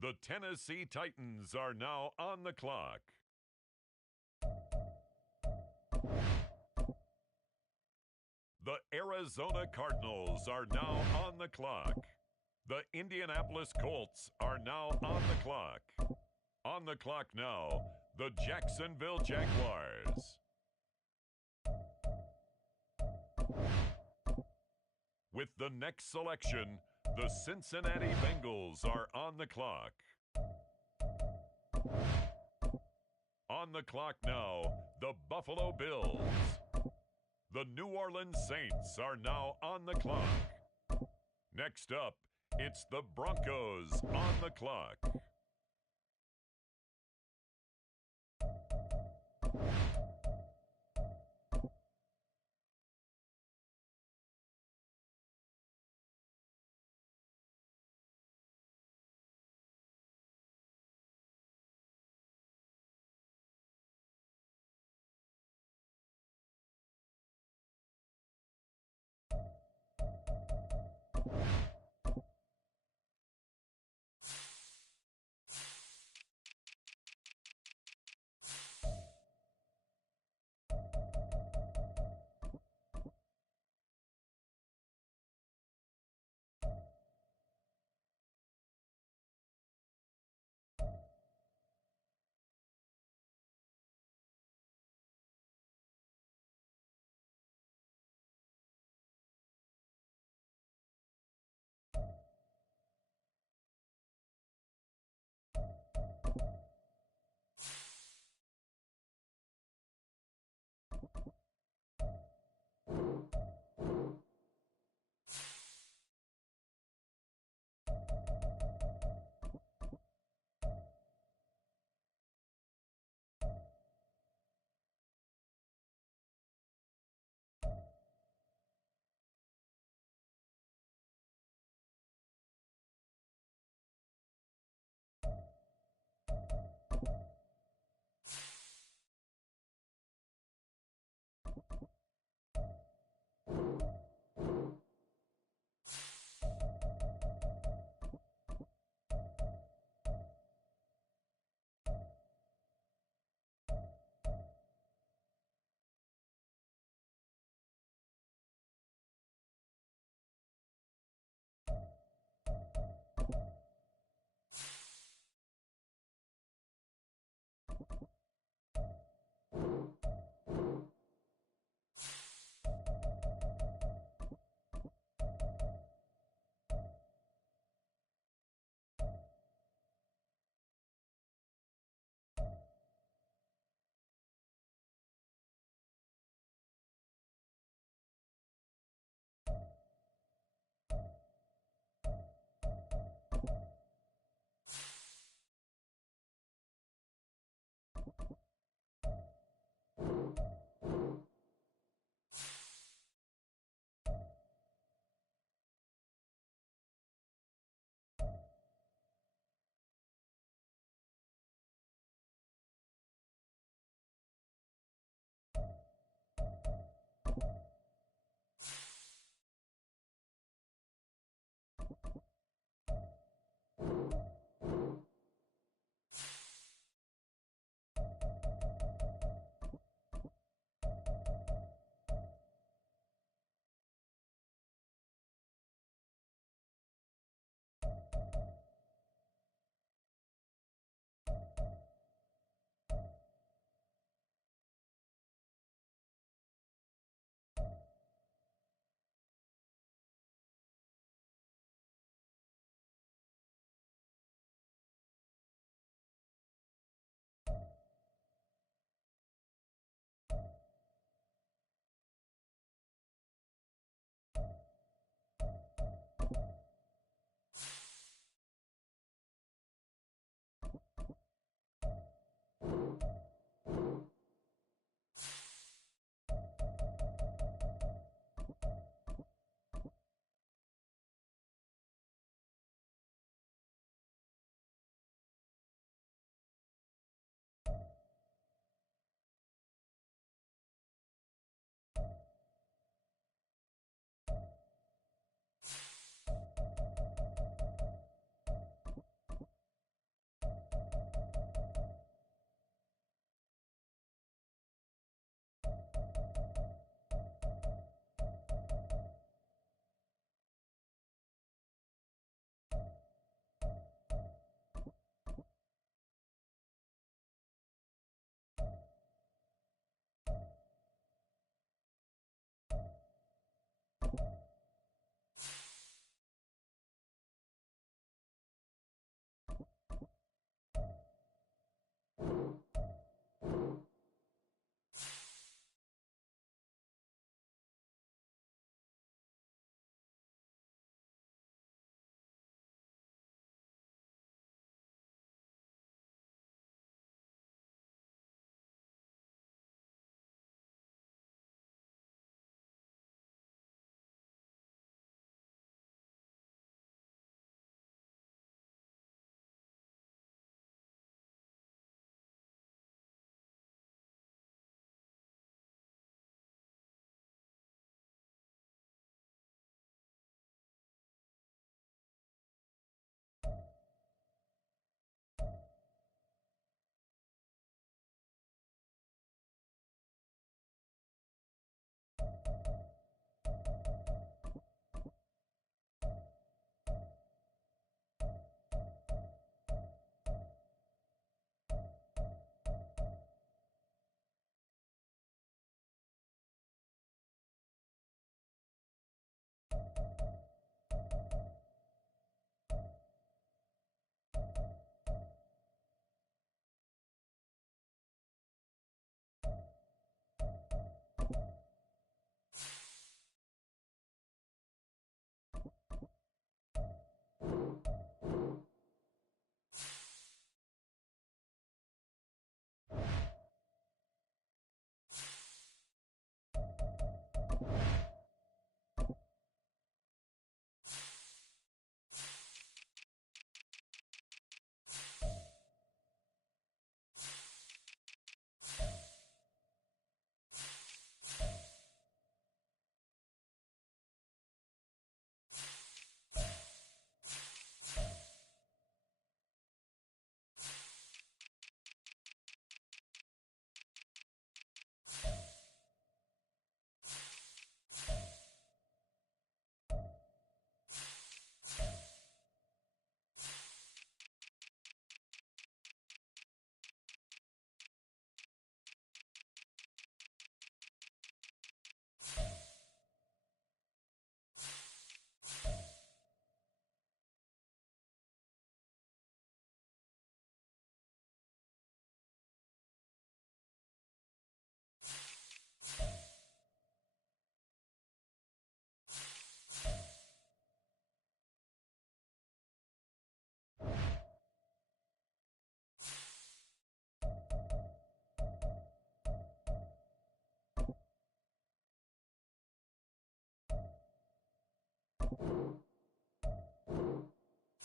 The Tennessee Titans are now on the clock. The Arizona Cardinals are now on the clock. The Indianapolis Colts are now on the clock. On the clock now, the Jacksonville Jaguars. With the next selection, the Cincinnati Bengals are on the clock. On the clock now, the Buffalo Bills. The New Orleans Saints are now on the clock. Next up, it's the Broncos on the clock.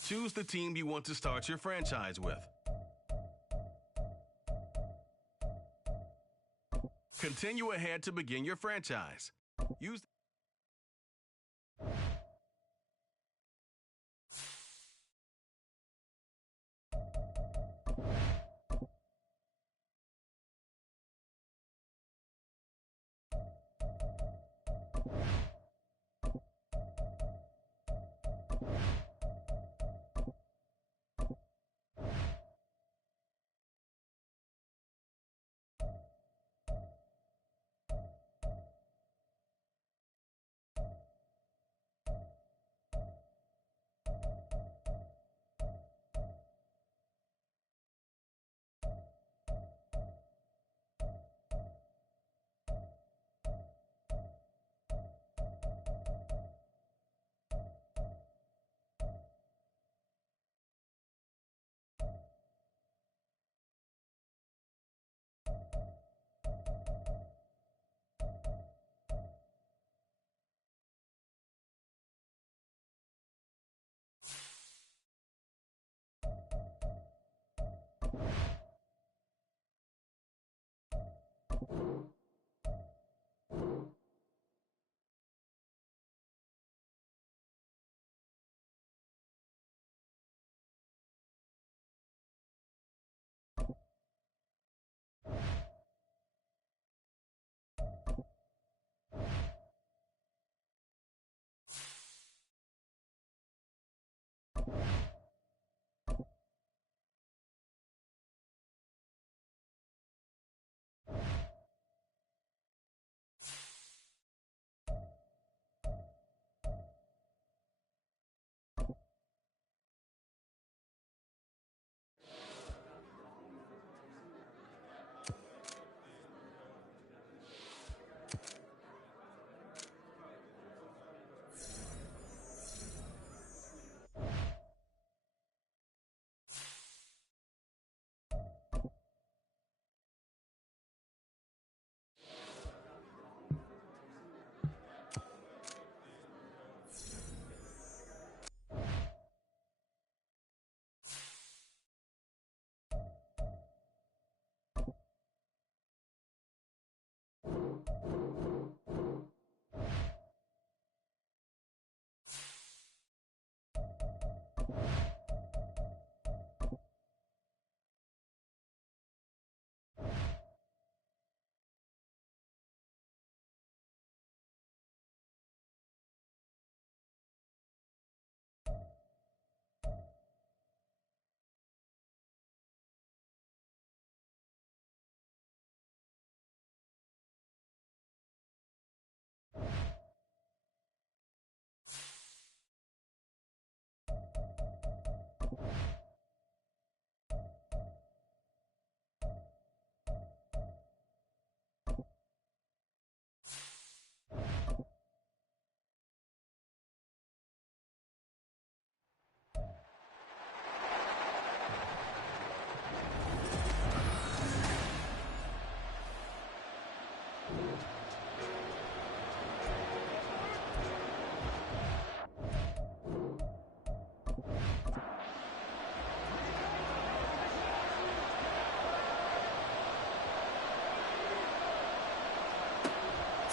Choose the team you want to start your franchise with. Continue ahead to begin your franchise. Use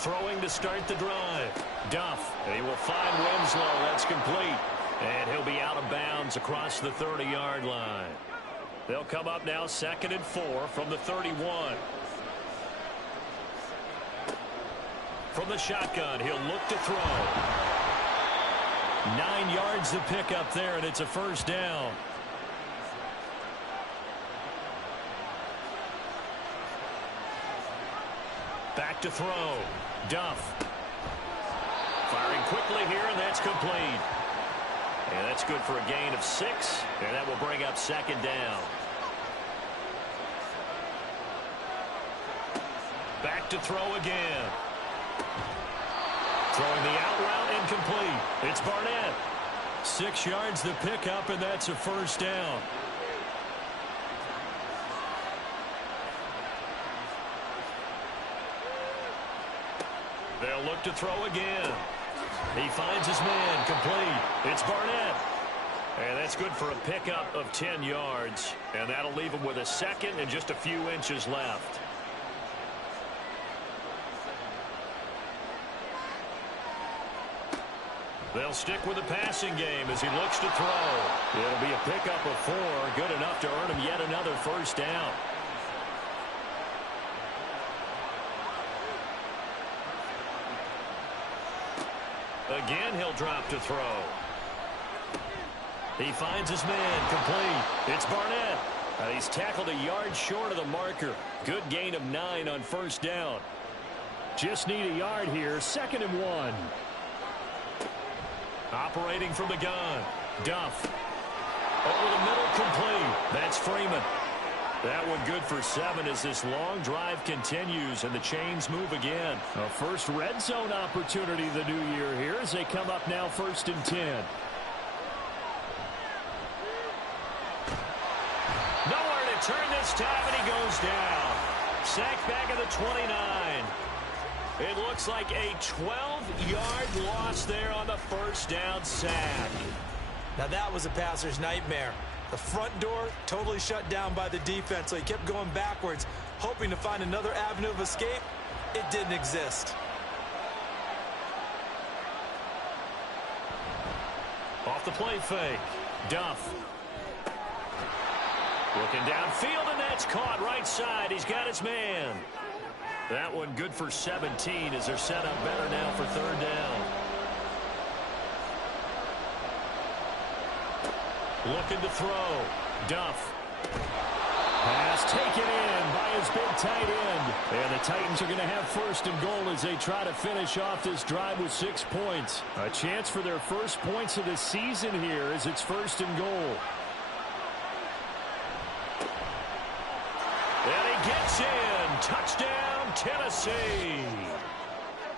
Throwing to start the drive. Duff. He will find Winslow. That's complete. And he'll be out of bounds across the 30-yard line. They'll come up now 2nd and 4 from the 31. From the shotgun, he'll look to throw. 9 yards to pick up there, and it's a first down. Back to throw. Duff. Firing quickly here, and that's complete. And that's good for a gain of 6, and that will bring up 2nd down. Back to throw again. Throwing the out route, incomplete. It's Barnett. 6 yards to pick up, and that's a first down. They'll look to throw again. He finds his man, complete. It's Barnett. And that's good for a pickup of 10 yards. And that'll leave him with a second and just a few inches left. They'll stick with the passing game as he looks to throw. It'll be a pickup of 4, good enough to earn him yet another first down. Again, he'll drop to throw. He finds his man, complete. It's Barnett. He's tackled a yard short of the marker. Good gain of 9 on first down. Just need a yard here, 2nd and 1. Operating from the gun. Duff. Over the middle, complete. That's Freeman. That one good for 7 as this long drive continues and the chains move again. A first red zone opportunity the new year here as they come up now 1st and 10. Nowhere to turn this time, and he goes down. Sacked back at the 29. It looks like a 12-yard loss there on the first down sack. Now that was a passer's nightmare. The front door totally shut down by the defense, so he kept going backwards, hoping to find another avenue of escape. It didn't exist. Off the play fake. Duff. Looking downfield, and that's caught right side. He's got his man. That one good for 17 as they're set up better now for 3rd down. Looking to throw. Duff. Pass taken in by his big tight end. And the Titans are going to have 1st and goal as they try to finish off this drive with 6 points. A chance for their first points of the season here as it's 1st and goal. And he gets in. Touchdown, Tennessee.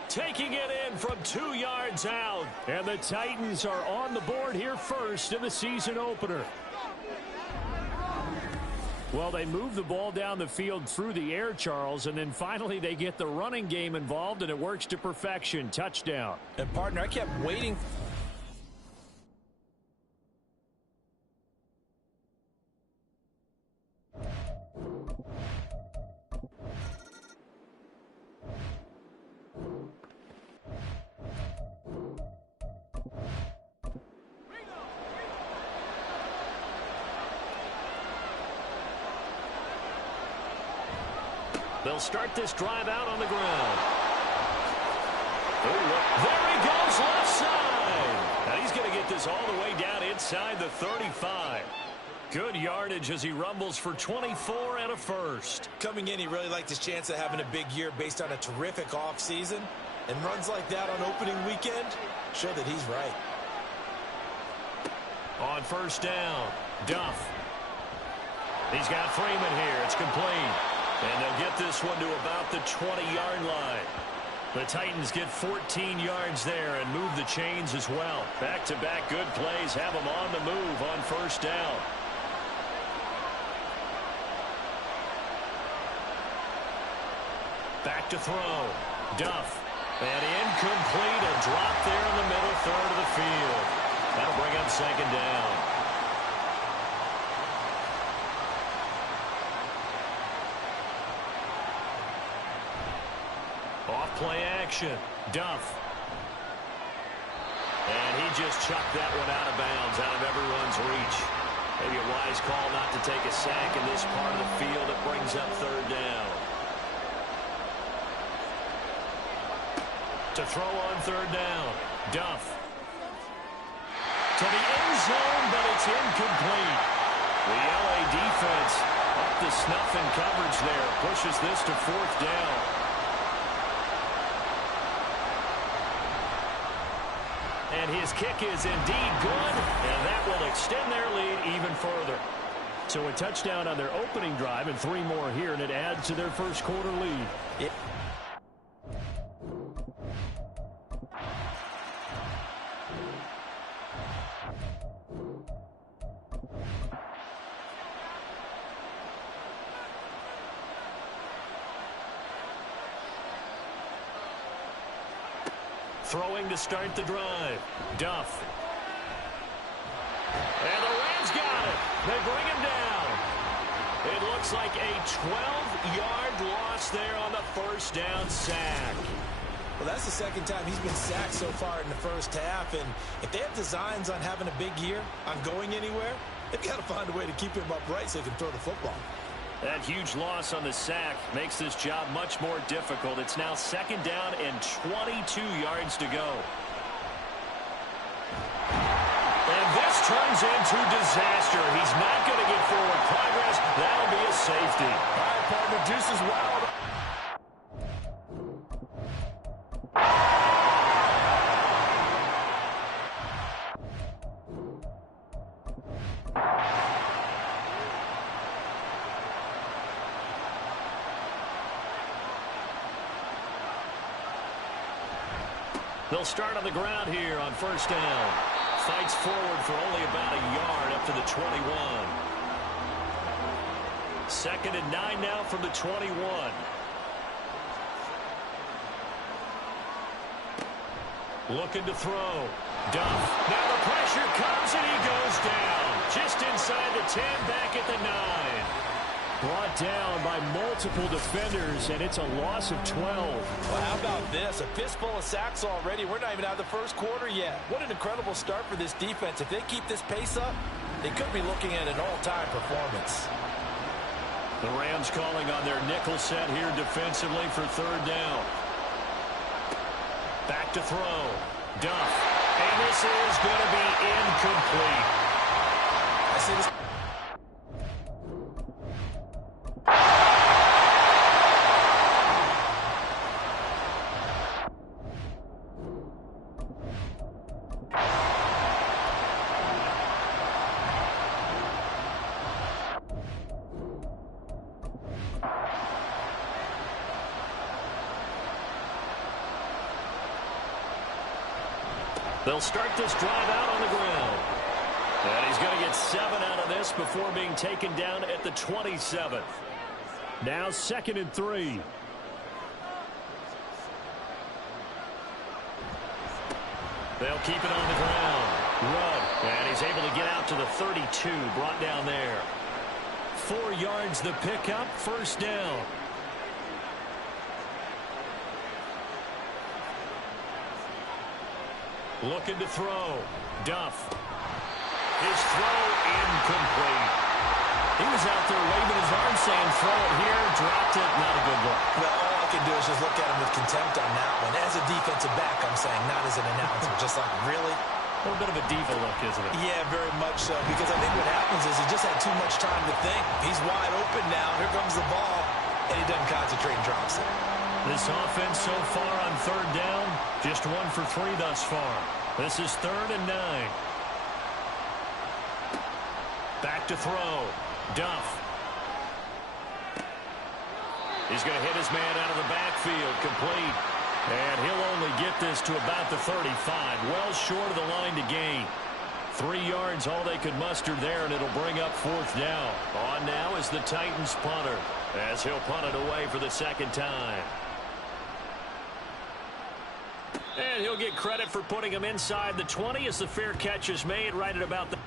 Taking it in from 2 yards out. And the Titans are on the board here first in the season opener. Well, they move the ball down the field through the air, Charles, and then finally they get the running game involved, and it works to perfection. Touchdown. And, partner, I kept waiting. They'll start this drive out on the ground. There he goes left side. Now he's going to get this all the way down inside the 35. Good yardage as he rumbles for 24 and a first. Coming in, he really liked his chance of having a big year based on a terrific offseason. And runs like that on opening weekend show that he's right. On first down, Duff. He's got Freeman here. It's complete. And they'll get this one to about the 20-yard line. The Titans get 14 yards there and move the chains as well. Back-to-back good plays have them on the move on first down. Back to throw. Duff. And incomplete. A drop there in the middle third of the field. That'll bring up 2nd down. Off play action. Duff. And he just chucked that one out of bounds, out of everyone's reach. Maybe a wise call not to take a sack in this part of the field. It brings up 3rd down. To throw on 3rd down. Duff. To the end zone, but it's incomplete. The LA defense up to snuff in coverage there. Pushes this to 4th down. And his kick is indeed good, and that will extend their lead even further. So a touchdown on their opening drive and 3 more here, and it adds to their first quarter lead. Throwing to start the drive. Duff. They bring him down. It looks like a 12-yard loss there on the first down sack. Well, that's the second time he's been sacked so far in the first half, and if they have designs on having a big year, on going anywhere, they've got to find a way to keep him upright so he can throw the football. That huge loss on the sack makes this job much more difficult. It's now second down and 22 yards to go. And this turns into disaster. He's not going to get forward progress. That'll be a safety. All right, partner, deuce is wild. They'll start on the ground here on first down. Fights forward for only about a yard up to the 21. Second and 9 now from the 21. Looking to throw. Duff. Now the pressure comes and he goes down. Just inside the 10, back at the 9. Brought down by multiple defenders, and it's a loss of 12. Well, how about this? A fistful of sacks already. We're not even out of the first quarter yet. What an incredible start for this defense. If they keep this pace up, they could be looking at an all-time performance. The Rams calling on their nickel set here defensively for third down. Back to throw. Duff. And this is going to be incomplete. I see this. They'll start this drive out on the ground. And he's going to get 7 out of this before being taken down at the 27th. Now 2nd and 3. They'll keep it on the ground. Rudd. And he's able to get out to the 32. Brought down there. 4 yards the pickup. First down. Looking to throw. Duff. His throw incomplete. He was out there waving his arm saying throw it here. Dropped it. Not a good look. Well, all I can do is just look at him with contempt on that one. As a defensive back, I'm saying, not as an announcer. Just like, really? A little bit of a diva look, isn't it? Yeah, very much so. Because I think what happens is he just had too much time to think. He's wide open now. Here comes the ball. And he doesn't concentrate and drops it. This offense so far on third down, just 1 for 3 thus far. This is 3rd and 9. Back to throw. Duff. He's going to hit his man out of the backfield. Complete. And he'll only get this to about the 35. Well short of the line to gain. 3 yards, all they could muster there, and it'll bring up 4th down. On now is the Titans punter, as he'll punt it away for the 2nd time. And he'll get credit for putting him inside the 20 as the fair catch is made right at about the...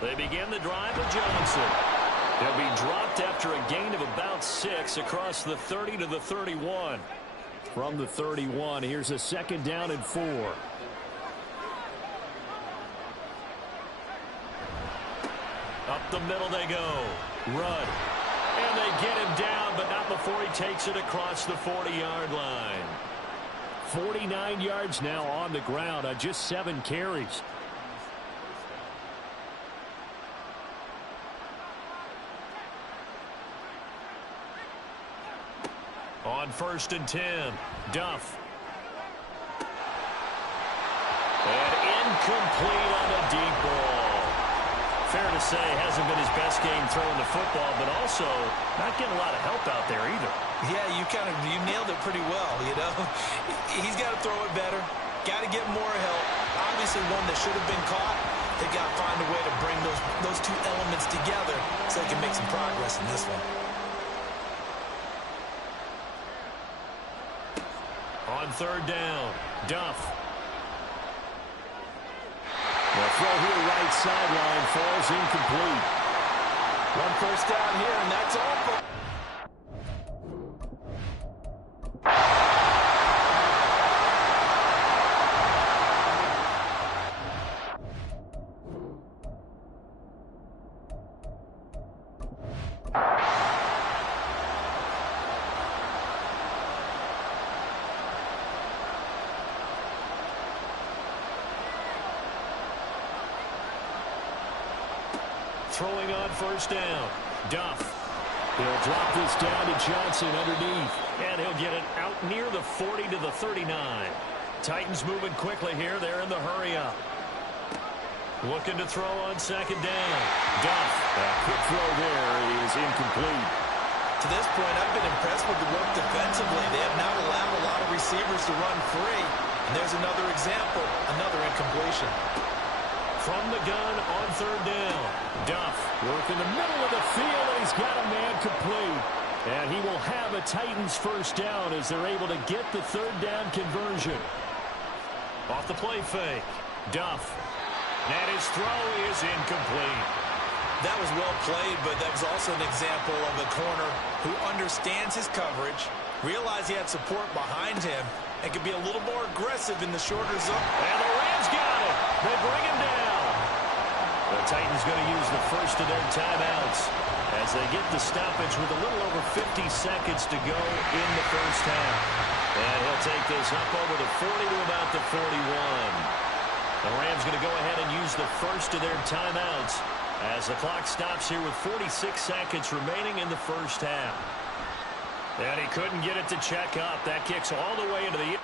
They begin the drive with Johnson. He'll be dropped after a gain of about 6 across the 30 to the 31. From the 31, here's a 2nd down and 4. Up the middle they go. Rudd. And they get him down, but not before he takes it across the 40-yard line. 49 yards now on the ground on just 7 carries. On 1st and 10, Duff. And incomplete on a deep ball. Fair to say, hasn't been his best game throwing the football, but also not getting a lot of help out there either. Yeah, you nailed it pretty well, you know. He's got to throw it better, got to get more help. Obviously one that should have been caught. They got to find a way to bring those two elements together so they can make some progress in this one. On third down, Duff. The throw here right sideline falls incomplete. One first down here, and that's all for... Throwing on first down, Duff. He'll drop this down to Johnson underneath, and he'll get it out near the 40 to the 39. Titans moving quickly here. They're in the hurry-up. Looking to throw on second down. Duff. A quick throw there is incomplete. To this point, I've been impressed with the work defensively. They have not allowed a lot of receivers to run free. And there's another example, another incompletion. From the gun on third down, Duff work in the middle of the field, and he's got a man complete. And he will have a Titans first down as they're able to get the third down conversion. Off the play fake, Duff. And his throw is incomplete. That was well played, but that was also an example of a corner who understands his coverage, realized he had support behind him, and could be a little more aggressive in the shorter zone. And the Rams got it. They bring him down. The Titans going to use the first of their timeouts as they get the stoppage with a little over 50 seconds to go in the first half. And he'll take this up over the 40 to about the 41. The Rams going to go ahead and use the first of their timeouts as the clock stops here with 46 seconds remaining in the first half. And he couldn't get it to check up. That kicks all the way into the...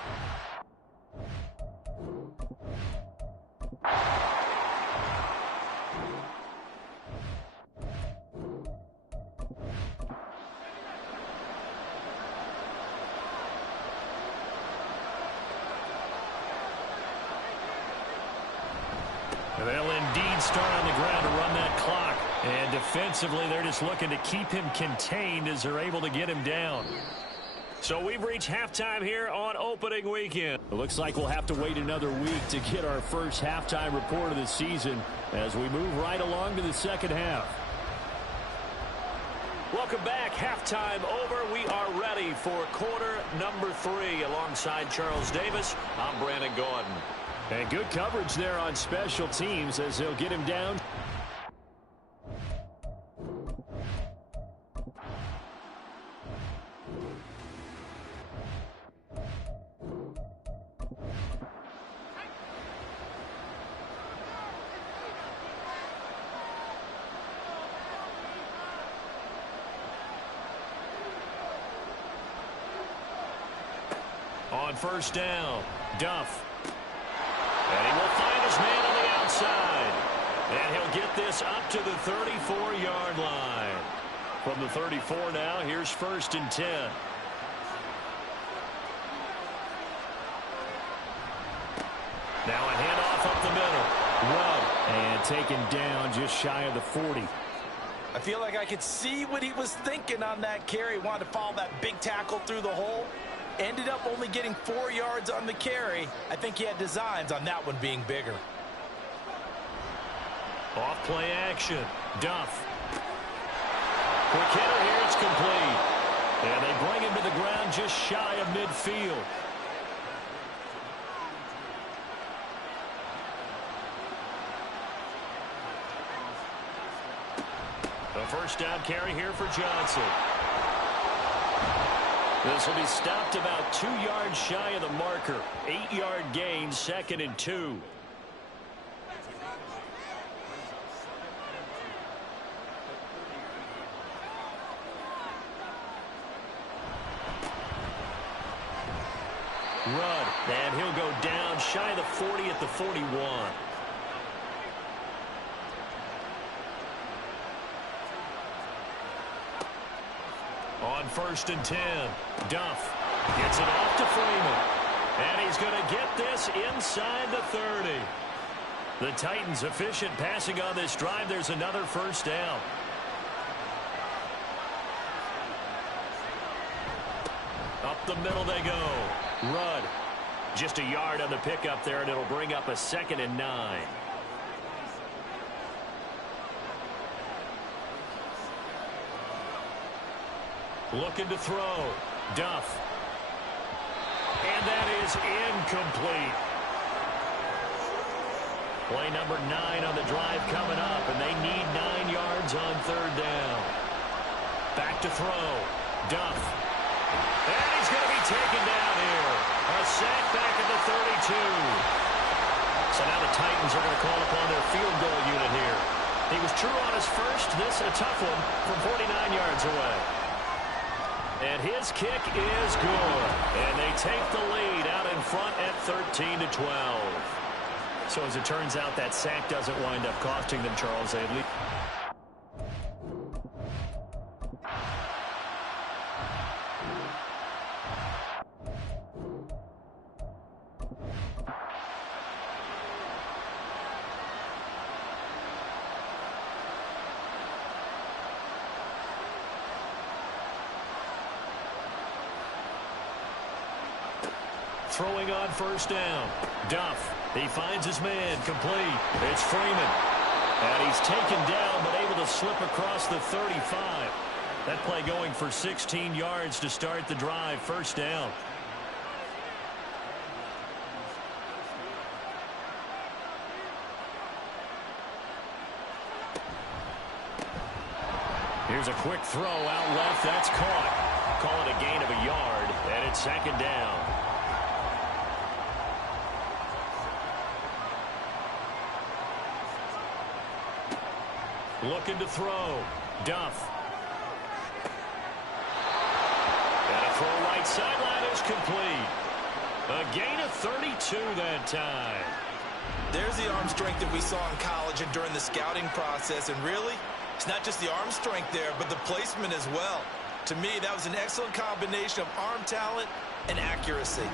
And they'll indeed start on the ground to run that clock. And defensively, they're just looking to keep him contained as they're able to get him down. So we've reached halftime here on opening weekend. It looks like we'll have to wait another week to get our first halftime report of the season as we move right along to the second half. Welcome back. Halftime over. We are ready for quarter number 3 alongside Charles Davis. I'm Brandon Gordon. And good coverage there on special teams as they'll get him down. On first down, Duff. And he will find his man on the outside. And he'll get this up to the 34-yard line. From the 34 now, here's first and 10. Now a handoff up the middle. Rudd. And taken down just shy of the 40. I feel like I could see what he was thinking on that carry. Wanted to follow that big tackle through the hole. Ended up only getting 4 yards on the carry. I think he had designs on that one being bigger. Off play action. Duff. Quick hitter here. It's complete. And they bring him to the ground just shy of midfield. The first down carry here for Johnson. This will be stopped about 2 yards shy of the marker. 8-yard gain, second and 2. Rudd, and he'll go down shy of the 40 at the 41. On first and 10, Duff gets it off to Freeman. And he's going to get this inside the 30. The Titans efficient passing on this drive. There's another first down. Up the middle they go. Rudd. Just a yard on the pickup there, and it'll bring up a 2nd and 9. Looking to throw. Duff. And that is incomplete. Play number 9 on the drive coming up, and they need 9 yards on 3rd down. Back to throw. Duff. And he's going to be taken down here. A sack back at the 32. So now the Titans are going to call upon their field goal unit here. He was true on his first. This a tough one from 49 yards away. And his kick is good. And they take the lead out in front at 13-12. So as it turns out, that sack doesn't wind up costing them, Charles. They at least... Throwing on first down. Duff. He finds his man. Complete. It's Freeman. And he's taken down but able to slip across the 35. That play going for 16 yards to start the drive. First down. Here's a quick throw out left. That's caught. Call it a gain of a yard. And it's 2nd down. Looking to throw. Duff. And a throw right sideline is complete. A gain of 32 that time. There's the arm strength that we saw in college and during the scouting process. And really, it's not just the arm strength there, but the placement as well. To me, that was an excellent combination of arm talent and accuracy.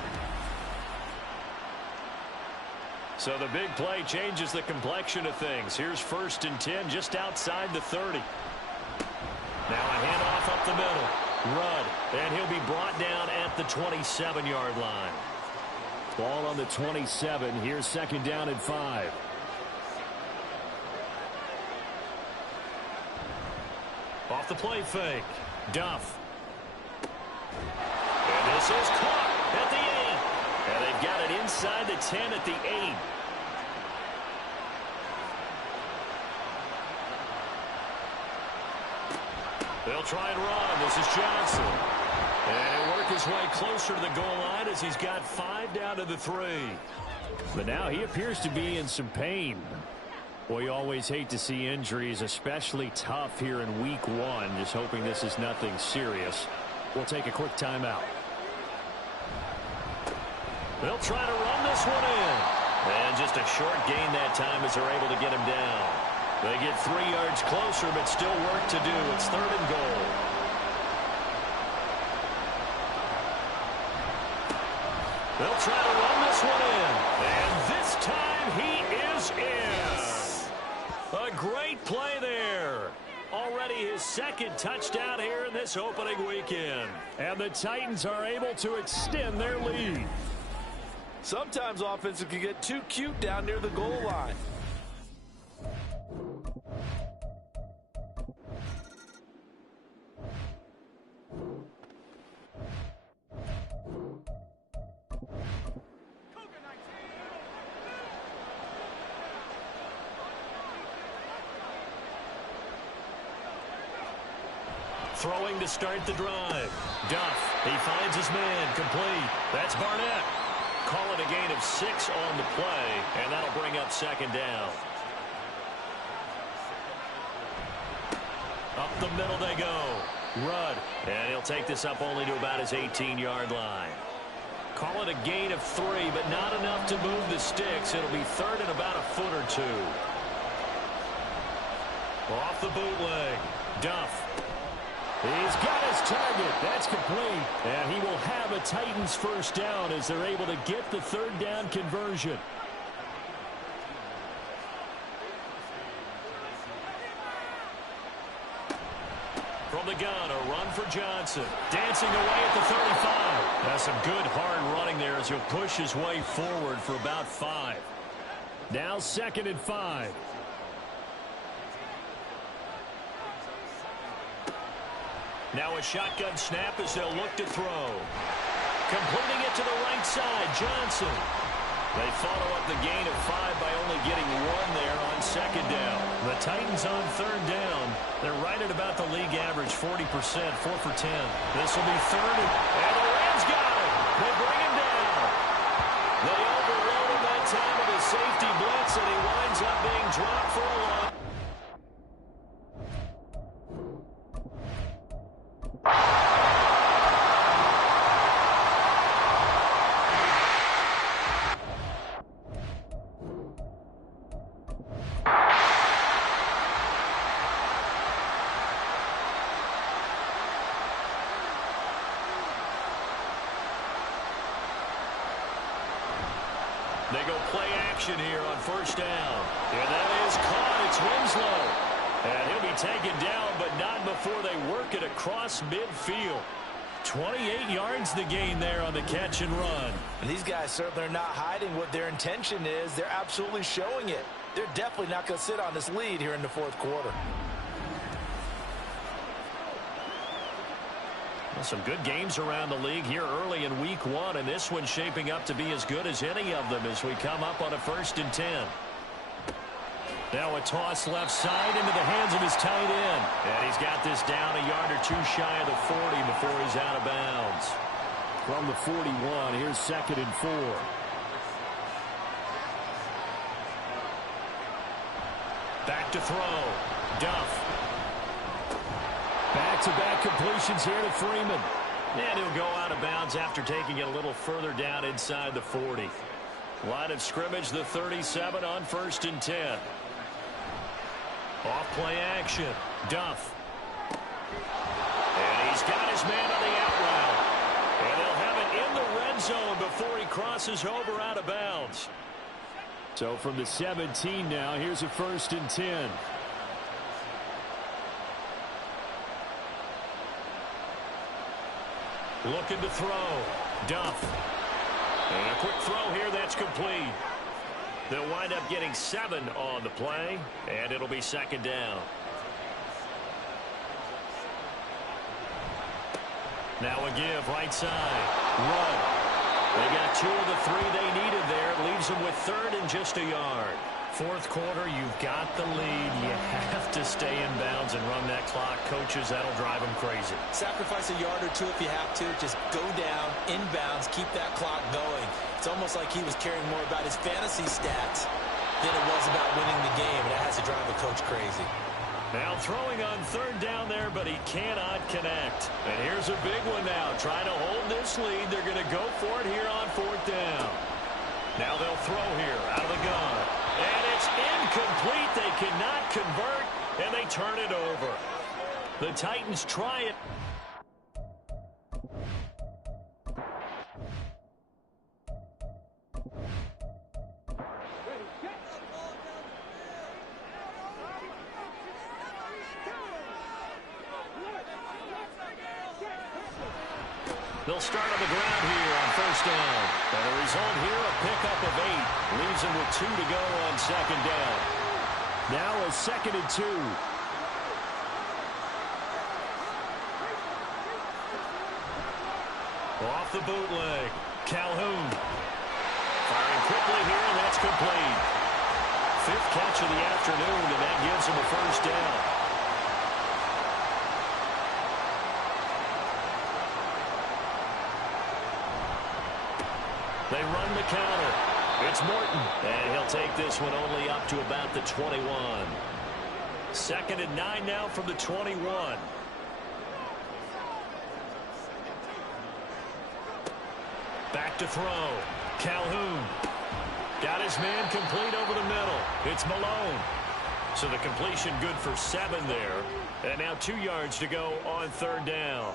So the big play changes the complexion of things. Here's 1st and 10 just outside the 30. Now a handoff up the middle. Rudd. And he'll be brought down at the 27-yard line. Ball on the 27. Here's 2nd down and 5. Off the play fake. Duff. And this is caught at the 8. And they've got it inside the 10 at the 8. They'll try and run. This is Johnson. And he'll work his way closer to the goal line as he's got 5 down to the 3. But now he appears to be in some pain. Boy, you always hate to see injuries, especially tough here in week 1. Just hoping this is nothing serious. We'll take a quick timeout. They'll try to run this one in. And just a short gain that time as they're able to get him down. They get 3 yards closer, but still work to do. It's 3rd and goal. They'll try to run this one in. And this time he is in. A great play there. Already his 2nd touchdown here in this opening weekend. And the Titans are able to extend their lead. Sometimes offenses can get too cute down near the goal line. Throwing to start the drive. Duff. He finds his man. Complete. That's Barnett. Call it a gain of 6 on the play, and that'll bring up 2nd down. Up the middle they go. Rudd. And he'll take this up only to about his 18-yard line. Call it a gain of 3, but not enough to move the sticks. It'll be 3rd and about a foot or 2. Off the bootleg. Duff. He's got his target. That's complete. And he will have a Titans first down as they're able to get the third down conversion. From the gun, a run for Johnson. Dancing away at the 35. That's some good hard running there as he'll push his way forward for about 5. Now 2nd and 5. Now a shotgun snap as they'll look to throw. Completing it to the right side, Johnson. They follow up the gain of 5 by only getting 1 there on 2nd down. The Titans on 3rd down. They're right at about the league average, 40%, 4 for 10. This will be 3rd, and the Rams got it. They bring him down. They overload him that time with a safety blitz, and he winds up being dropped for a loss. They go play action here on 1st down. And that is caught. It's Winslow. And he'll be taken down, but not before they work it across midfield. 28 yards the gain there on the catch and run. And these guys certainly are not hiding what their intention is. They're absolutely showing it. They're definitely not going to sit on this lead here in the 4th quarter. Some good games around the league here early in week 1, and this one's shaping up to be as good as any of them as we come up on a 1st and 10. Now a toss left side into the hands of his tight end. And he's got this down a yard or 2 shy of the 40 before he's out of bounds. From the 41, here's 2nd and 4. Back to throw. Duff. Back-to-back completions here to Freeman. And he'll go out of bounds after taking it a little further down inside the 40. Line of scrimmage, the 37 on 1st and 10. Off play action. Duff. And he's got his man on the out route. And they'll have it in the red zone before he crosses over out of bounds. So from the 17 now, here's a 1st and 10. Looking to throw. Duff. And a quick throw here that's complete. They'll wind up getting 7 on the play, and it'll be 2nd down. Now a give right side. Run. They got 2 of the 3 they needed there. It leaves them with 3rd and just a yard. 4th quarter, you've got the lead. You have to stay in bounds and run that clock. Coaches, that'll drive them crazy. Sacrifice a yard or 2 if you have to. Just go down, inbounds, keep that clock going. It's almost like he was caring more about his fantasy stats than it was about winning the game. And that has to drive a coach crazy. Now throwing on 3rd down there, but he cannot connect. And here's a big one now. Trying to hold this lead. They're going to go for it here on 4th down. Now they'll throw here out of the gun. And it's incomplete. They cannot convert, and they turn it over. The Titans try it. They'll start on the ground here on 1st down. And the result here, a pickup of 8. Leaves them with 2 to go on 2nd down. Now a 2nd and 2. Off the bootleg. Calhoun. Firing quickly here, and that's complete. 5th catch of the afternoon, and that gives them a 1st down. They run the counter. It's Morton. And he'll take this one only up to about the 21. 2nd and 9 now from the 21. Back to throw. Calhoun. Got his man complete over the middle. It's Malone. So the completion good for 7 there. And now 2 yards to go on 3rd down.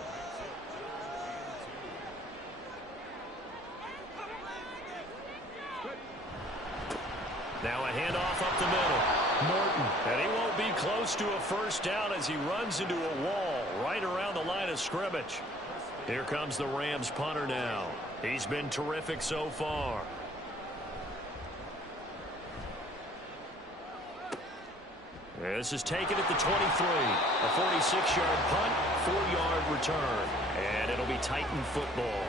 Now a handoff up the middle. Morton. And he won't be close to a 1st down as he runs into a wall right around the line of scrimmage. Here comes the Rams punter now. He's been terrific so far. This is taken at the 23. A 46-yard punt, 4-yard return. And it'll be Titan football.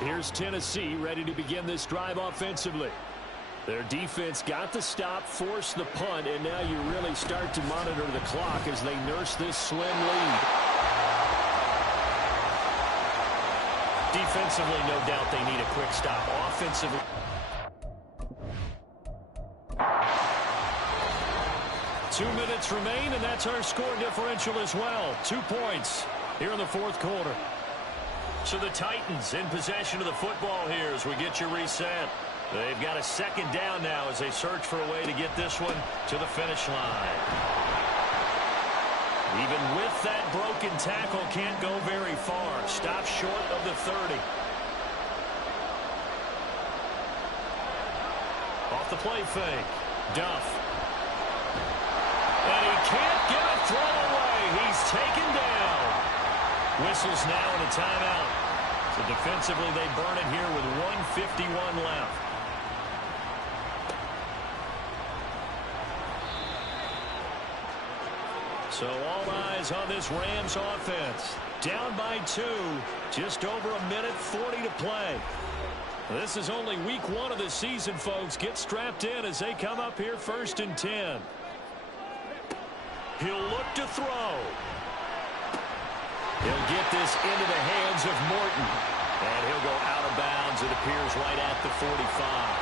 Here's Tennessee ready to begin this drive offensively. Their defense got the stop, forced the punt, and now you really start to monitor the clock as they nurse this slim lead. Defensively, no doubt they need a quick stop. Offensively, 2 minutes remain, and that's our score differential as well. 2 points here in the 4th quarter. So the Titans in possession of the football here as we get you reset. They've got a 2nd down now as they search for a way to get this one to the finish line. Even with that broken tackle, can't go very far. Stop short of the 30. Off the play fake. Duff. And he can't get a throw away. He's taken down. Whistles now and a timeout. So defensively, they burn it here with 1:51 left. So all eyes on this Rams offense. Down by 2, just over 1:40 to play. This is only week 1 of the season, folks. Get strapped in as they come up here 1st and 10. He'll look to throw. He'll get this into the hands of Morton. And he'll go out of bounds, it appears, right at the 45.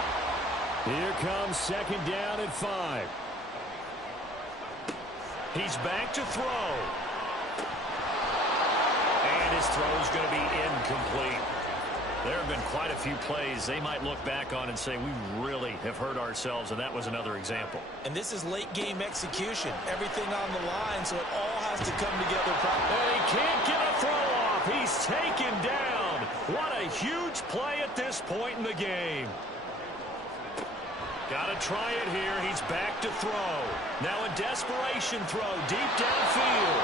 Here comes 2nd down and 5. He's back to throw. And his throw is going to be incomplete. There have been quite a few plays they might look back on and say, we really have hurt ourselves, and that was another example. And this is late-game execution. Everything on the line, so it all has to come together properly. And he can't get a throw off. He's taken down. What a huge play at this point in the game. Got to try it here. He's back to throw. Now a desperation throw deep downfield.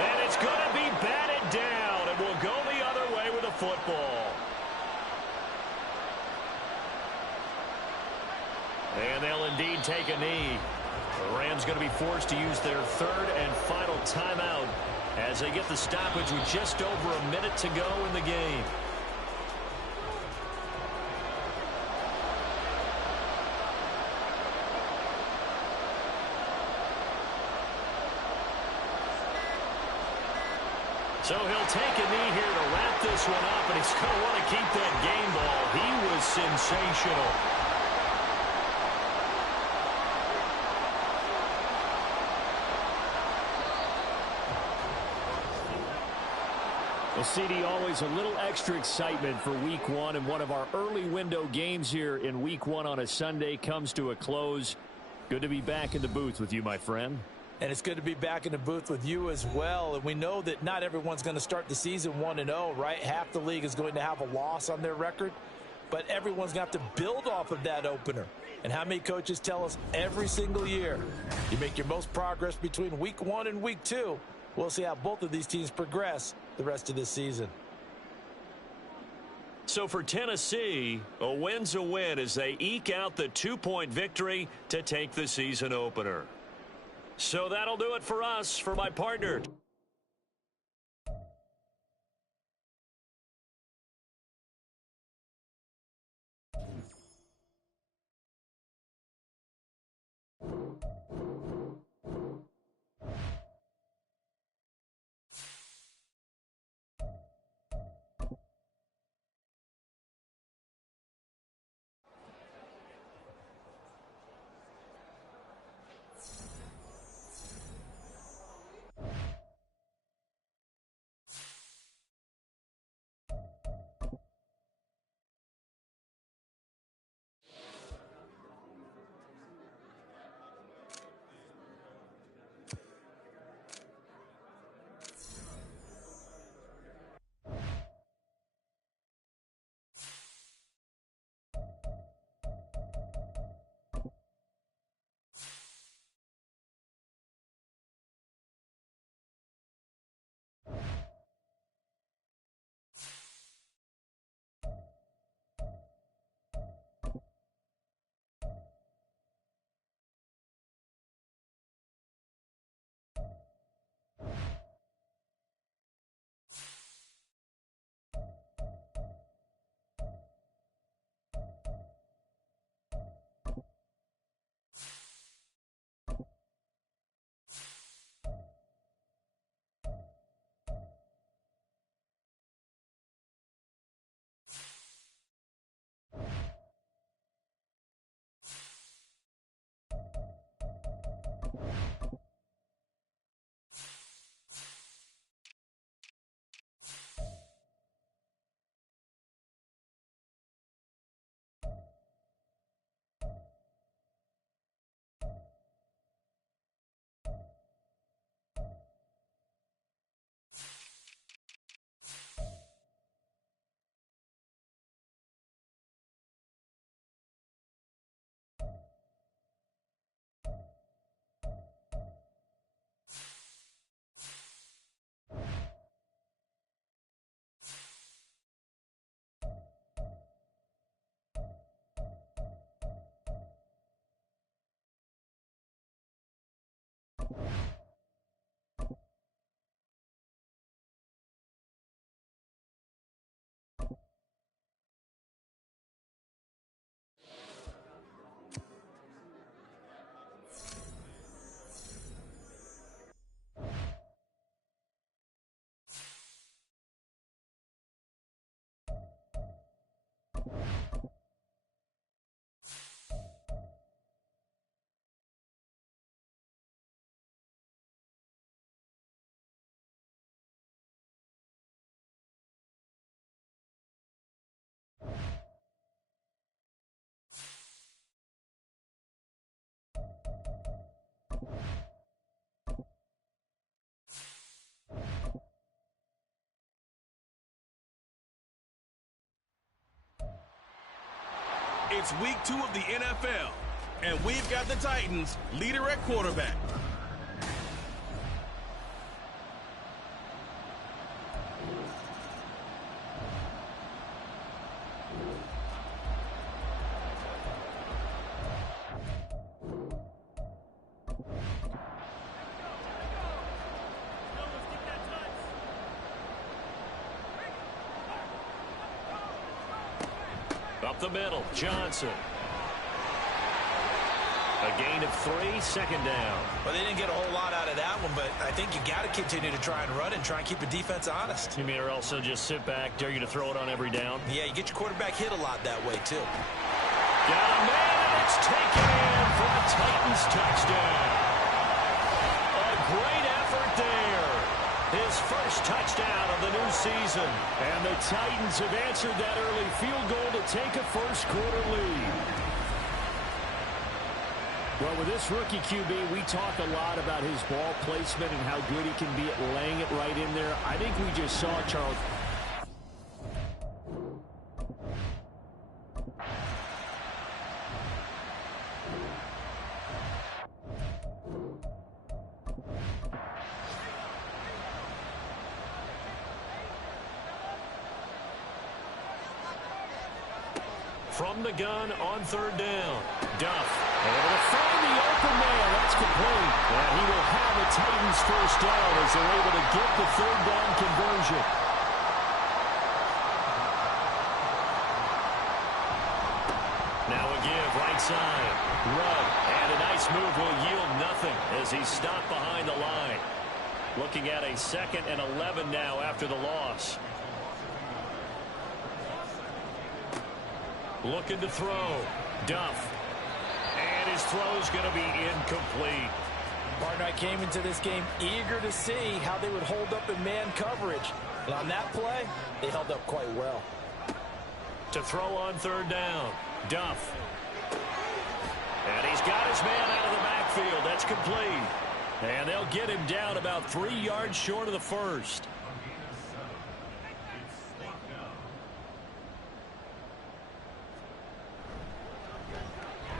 And it's going to be batted down. It will go the other way with a football. And they'll indeed take a knee. The Rams going to be forced to use their 3rd and final timeout as they get the stoppage with just over a minute to go in the game. So he'll take a knee here to wrap this one up, and he's going to want to keep that game ball. He was sensational. Well, CD, always a little extra excitement for week 1, and one of our early window games here in week 1 on a Sunday comes to a close. Good to be back in the booth with you, my friend. And it's good to be back in the booth with you as well. And we know that not everyone's going to start the season 1-0, right? Half the league is going to have a loss on their record. But everyone's going to have to build off of that opener. And how many coaches tell us every single year, you make your most progress between week 1 and week 2. We'll see how both of these teams progress the rest of this season. So for Tennessee, a win's a win as they eke out the 2-point victory to take the season opener. So that'll do it for us. For my partner, It's week 2 of the NFL, and we've got the Titans leader at quarterback. Up the middle, Johnson. A gain of 3, second down. Well, they didn't get a whole lot out of that one, but I think you got to continue to try and run and try and keep the defense honest. You mean or also just sit back, dare you to throw it on every down? Yeah, you get your quarterback hit a lot that way, too. Got a man, and it's taken in for a Titans touchdown. A great effort there. His first touchdown of the new season. And the Titans have answered that early field goal to take a first-quarter lead. Well, with this rookie QB, we talk a lot about his ball placement and how good he can be at laying it right in there. I think we just saw, Charles. From the gun on third down. Duff able to find the open man. That's complete. And he will have a Titans first down as they're able to get the third down conversion. Now a give right side. Run. And a nice move will yield nothing as he's stopped behind the line. Looking at a 2nd and 11 now after the loss. Looking to throw. Duff. And his throw's going to be incomplete. Partner, I came into this game eager to see how they would hold up in man coverage. And on that play, they held up quite well. To throw on third down. Duff. And he's got his man out of the backfield. That's complete. And they'll get him down about 3 yards short of the first.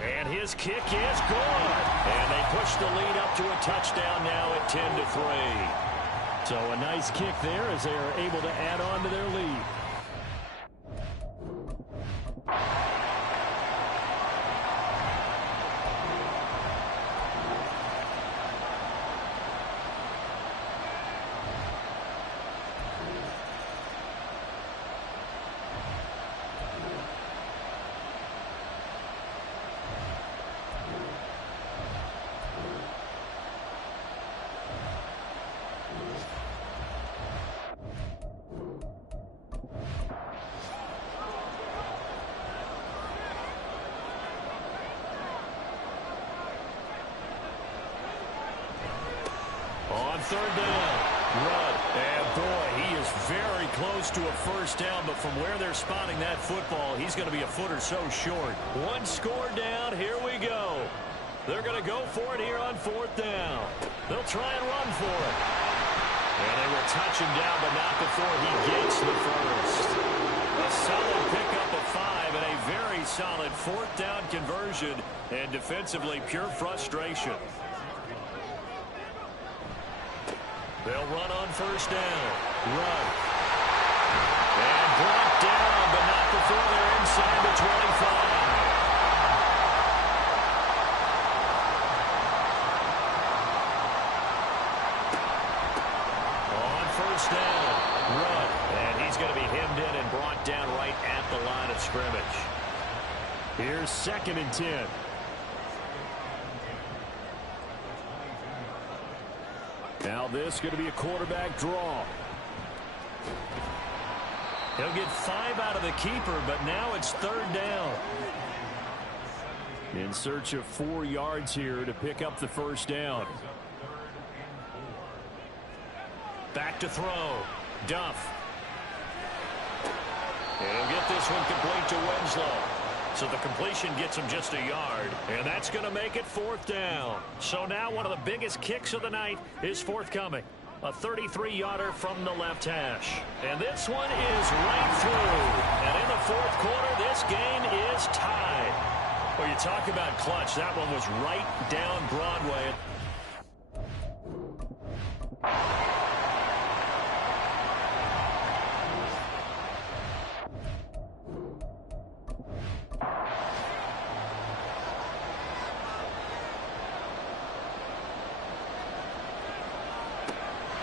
And his kick is good. And they push the lead up to a touchdown now at 10-3. So a nice kick there as they are able to add on to their lead. On third down, run. And boy, he is very close to a first down, but from where they're spotting that football, he's going to be a foot or so short. One score down, here we go. They're going to go for it here on 4th down. They'll try and run for it. And they will touch him down, but not before he gets the first. A solid pickup of 5 and a very solid 4th down conversion, and defensively pure frustration. They'll run on first down. Run. And brought down, but not before they're inside the 25. On first down. Run. And he's going to be hemmed in and brought down right at the line of scrimmage. Here's 2nd and 10. Now this is going to be a quarterback draw. He'll get 5 out of the keeper, but now it's 3rd down. In search of 4 yards here to pick up the first down. Back to throw. Duff. And he'll get this one complete to Winslow. So the completion gets him just a yard. And that's going to make it 4th down. So now one of the biggest kicks of the night is forthcoming. A 33-yarder from the left hash. And this one is right through. And in the fourth quarter, this game is tied. Well, you talk about clutch. That one was right down Broadway.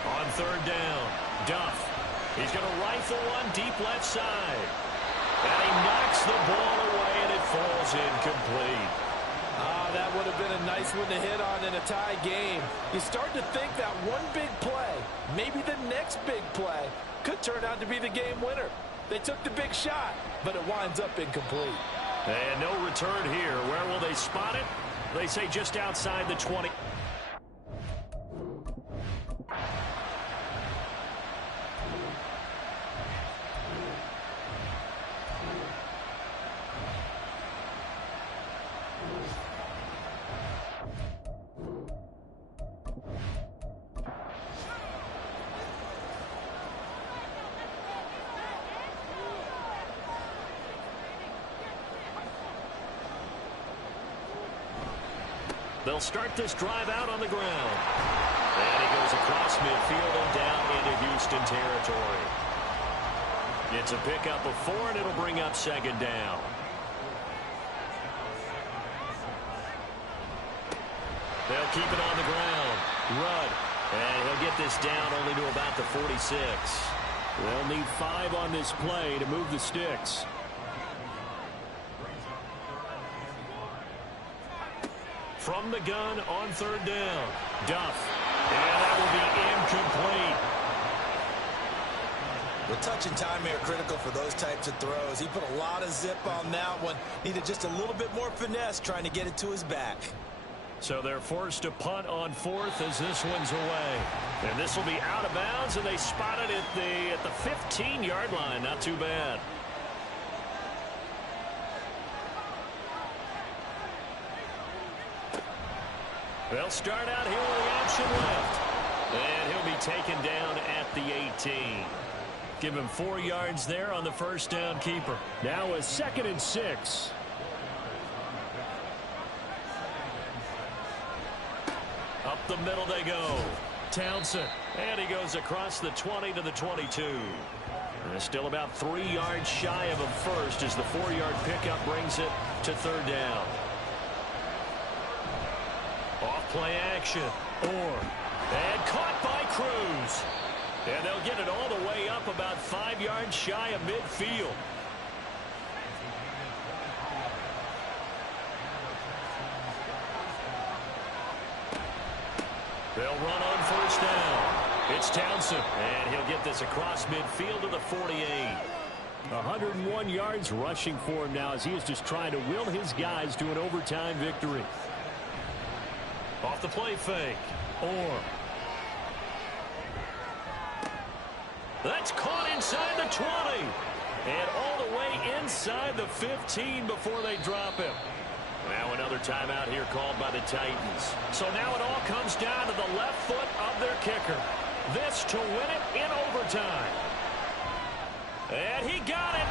On third down, Duff. He's going to rifle one deep left side. And he knocks the ball away, and it falls incomplete. That would have been a nice one to hit on in a tie game. You start to think that one big play, maybe the next big play, could turn out to be the game winner. They took the big shot, but it winds up incomplete. And no return here. Where will they spot it? They say just outside the 20. They'll start this drive out on the ground. And he goes across midfield and down into Houston territory. It's a pickup of 4, and it'll bring up second down. They'll keep it on the ground. Rudd. And he'll get this down only to about the 46. They'll need 5 on this play to move the sticks. From the gun on third down, Duff. And that will be incomplete. The touch and time are critical for those types of throws. He put a lot of zip on that one. Needed just a little bit more finesse trying to get it to his back. So they're forced to punt on fourth as this one's away. And this will be out of bounds, and they spot it at the 15-yard line. Not too bad. They'll start out here with the option left. And he'll be taken down at the 18. Give him 4 yards there on the first down keeper. Now a 2nd and 6. Up the middle they go. Townsend. And he goes across the 20 to the 22. And still about 3 yards shy of a first as the 4-yard pickup brings it to third down. Off play action. And caught by Cruz. And they'll get it all the way up about 5 yards shy of midfield. They'll run on first down. It's Townsend. And he'll get this across midfield to the 48. 101 yards rushing for him now as he is just trying to will his guys to an overtime victory. Off the play fake. That's caught inside the 20. And all the way inside the 15 before they drop him. Now another timeout here called by the Titans. So now it all comes down to the left foot of their kicker. This to win it in overtime. And he got it.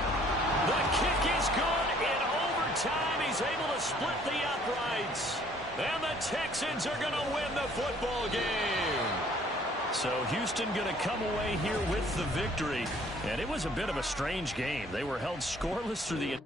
The kick is good in overtime. He's able to split the uprights. And the Texans are going to win the football game. So Houston going to come away here with the victory. And it was a bit of a strange game. They were held scoreless through the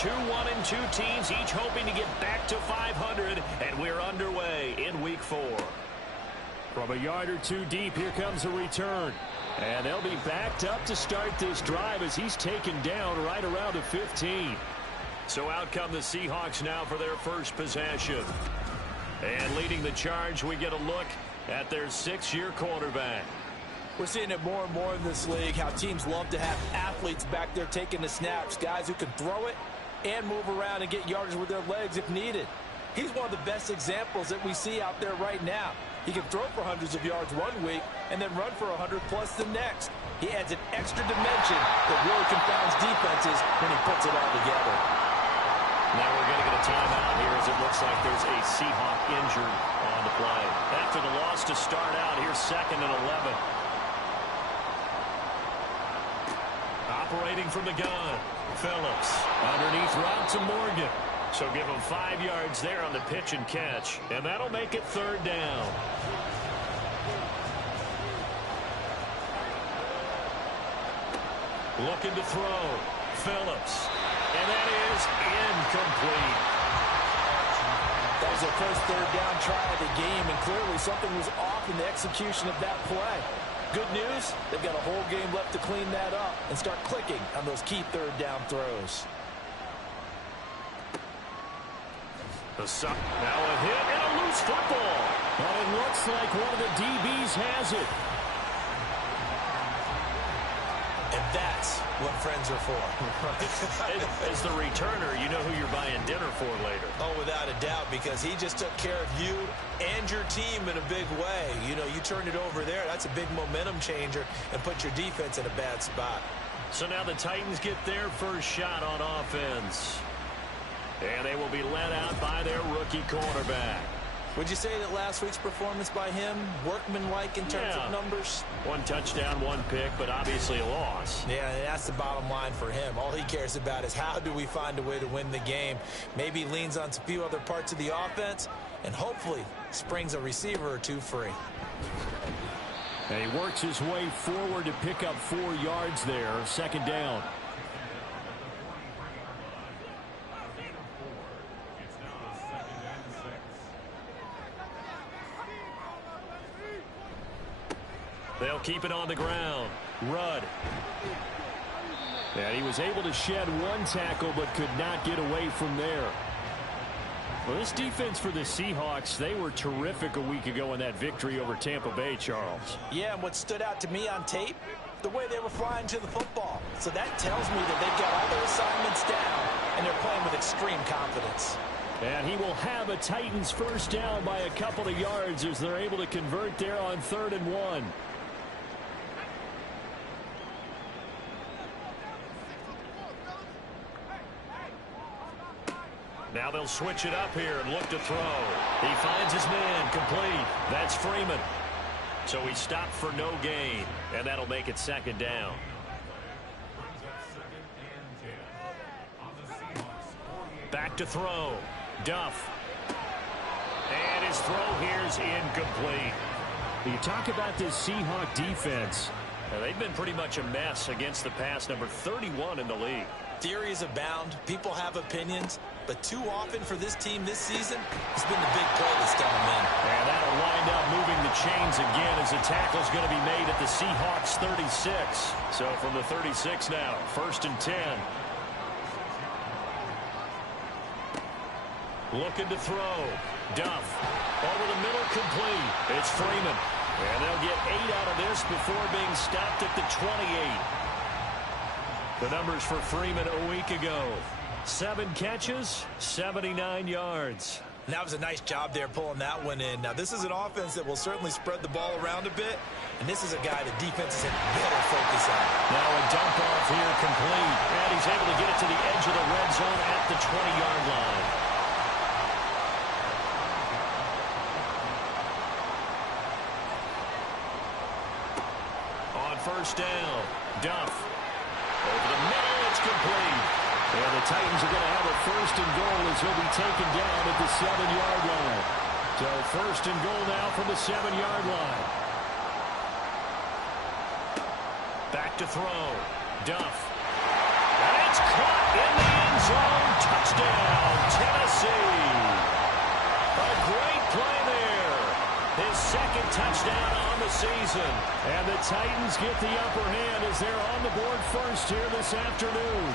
2-1-2 teams, each hoping to get back to 500, and we're underway in Week 4. From a yard or two deep, here comes a return. And they'll be backed up to start this drive as he's taken down right around the 15. So out come the Seahawks now for their first possession. And leading the charge, we get a look at their 6-year quarterback. We're seeing it more and more in this league, how teams love to have athletes back there taking the snaps, guys who can throw it and move around and get yardage with their legs if needed. He's one of the best examples that we see out there right now. He can throw for hundreds of yards one week and then run for 100-plus the next. He adds an extra dimension that really confounds defenses when he puts it all together. Now we're going to get a timeout here as it looks like there's a Seahawk injured on the play. After the loss to start out, here's 2nd and 11. Operating from the gun, Phillips. Underneath route to Morgan. So give him 5 yards there on the pitch and catch. And that'll make it 3rd down. Looking to throw. Phillips. And that is incomplete. That was their first 3rd down try of the game, and clearly something was off in the execution of that play. Good news, they've got a whole game left to clean that up and start clicking on those key 3rd down throws. Now a hit and a loose football. But it looks like one of the DBs has it. And that's what friends are for. As the returner, you know who you're buying dinner for later. Oh, without a doubt, because he just took care of you and your team in a big way. You know, you turned it over there. That's a big momentum changer and put your defense in a bad spot. So now the Titans get their first shot on offense. And they will be led out by their rookie quarterback. Would you say that last week's performance by him, workmanlike in terms of numbers? 1 touchdown, 1 pick, but obviously a loss. Yeah, and that's the bottom line for him. All he cares about is how do we find a way to win the game. Maybe leans on a few other parts of the offense, and hopefully springs a receiver or two free. And he works his way forward to pick up 4 yards there, 2nd down. They'll keep it on the ground. Rudd. And he was able to shed 1 tackle but could not get away from there. Well, this defense for the Seahawks, they were terrific a week ago in that victory over Tampa Bay, Charles. Yeah, and what stood out to me on tape, the way they were flying to the football. So that tells me that they've got all their assignments down, and they're playing with extreme confidence. And he will have a Titans first down by a couple of yards as they're able to convert there on 3rd and 1. Now they'll switch it up here and look to throw. He finds his man complete. That's Freeman. So he stopped for no gain, and that'll make it 2nd down. Back to throw. Duff. And his throw here's incomplete. You talk about this Seahawk defense. Now, they've been pretty much a mess against the pass, number 31 in the league. Theories abound. People have opinions. But too often for this team this season, it's been the big play that's done them in. And that'll wind up moving the chains again as the tackle's going to be made at the Seahawks 36. So from the 36 now, 1st and 10. Looking to throw. Duff. Over the middle, complete. It's Freeman. And they'll get 8 out of this before being stopped at the 28. The numbers for Freeman a week ago. 7 catches, 79 yards. And that was a nice job there pulling that one in. Now, this is an offense that will certainly spread the ball around a bit. And this is a guy the defenses had better focus on. Now a dump off here complete. And he's able to get it to the edge of the red zone at the 20-yard line. On 1st down, Duff. Over the middle, it's complete. And the Titans are going to have a 1st and goal as he'll be taken down at the 7-yard line. So 1st and goal now from the 7-yard line. Back to throw. Duff. And it's caught in the end zone. Touchdown, Tennessee. A great play there. His second touchdown on the season. And the Titans get the upper hand as they're on the board first here this afternoon.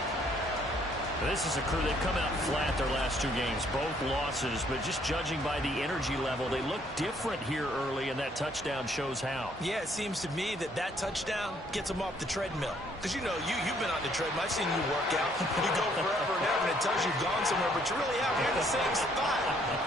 This is a crew, they've come out flat their last two games, both losses, but just judging by the energy level, they look different here early, and that touchdown shows how. Yeah, it seems to me that touchdown gets them off the treadmill. Because, you know, you've been on the treadmill. I've seen you work out. You go forever and ever, and it tells you you've gone somewhere, but you really haven't. You're in the same spot.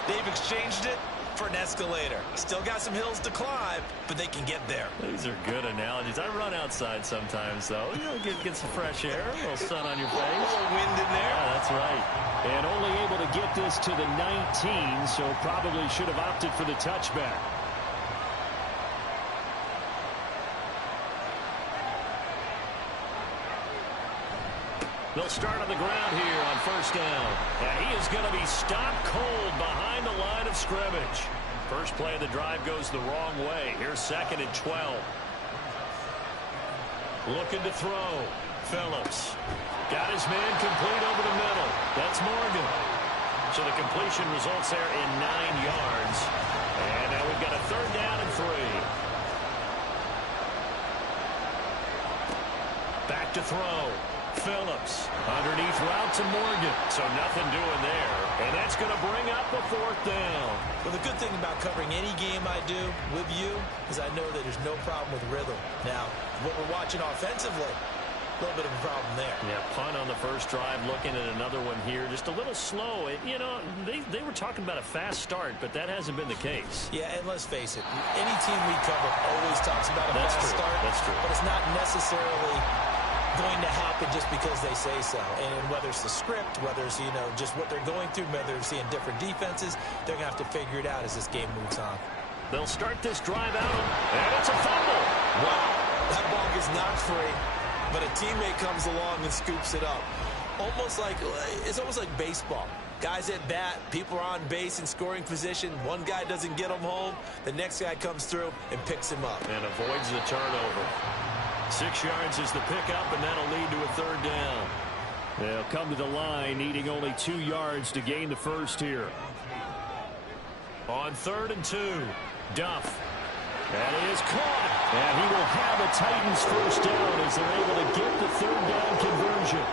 They've exchanged it for an escalator. Still got some hills to climb, but they can get there. These are good analogies. I run outside sometimes, though. You know, get some fresh air, a little sun on your face. A little wind in there. Yeah, that's right. And only able to get this to the 19, so probably should have opted for the touchback. They'll start on the ground here on first down. And he is going to be stopped cold behind the line of scrimmage. First play of the drive goes the wrong way. Here's 2nd and 12. Looking to throw. Phillips. Got his man complete over the middle. That's Morgan. So the completion results there in 9 yards. And now we've got a 3rd down and 3. Back to throw. Phillips. Underneath route to Morgan. So nothing doing there. And that's going to bring up a 4th down. Well, the good thing about covering any game I do with you is I know that there's no problem with rhythm. Now, what we're watching offensively, a little bit of a problem there. Yeah, punt on the first drive, looking at another one here. Just a little slow. You know, they were talking about a fast start, but that hasn't been the case. Yeah, and let's face it, any team we cover always talks about a fast start. That's true. But it's not necessarily going to happen just because they say so. And whether it's the script, whether it's, you know, just what they're going through, whether they're seeing different defenses, they're going to have to figure it out as this game moves on. They'll start this drive out, and it's a fumble. Wow, that ball gets knocked free, but a teammate comes along and scoops it up. It's almost like baseball. Guys at bat, people are on base in scoring position. One guy doesn't get him home. The next guy comes through and picks him up. And avoids the turnover. 6 yards is the pickup, and that'll lead to a 3rd down. They'll come to the line, needing only 2 yards to gain the first here. On 3rd and 2, Duff. That is caught. And he will have a Titans first down as they're able to get the 3rd down conversion.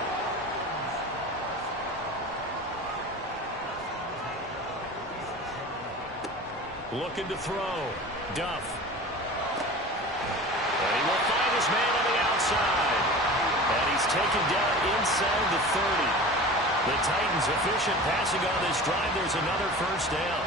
Looking to throw. Duff. And he will find his man on the outside. And he's taken down inside the 30. The Titans efficient passing on this drive. There's another first down.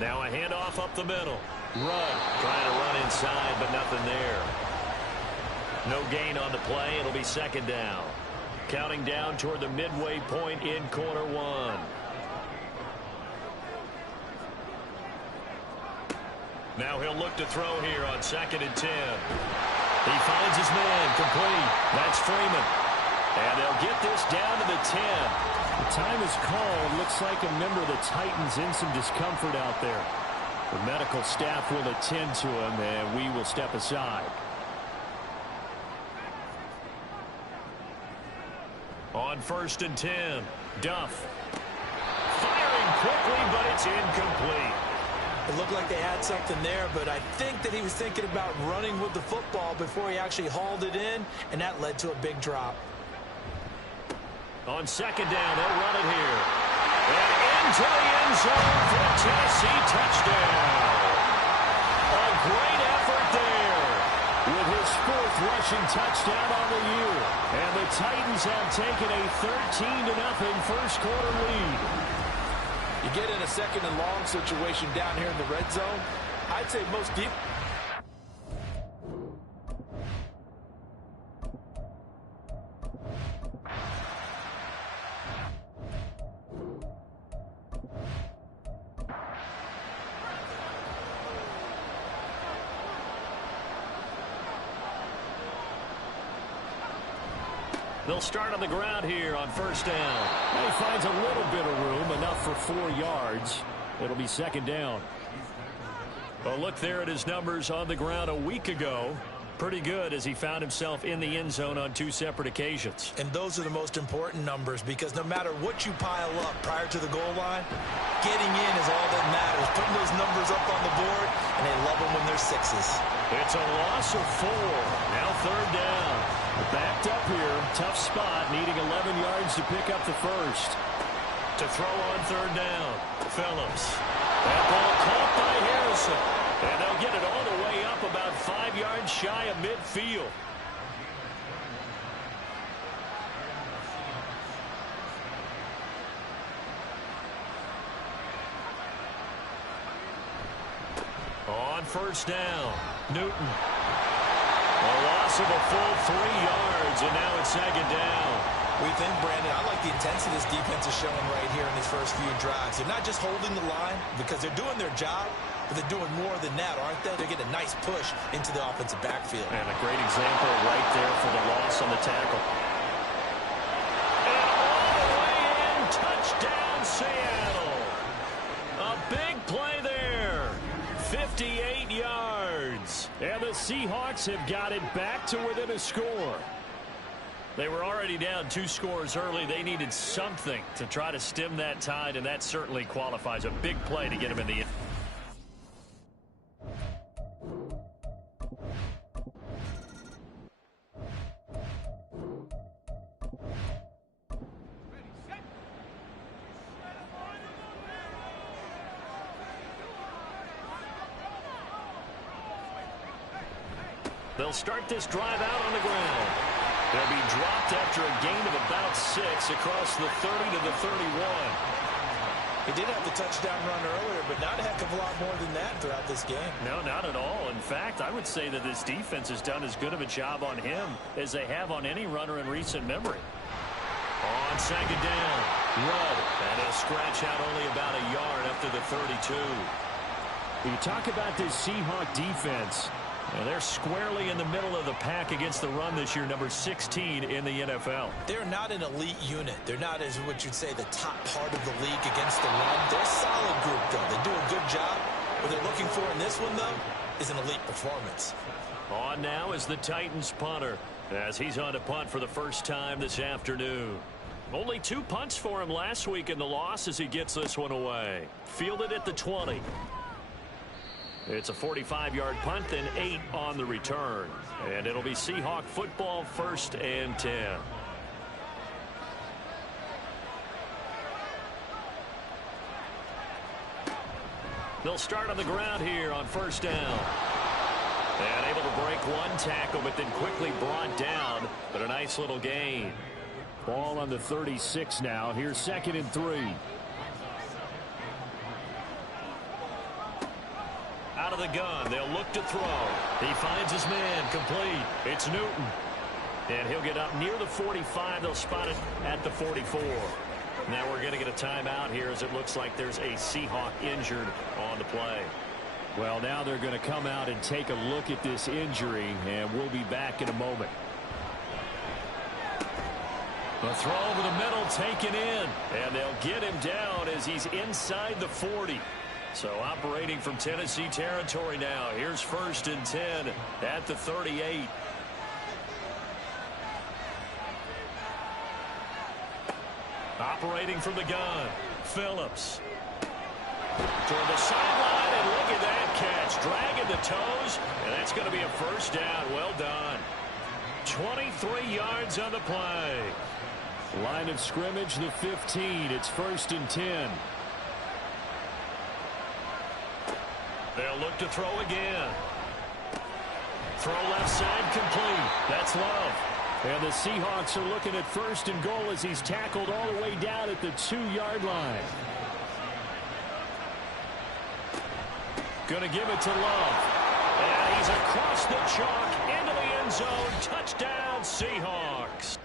Now a handoff up the middle. Run. Trying to run inside, but nothing there. No gain on the play. It'll be 2nd down. Counting down toward the midway point in quarter 1. Now he'll look to throw here on 2nd and 10. He finds his man complete. That's Freeman. And they'll get this down to the 10. The time is called. Looks like a member of the Titans in some discomfort out there. The medical staff will attend to him, and we will step aside. On 1st and 10, Duff. Firing quickly, but it's incomplete. It looked like they had something there, but I think that he was thinking about running with the football before he actually hauled it in, and that led to a big drop. On 2nd down, they'll run it here. And into the end zone for a Tennessee touchdown. A great effort there. With his 4th rushing touchdown on the year. And the Titans have taken a 13-0 first quarter lead. You get in a 2nd and long situation down here in the red zone, I'd say most deep. They'll start on the ground here on 1st down. He finds a little bit of room, enough for 4 yards. It'll be 2nd down. Well, look there at his numbers on the ground a week ago. Pretty good as he found himself in the end zone on 2 separate occasions. And those are the most important numbers because no matter what you pile up prior to the goal line, getting in is all that matters. Putting those numbers up on the board, and they love them when they're 6s. It's a loss of 4. Now 3rd down. Backed up here. Tough spot, needing 11 yards to pick up the first. To throw on 3rd down. Phillips. That ball caught by Harrison. And they'll get it all the way up about 5 yards shy of midfield. On 1st down, Newton. A loss of a full 3 yards, and now it's 2nd down. We think, Brandon, I like the intensity this defense is showing right here in these first few drives. They're not just holding the line because they're doing their job, but they're doing more than that, aren't they? They're getting a nice push into the offensive backfield. And a great example right there for the loss on the tackle. And all the way in, touchdown Seattle. A big play there. 58 yards. And the Seahawks have got it back to within a score. They were already down 2 scores early. They needed something to try to stem that tide, and that certainly qualifies. A big play to get them in the end. They'll start this drive out on the ground. They'll be dropped after a gain of about 6 across the 30 to the 31. He did have the touchdown run earlier, but not a heck of a lot more than that throughout this game. No, not at all. In fact, I would say that this defense has done as good of a job on him as they have on any runner in recent memory. On 2nd down, Rudd. And he'll scratch out only about a yard up to the 32. You talk about this Seahawk defense. And they're squarely in the middle of the pack against the run this year, number 16 in the NFL. They're not an elite unit. They're not, as what you'd say, the top part of the league against the run. They're a solid group, though. They do a good job. What they're looking for in this one, though, is an elite performance. On now is the Titans punter, as he's on to punt for the first time this afternoon. Only 2 punts for him last week in the loss as he gets this one away. Fielded at the 20. It's a 45-yard punt, then 8 on the return. And it'll be Seahawk football, 1st and 10. They'll start on the ground here on 1st down. And able to break 1 tackle, but then quickly brought down. But a nice little gain. Ball on the 36 now. Here's 2nd and 3. Out of the gun, they'll look to throw. He finds his man, complete. It's Newton. And he'll get up near the 45. They'll spot it at the 44. Now we're going to get a timeout here as it looks like there's a Seahawk injured on the play. Well, now they're going to come out and take a look at this injury, and we'll be back in a moment. The throw over the middle taken in, and they'll get him down as he's inside the 40. So operating from Tennessee territory now. Here's 1st and 10 at the 38. Operating from the gun, Phillips. Toward the sideline, and look at that catch. Dragging the toes, and that's going to be a 1st down. Well done. 23 yards on the play. Line of scrimmage, the 15. It's 1st and 10. They'll look to throw again. Throw left side complete. That's Love. And the Seahawks are looking at 1st and goal as he's tackled all the way down at the 2-yard line. Gonna give it to Love. And he's across the chalk into the end zone. Touchdown, Seahawks.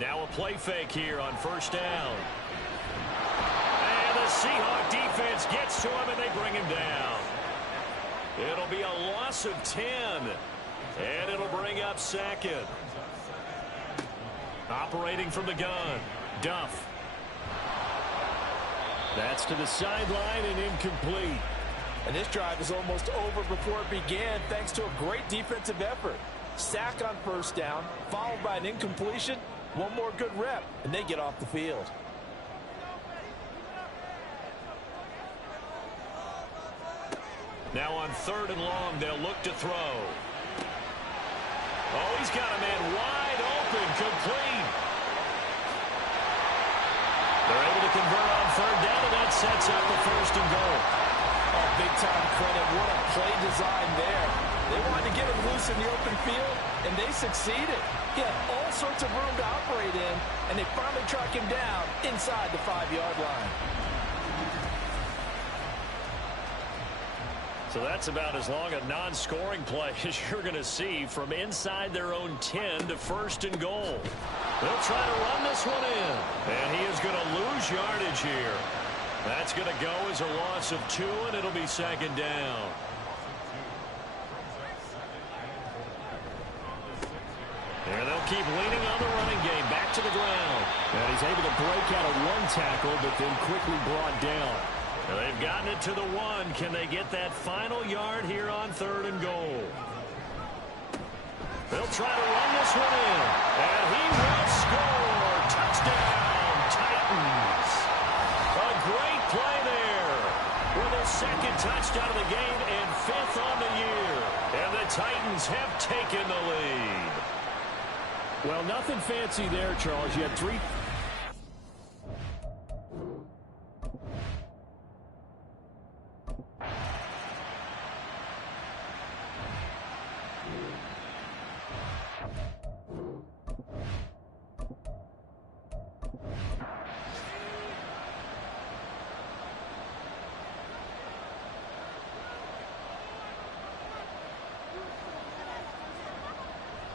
Now a play fake here on 1st down. And the Seahawk defense gets to him, and they bring him down. It'll be a loss of 10, and it'll bring up second. Operating from the gun, Duff. That's to the sideline and incomplete. And this drive is almost over before it began thanks to a great defensive effort. Sack on first down, followed by an incompletion. One more good rep, and they get off the field. Now on 3rd and long, they'll look to throw. Oh, he's got a man wide open, complete. They're able to convert on 3rd down, and that sets up the 1st and goal. Oh, big-time credit. What a play design there. They wanted to get him loose in the open field, and they succeeded. He had all sorts of room to operate in, and they finally track him down inside the 5-yard line. So that's about as long a non-scoring play as you're going to see from inside their own 10 to 1st and goal. They'll try to run this one in, and he is going to lose yardage here. That's going to go as a loss of 2, and it'll be 2nd down. There they'll keep leaning on the running game. Back to the ground. And he's able to break out of 1 tackle, but then quickly brought down. Now they've gotten it to the 1. Can they get that final yard here on 3rd and goal? They'll try to run this one in. And he will score. Touchdown, Titans. A great play there. With a 2nd touchdown of the game and 5th on the year. And the Titans have taken the lead. Well, nothing fancy there, Charles. You had 3.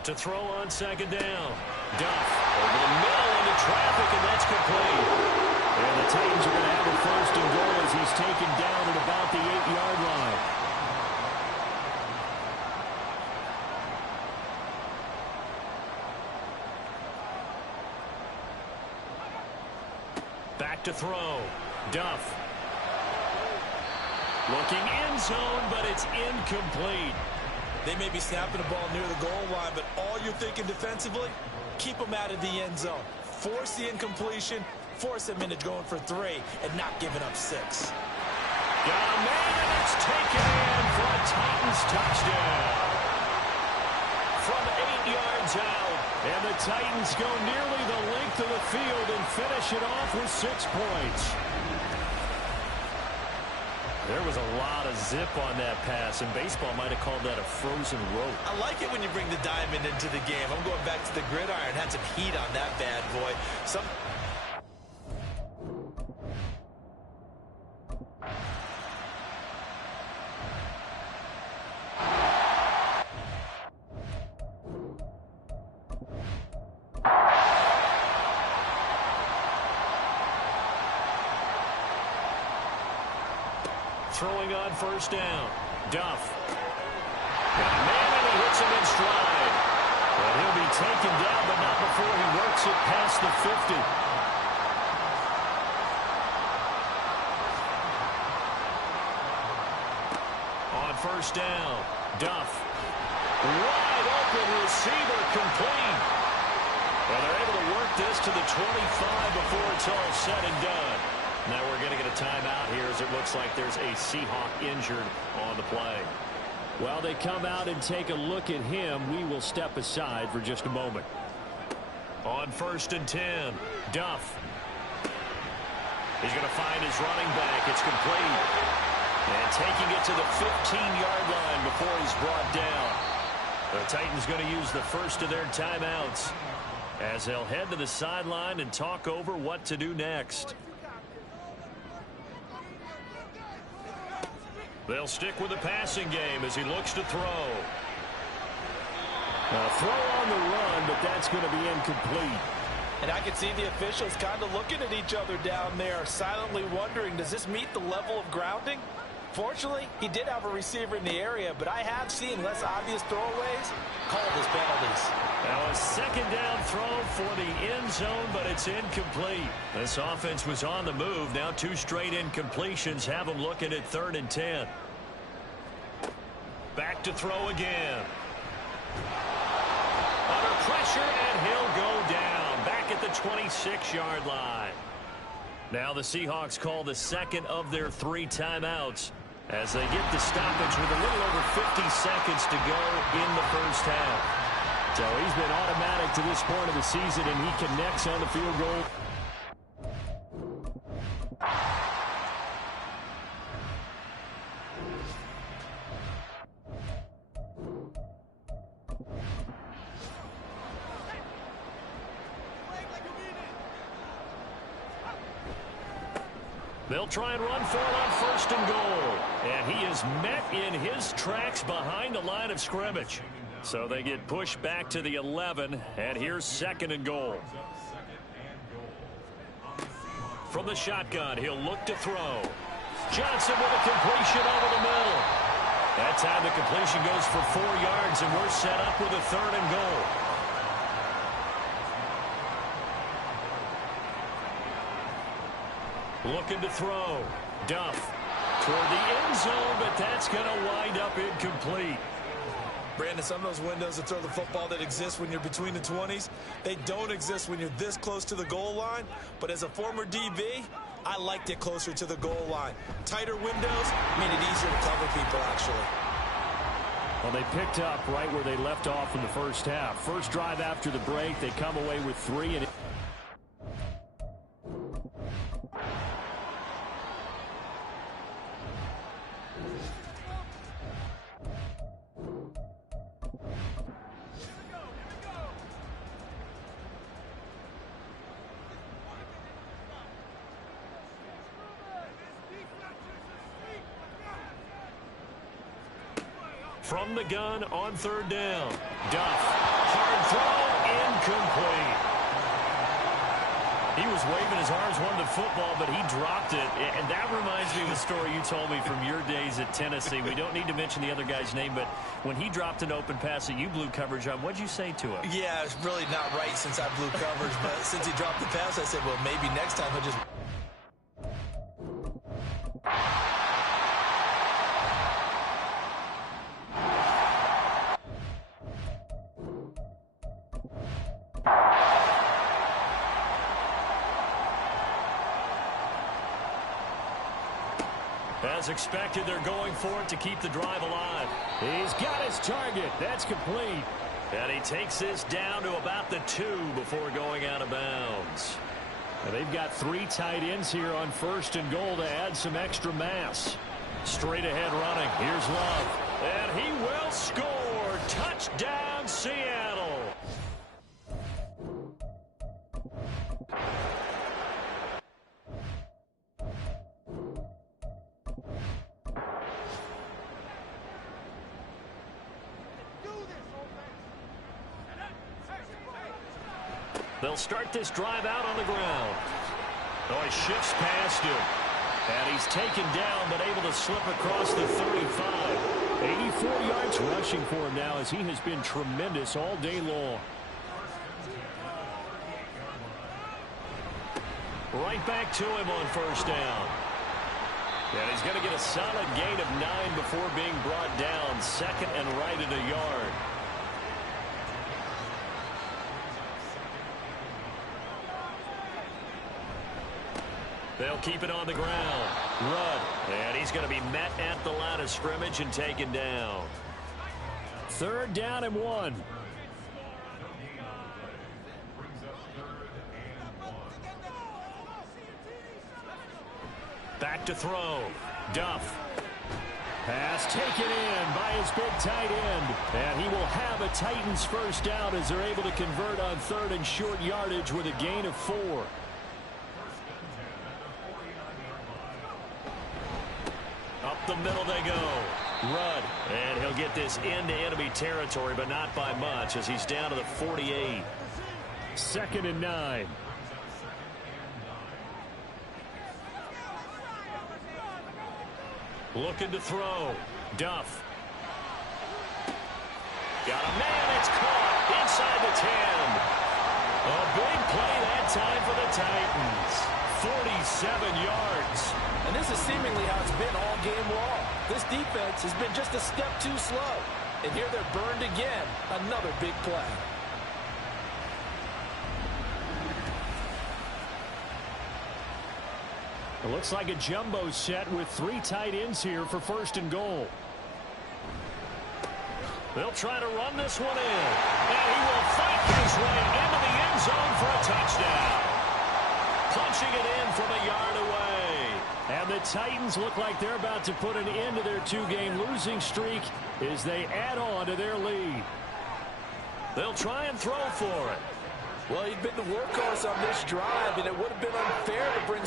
To throw on 2nd down. Duff over the middle into traffic, and that's complete. And the Titans are going to have a 1st and goal as he's taken down at about the 8-yard line. Back to throw. Duff. Looking end zone, but it's incomplete. They may be snapping the ball near the goal line, but all you're thinking defensively, keep them out of the end zone. Force the incompletion, force them into going for 3, and not giving up 6. Got a man, and it's taken in for a Titans touchdown. From 8 yards out, and the Titans go nearly the length of the field and finish it off with 6 points. There was a lot of zip on that pass, and baseball might have called that a frozen rope. I like it when you bring the diamond into the game. I'm going back to the gridiron. Had some heat on that bad boy. Throwing on 1st down. Duff. Got a man, and he hits him in stride. And he'll be taken down, but not before he works it past the 50. On 1st down, Duff. Wide open receiver, complete. Well, they're able to work this to the 25 before it's all said and done. Now we're going to get a timeout here as it looks like there's a Seahawk injured on the play. While they come out and take a look at him, we will step aside for just a moment. On 1st and 10, Duff. He's going to find his running back. It's complete. And taking it to the 15-yard line before he's brought down. The Titans going to use the first of their timeouts as they'll head to the sideline and talk over what to do next. They'll stick with the passing game as he looks to throw. A throw on the run, but that's going to be incomplete. And I could see the officials kind of looking at each other down there, silently wondering, does this meet the level of grounding? Fortunately, he did have a receiver in the area, but I have seen less obvious throwaways called as penalties. Now a second down throw for the end zone, but it's incomplete. This offense was on the move. Now 2 straight incompletions have them looking at 3rd and 10. Back to throw again. Under pressure, and he'll go down. Back at the 26-yard line. Now the Seahawks call the second of their 3 timeouts as they get the stoppage with a little over 50 seconds to go in the first half. So he's been automatic to this point of the season, and he connects on the field goal. They'll try and run for it on 1st and goal. And he is met in his tracks behind the line of scrimmage. So they get pushed back to the 11, and here's 2nd and goal. From the shotgun, he'll look to throw. Johnson with a completion over the middle. That time the completion goes for 4 yards, and we're set up with a 3rd and goal. Looking to throw. Duff toward the end zone, but that's going to wind up incomplete. Brandon, some of those windows to throw the football that exist when you're between the 20s, they don't exist when you're this close to the goal line. But as a former DB, I liked it closer to the goal line. Tighter windows made it easier to cover people, actually. Well, they picked up right where they left off in the first half. First drive after the break, they come away with 3. And from the gun on 3rd down. Duff. Hard throw. Incomplete. He was waving his arms, wanting the football, but he dropped it. And that reminds me of the story you told me from your days at Tennessee. We don't need to mention the other guy's name, but when he dropped an open pass that you blew coverage on, what'd you say to him? Yeah, it's really not right since I blew coverage, but since he dropped the pass, I said, well, maybe next time he'll just... As expected, they're going for it to keep the drive alive. he's got his target. That's complete. And he takes this down to about the 2 before going out of bounds. Now they've got 3 tight ends here on 1st and goal to add some extra mass. Straight ahead running. Here's Love. And he will score. Touchdown, Seattle. They'll start this drive out on the ground. Oh, he shifts past him. And he's taken down, but able to slip across the 35. 84 yards rushing for him now, as he has been tremendous all day long. Right back to him on 1st down. And he's going to get a solid gain of 9 before being brought down. 2nd and right at a yard. They'll keep it on the ground. Rudd. And he's going to be met at the line of scrimmage and taken down. 3rd down and 1. Back to throw. Duff. Pass taken in by his big tight end. And he will have a Titans 1st down as they're able to convert on 3rd and short yardage with a gain of 4. Up the middle they go. Rudd. And he'll get this into enemy territory, but not by much as he's down to the 48. 2nd and 9. Looking to throw. Duff. Got a man. It's caught inside the 10. A big play that time for the Titans. 47 yards. And this is seemingly how it's been all game long. This defense has been just a step too slow. And here they're burned again. Another big play. It looks like a jumbo set with 3 tight ends here for 1st and goal. They'll try to run this one in. And he will fight his way into the end zone for a touchdown. Punching it in from a yard away. And the Titans look like they're about to put an end to their 2-game losing streak as they add on to their lead. They'll try and throw for it. Well, he'd been the workhorse on this drive, and it would have been unfair to bring...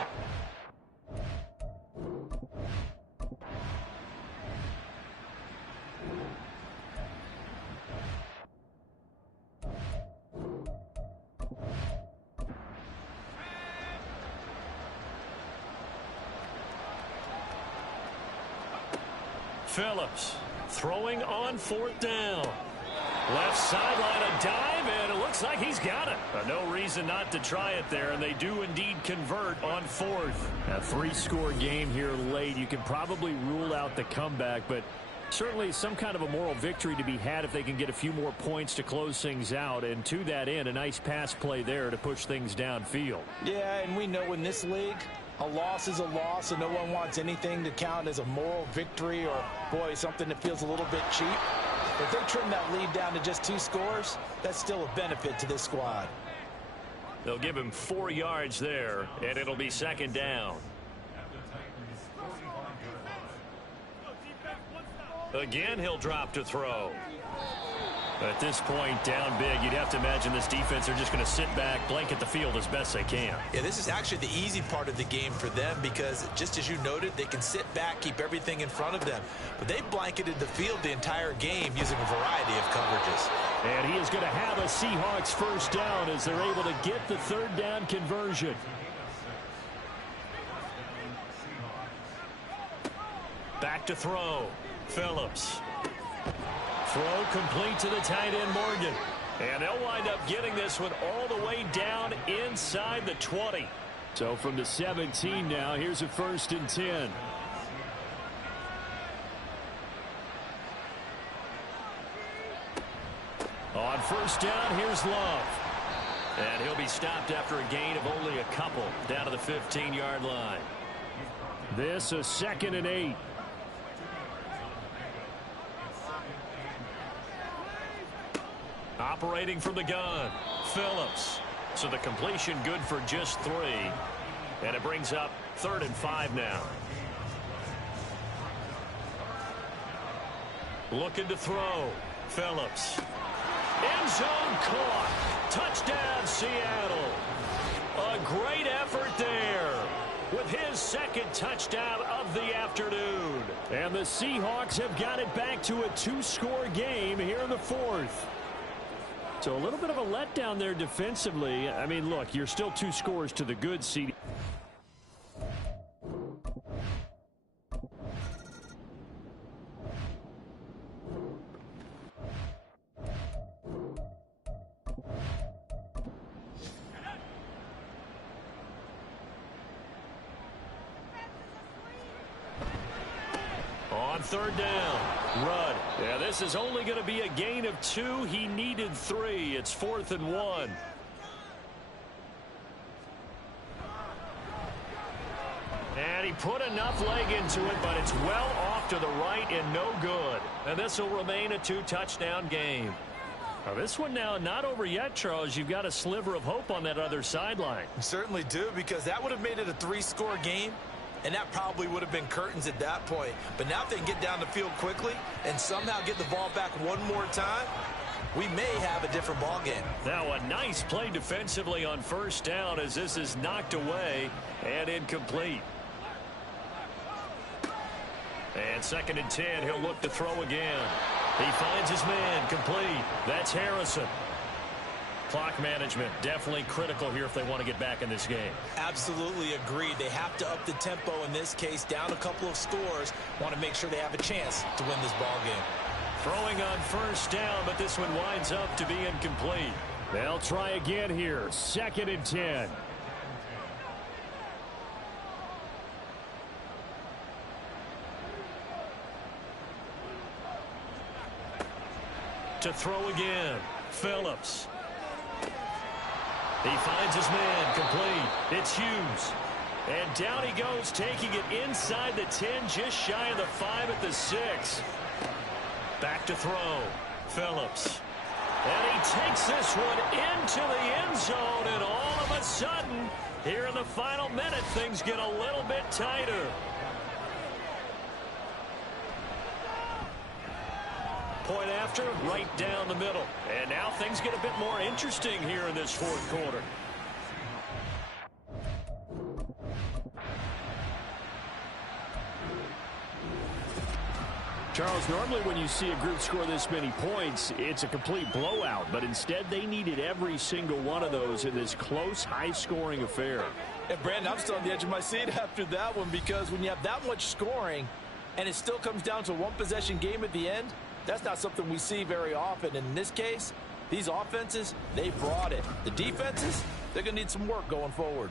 Phillips throwing on 4th down. Left sideline, a dive, and it looks like he's got it. No reason not to try it there, and they do indeed convert on 4th. A 3-score game here late. You can probably rule out the comeback, but certainly some kind of a moral victory to be had if they can get a few more points to close things out. And to that end, a nice pass play there to push things downfield. Yeah, and we know in this league, a loss is a loss, and no one wants anything to count as a moral victory or, boy, something that feels a little bit cheap. If they trim that lead down to just 2 scores, that's still a benefit to this squad. They'll give him 4 yards there, and it'll be 2nd down. Again, he'll drop to throw. At this point, down big, you'd have to imagine this defense are just going to sit back, blanket the field as best they can. Yeah, this is actually the easy part of the game for them because, just as you noted, they can sit back, keep everything in front of them. But they blanketed the field the entire game using a variety of coverages. And he is going to have a Seahawks 1st down as they're able to get the 3rd down conversion. Back to throw. Phillips. Throw complete to the tight end, Morgan. And they'll wind up getting this one all the way down inside the 20. So from the 17 now, here's a 1st and 10. On 1st down, here's Love. And he'll be stopped after a gain of only a couple down to the 15-yard line. This a 2nd and 8. Operating from the gun, Phillips. So the completion good for just 3. And it brings up 3rd and 5 now. Looking to throw, Phillips. End zone caught. Touchdown, Seattle. A great effort there with his 2nd touchdown of the afternoon. And the Seahawks have got it back to a 2-score game here in the 4th. So a little bit of a letdown there defensively. I mean, look, you're still 2 scores to the good, CD. On 3rd down, Rudd. Yeah, this is only going to be a gain of 2. He needed 3. It's 4th and 1. And he put enough leg into it, but it's well off to the right and no good. And this will remain a 2-touchdown game. Now this one now not over yet, Charles. You've got a sliver of hope on that other sideline. You certainly do, because that would have made it a 3-score game. And that probably would have been curtains at that point. But now if they can get down the field quickly and somehow get the ball back one more time, we may have a different ball game. Now a nice play defensively on 1st down as this is knocked away and incomplete. And 2nd and 10, he'll look to throw again. He finds his man complete. That's Harrison. Clock management, definitely critical here if they want to get back in this game. Absolutely agreed. They have to up the tempo in this case, down a couple of scores. Want to make sure they have a chance to win this ball game. Throwing on first down, but this one winds up to be incomplete. They'll try again here. 2nd and 10. To throw again, Phillips. He finds his man, complete. It's Hughes. And down he goes, taking it inside the 10, just shy of the 5 at the 6. Back to throw, Phillips. And he takes this one into the end zone, and all of a sudden, here in the final minute, things get a little bit tighter. Point after, right down the middle. And now things get a bit more interesting here in this 4th quarter. Charles, normally when you see a group score this many points, it's a complete blowout. But instead, they needed every single one of those in this close, high-scoring affair. And Brandon, I'm still on the edge of my seat after that one, because when you have that much scoring and it still comes down to a one-possession game at the end, that's not something we see very often. And in this case, these offenses, they brought it. The defenses, they're going to need some work going forward.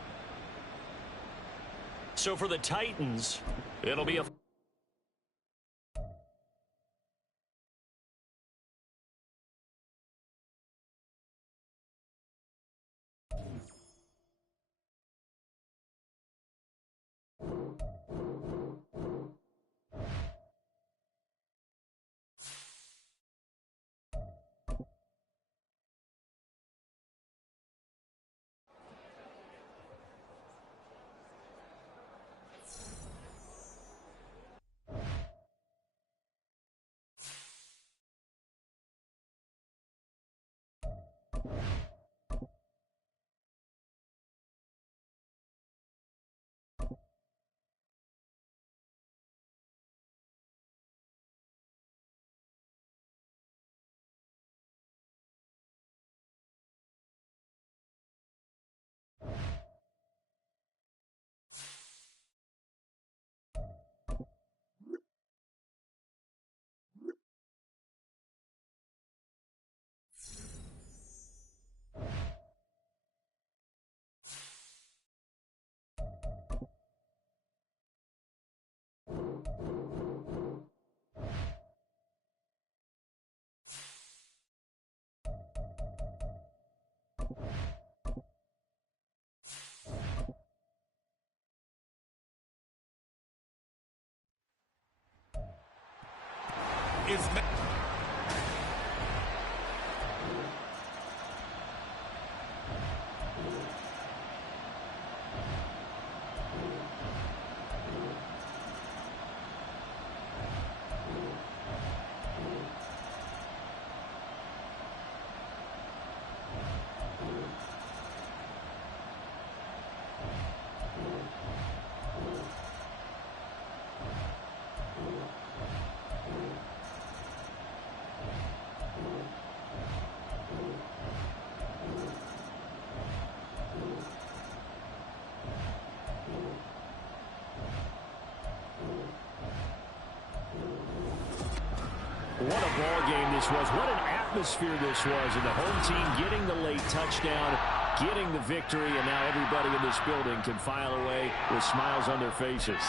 So for the Titans, it'll be a... What a ball game this was. What an atmosphere this was. And the home team getting the late touchdown, getting the victory, and now everybody in this building can file away with smiles on their faces.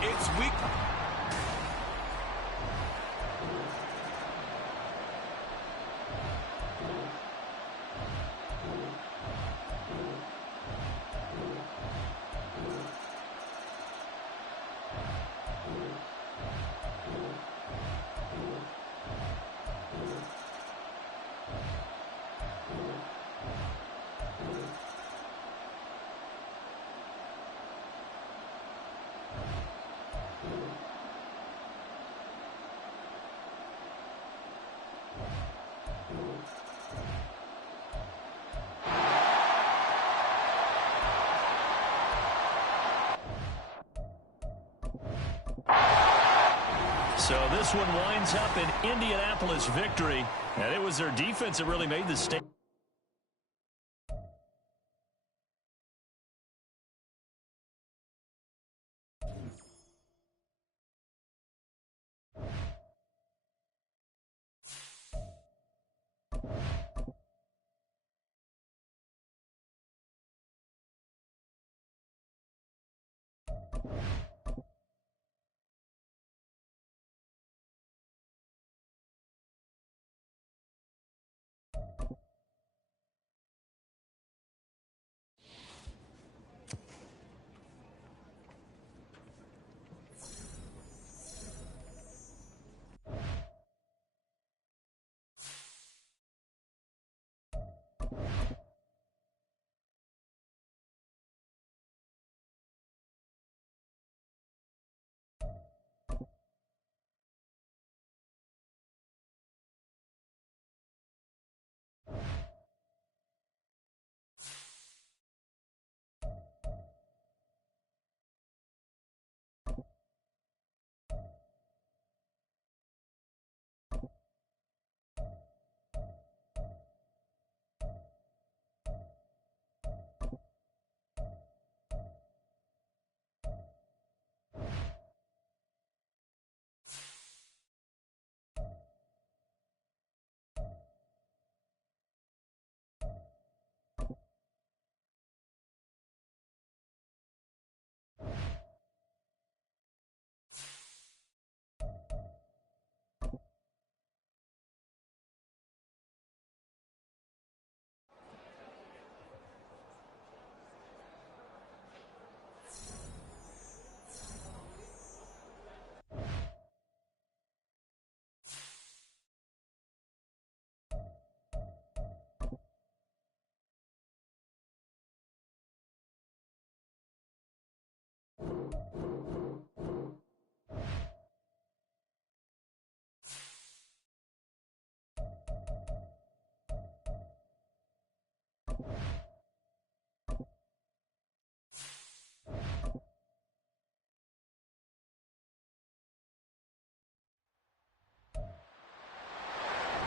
It's week. So this one winds up an Indianapolis victory, and it was their defense that really made the stake.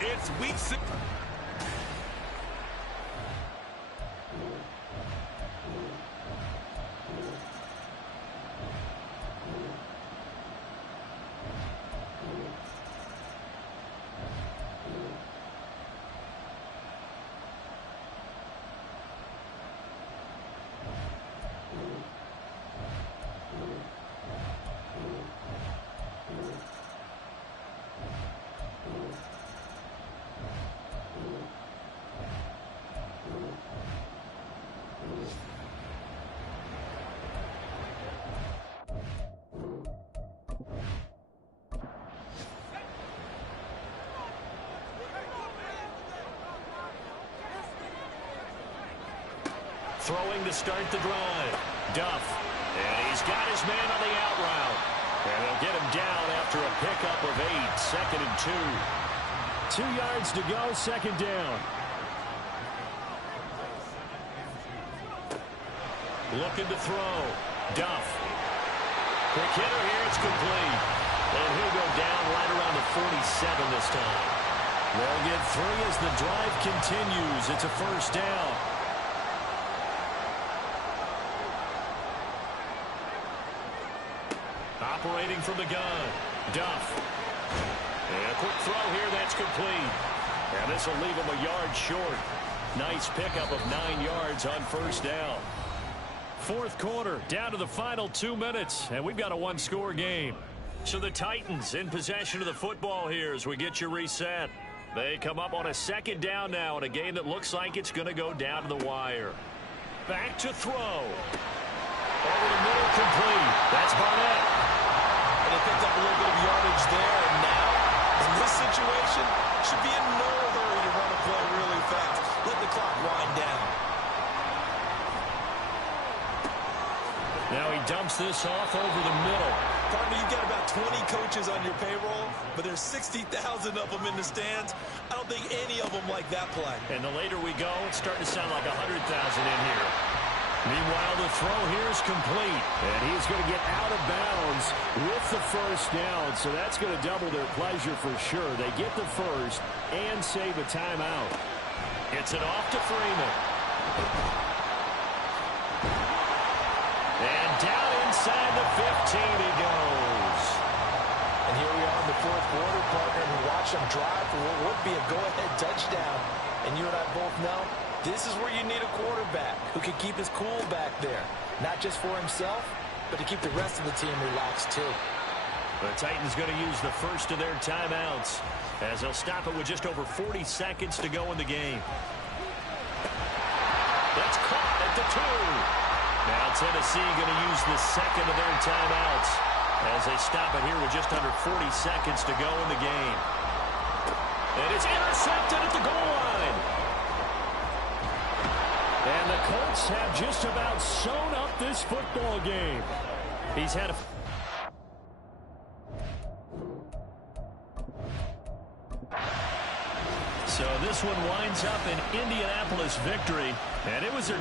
It's week 6. Throwing to start the drive. Duff. And he's got his man on the out route. And they'll get him down after a pickup of 8. 2nd and 2. 2 yards to go, 2nd down. Looking to throw. Duff. Quick hitter here. It's complete. And he'll go down right around the 47 this time. They'll get 3 as the drive continues. It's a 1st down. Operating from the gun. Duff. And a quick throw here. That's complete. And this will leave him a yard short. Nice pickup of 9 yards on 1st down. Fourth quarter, down to the final 2 minutes, and we've got a one-score game. So the Titans in possession of the football here as we get you reset. They come up on a second down now in a game that looks like it's going to go down to the wire. Back to throw. Over the middle, complete. That's Barnett. And they picked up a little bit of yardage there, and now, in this situation, should be in no hurry to run a play really fast. Let the clock wind down. Now he dumps this off over the middle. Partner, you've got about 20 coaches on your payroll, but there's 60,000 of them in the stands. I don't think any of them like that play. And the later we go, it's starting to sound like 100,000 in here. Meanwhile, the throw here is complete. And he's going to get out of bounds with the first down, so that's going to double their pleasure for sure. They get the first and save a timeout. Gets it off to Freeman. And down inside the 15 he goes. And here we are in the fourth quarter, partner, and watch them drive for what would be a go-ahead touchdown. And you and I both know this is where you need a quarterback who can keep his cool back there. Not just for himself, but to keep the rest of the team relaxed too. The Titans going to use the first of their timeouts as they'll stop it with just over 40 seconds to go in the game. That's caught at the 2. Now Tennessee going to use the second of their timeouts as they stop it here with just under 40 seconds to go in the game. And it's intercepted at the goal line. And the Colts have just about sewn up this football game. He's had a... So this one winds up an Indianapolis victory, and it was their...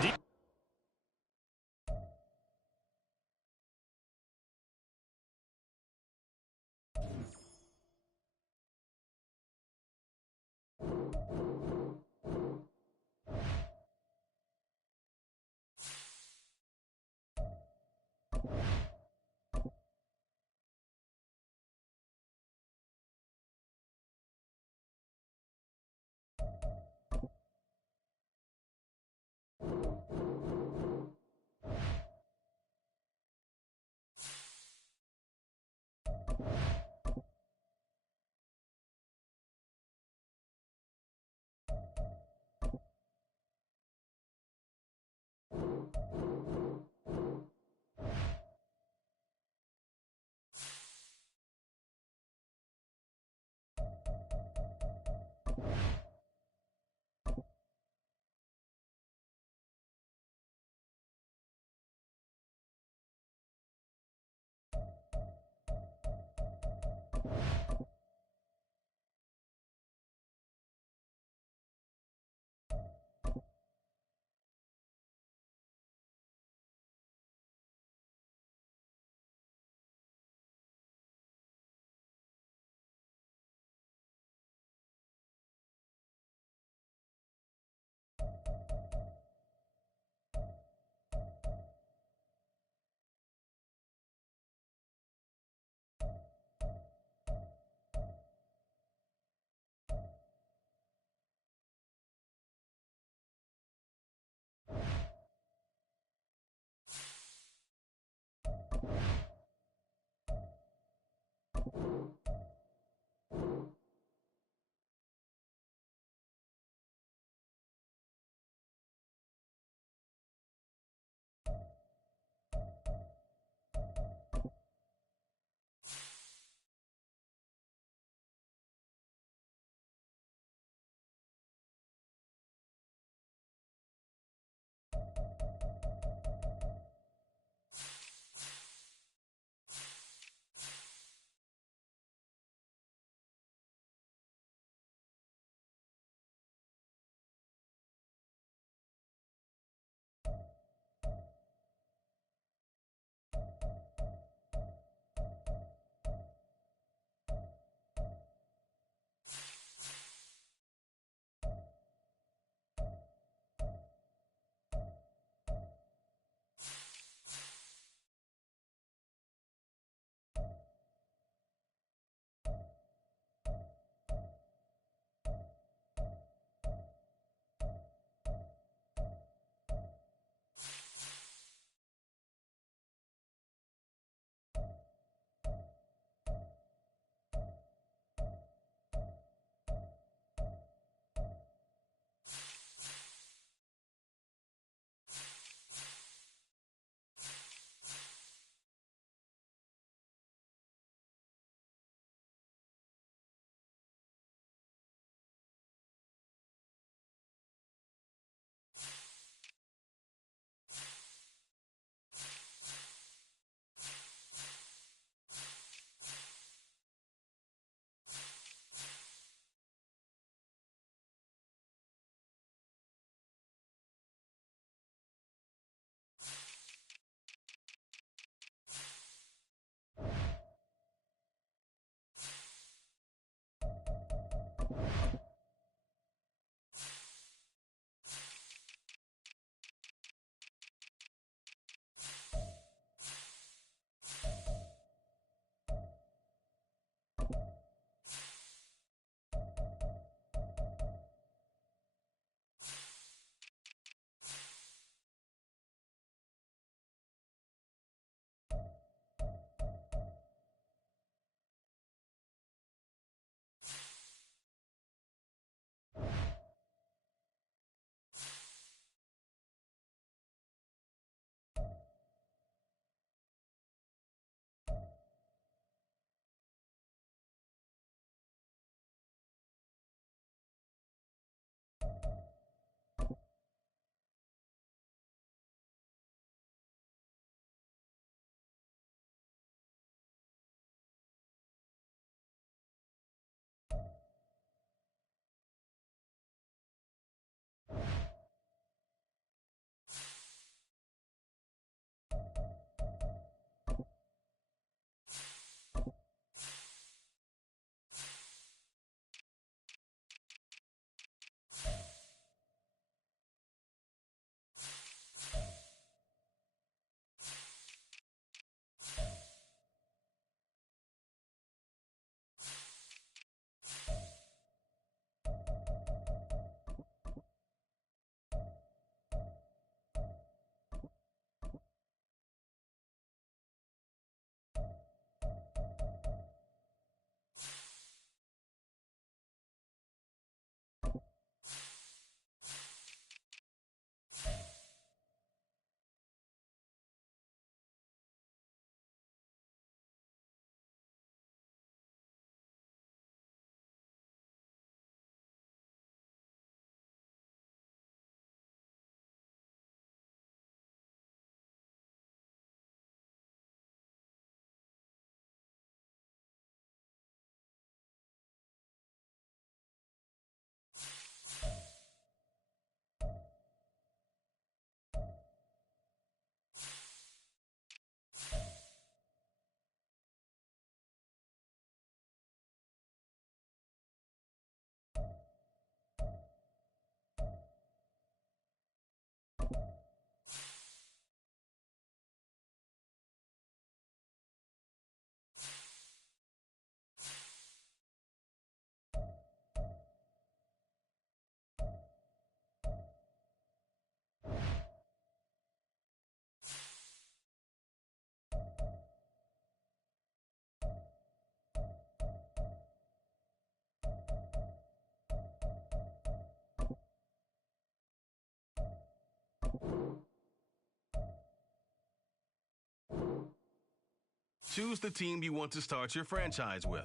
Choose the team you want to start your franchise with.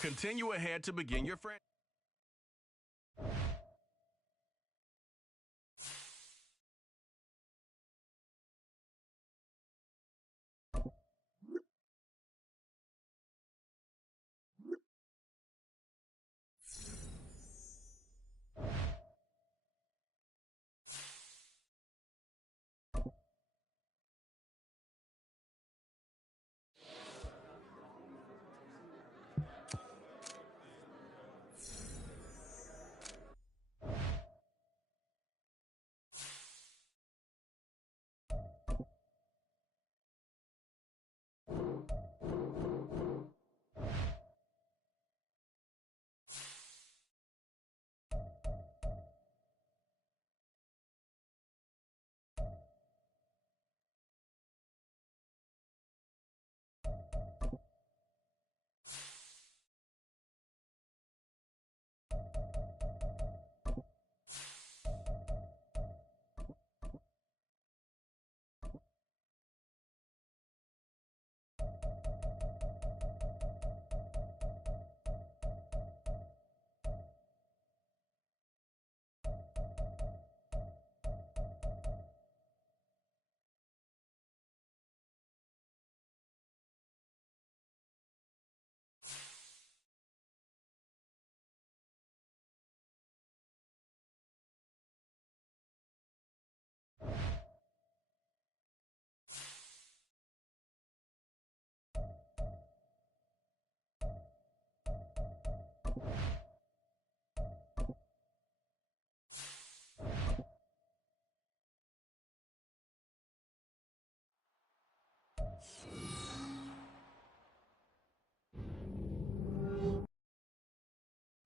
Continue ahead to begin your franchise.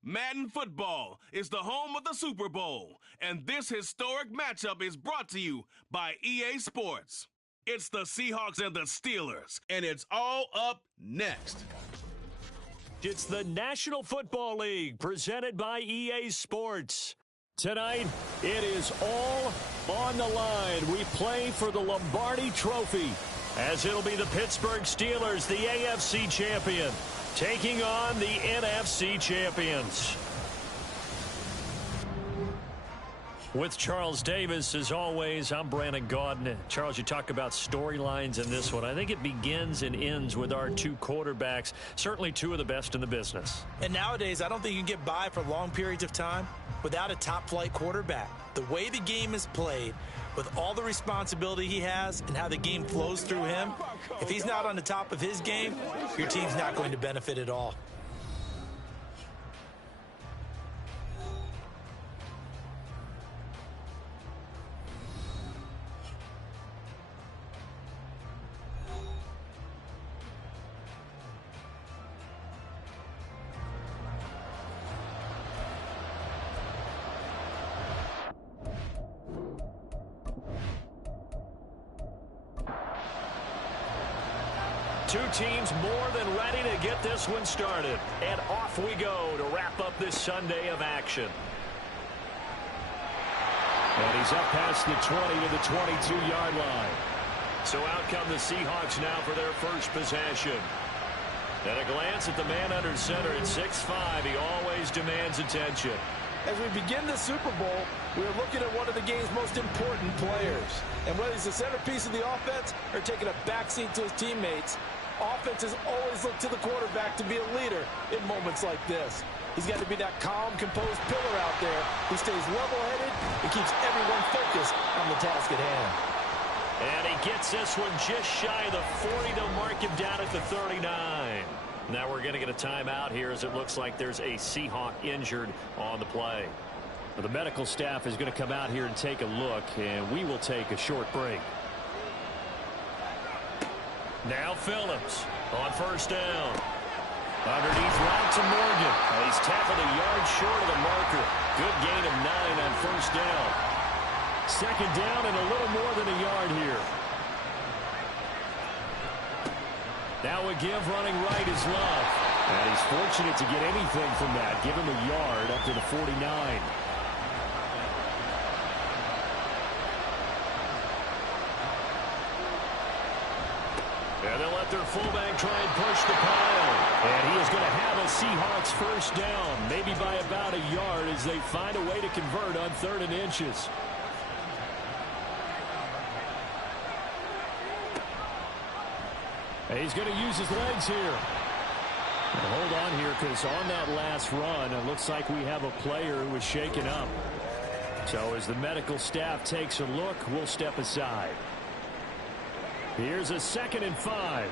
Madden Football is the home of the Super Bowl, and this historic matchup is brought to you by EA Sports. It's the Seahawks and the Steelers, and it's all up next. It's the National Football League presented by EA Sports. Tonight, it is all on the line. We play for the Lombardi Trophy, as it'll be the Pittsburgh Steelers, the AFC champion, taking on the NFC champions. With Charles Davis, as always, I'm Brandon Gaudin. Charles, you talk about storylines in this one. I think it begins and ends with our two quarterbacks, certainly two of the best in the business. And nowadays, I don't think you can get by for long periods of time without a top-flight quarterback. The way the game is played, with all the responsibility he has and how the game flows through him, if he's not on the top of his game, your team's not going to benefit at all. Two teams more than ready to get this one started. And off we go to wrap up this Sunday of action. And he's up past the 20 to the 22-yard line. So out come the Seahawks now for their first possession. And a glance at the man under center at 6'5". He always demands attention. As we begin the Super Bowl, we're looking at one of the game's most important players. And whether he's the centerpiece of the offense or taking a backseat to his teammates, offenses always look to the quarterback to be a leader in moments like this. He's got to be that calm, composed pillar out there who stays level-headed and keeps everyone focused on the task at hand. And he gets this one just shy of the 40 to mark him down at the 39. Now we're going to get a timeout here as it looks like there's a Seahawk injured on the play. Well, the medical staff is going to come out here and take a look, and we will take a short break. Now Phillips on first down. Underneath route to Morgan. And he's tackled a yard short of the marker. Good gain of 9 on first down. Second down and a little more than a yard here. Now a give running right is Love. And he's fortunate to get anything from that. Give him a yard up to the 49. And they'll let their fullback try and push the pile. And he is going to have a Seahawks first down, maybe by about a yard as they find a way to convert on 3rd and inches. And he's going to use his legs here. And hold on here, because on that last run, it looks like we have a player who was shaken up. So as the medical staff takes a look, we'll step aside. Here's a 2nd and 5.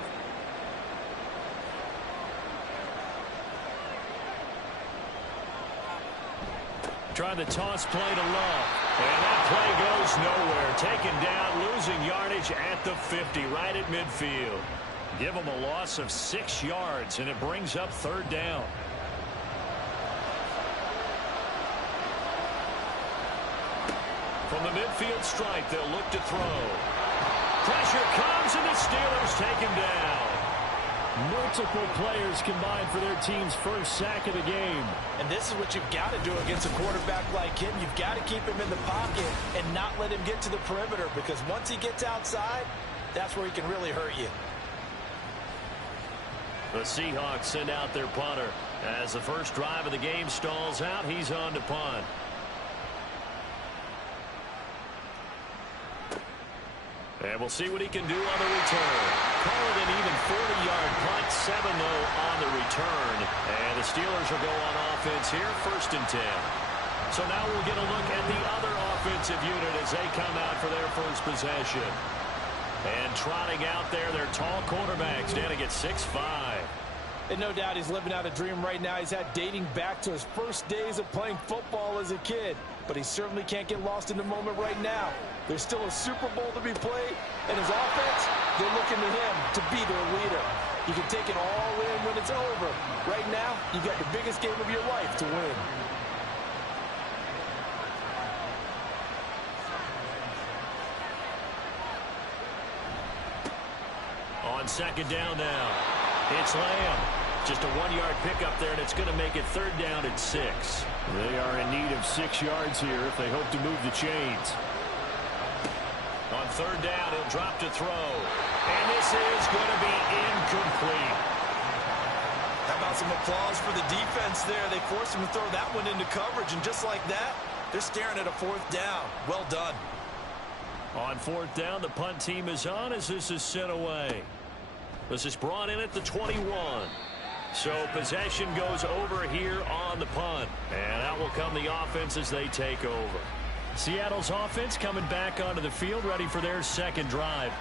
Trying the toss play to Love. And that play goes nowhere. Taken down, losing yardage at the 50, right at midfield. Give him a loss of 6 yards, and it brings up 3rd down. From the midfield stripe, they'll look to throw. Pressure comes, and the Steelers take him down. Multiple players combined for their team's first sack of the game. And this is what you've got to do against a quarterback like him. You've got to keep him in the pocket and not let him get to the perimeter, because once he gets outside, that's where he can really hurt you. The Seahawks send out their punter. As the first drive of the game stalls out, he's on to punt. And we'll see what he can do on the return. Call it an even 40-yard punt, 7 though on the return. And the Steelers will go on offense here, 1st and 10. So now we'll get a look at the other offensive unit as they come out for their first possession. And trotting out there, their tall quarterback standing at 6'5". And no doubt he's living out a dream right now. He's had dating back to his first days of playing football as a kid. But he certainly can't get lost in the moment right now. There's still a Super Bowl to be played, and his offense, they're looking to him to be their leader. You can take it all in when it's over. Right now, you got the biggest game of your life to win. On 2nd down now, it's Lamb. Just a 1-yard pickup there, and it's going to make it 3rd down at 6. They are in need of 6 yards here if they hope to move the chains. On 3rd down, he'll drop to throw. And this is going to be incomplete. How about some applause for the defense there? They forced him to throw that one into coverage, and just like that, they're staring at a 4th down. Well done. On 4th down, the punt team is on as this is sent away. This is brought in at the 21. So possession goes over here on the punt. And out will come the offense as they take over. Seattle's offense coming back onto the field, ready for their 2nd drive.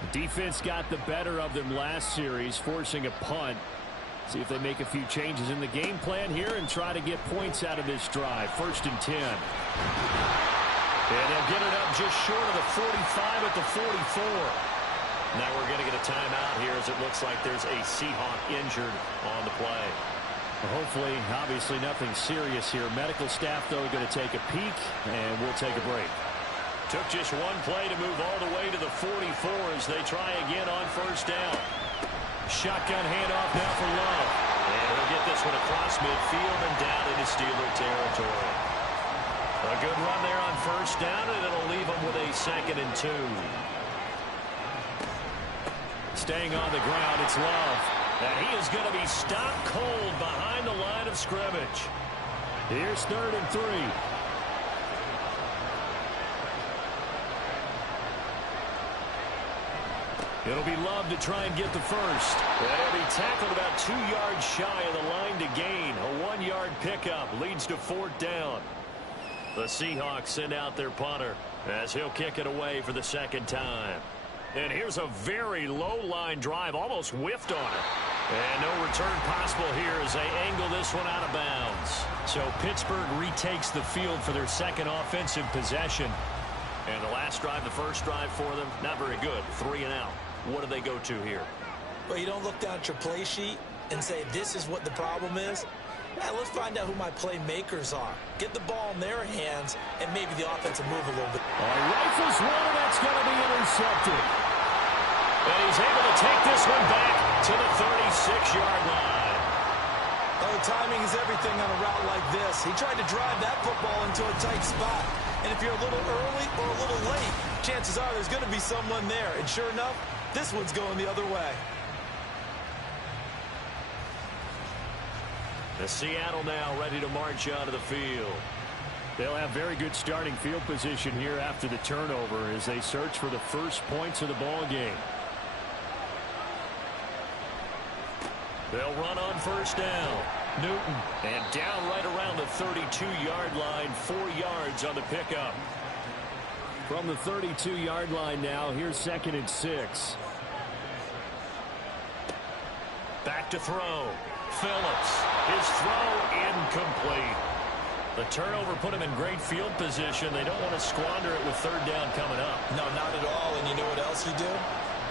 The defense got the better of them last series, forcing a punt. See if they make a few changes in the game plan here and try to get points out of this drive. 1st and 10. And they'll get it up just short of the 45 at the 44. Now we're going to get a timeout here as it looks like there's a Seahawk injured on the play. Hopefully, obviously nothing serious here. Medical staff, though, going to take a peek, and we'll take a break. Took just one play to move all the way to the 44 as they try again on 1st down. Shotgun handoff now for Love. And he'll get this one across midfield and down into Steeler territory. A good run there on 1st down, and it'll leave them with a 2nd and 2. Staying on the ground, it's Love. And he is going to be stopped cold behind the line of scrimmage. Here's 3rd and 3. It'll be Love to try and get the first. And he'll be tackled about 2 yards shy of the line to gain. A 1-yard pickup leads to 4th down. The Seahawks send out their punter as he'll kick it away for the 2nd time. And here's a very low-line drive, almost whiffed on it. And no return possible here as they angle this one out of bounds. So Pittsburgh retakes the field for their 2nd offensive possession. And the last drive, the first drive for them, not very good. 3 and out. What do they go to here? Well, you don't look down at your play sheet and say, this is what the problem is. Now, let's find out who my playmakers are. Get the ball in their hands, and maybe the offense will move a little bit. Rifles one, and that's going to be intercepted. And he's able to take this one back to the 36-yard line. Well, the timing is everything on a route like this. He tried to drive that football into a tight spot. And if you're a little early or a little late, chances are there's going to be someone there. And sure enough, this one's going the other way. The Seattle now ready to march onto the field. They'll have very good starting field position here after the turnover as they search for the first points of the ball game. They'll run on first down. Newton. And down right around the 32-yard line, 4 yards on the pickup. From the 32-yard line now, here's 2nd and 6. Back to throw. Phillips. His throw incomplete. The turnover put him in great field position. They don't want to squander it with 3rd down coming up. No, not at all. And you know what else you do?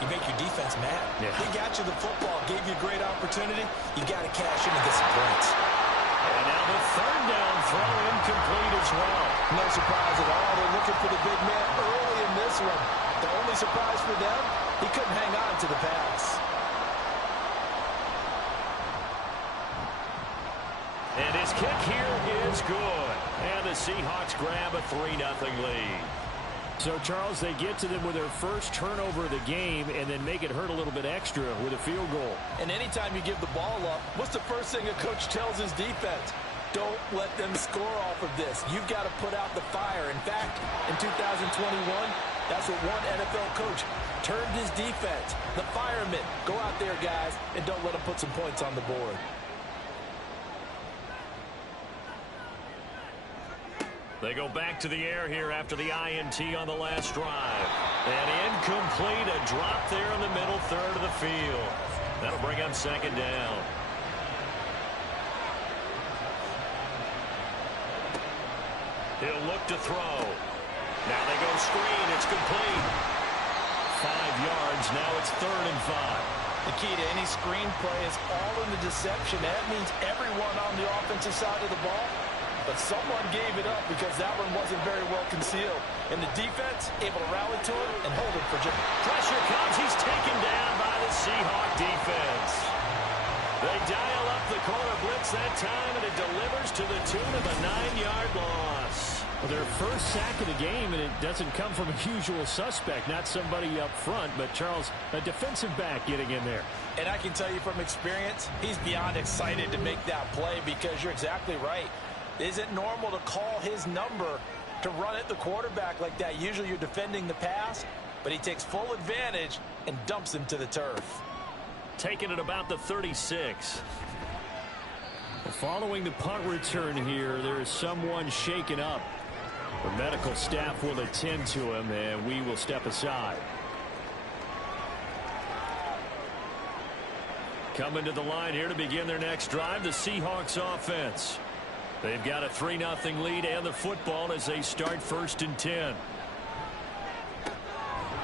You make your defense mad. Yeah. He got you the football, gave you a great opportunity. You got to cash in and get some points. And now the 3rd down throw incomplete as well. No surprise at all. They're looking for the big man early in this one. The only surprise for them, he couldn't hang on to the pass. And his kick here is good. And the Seahawks grab a 3-0 lead. So, Charles, they get to them with their first turnover of the game and then make it hurt a little bit extra with a field goal. And anytime you give the ball up, what's the first thing a coach tells his defense? Don't let them score off of this. You've got to put out the fire. In fact, in 2021, that's what one NFL coach termed his defense. The firemen. Go out there, guys, and don't let them put some points on the board. They go back to the air here after the INT on the last drive. And incomplete, a drop there in the middle third of the field. That'll bring up 2nd down. He'll look to throw. Now they go screen. It's complete. 5 yards. Now it's 3rd and 5. The key to any screen play is all in the deception. That means everyone on the offensive side of the ball. But someone gave it up because that one wasn't very well concealed. And the defense able to rally to it and hold it for just... Pressure comes. He's taken down by the Seahawk defense. They dial up the corner blitz that time, and it delivers to the tune of a 9-yard loss. Well, their first sack of the game, and it doesn't come from a usual suspect, not somebody up front, but Charles, a defensive back getting in there. And I can tell you from experience, he's beyond excited to make that play because you're exactly right. Is it normal to call his number to run at the quarterback like that? Usually you're defending the pass, but he takes full advantage and dumps him to the turf. Taking it about the 36. Following the punt return here, there is someone shaken up. The medical staff will attend to him, and we will step aside. Coming to the line here to begin their next drive, the Seahawks offense. They've got a 3-0 lead and the football as they start 1st and 10.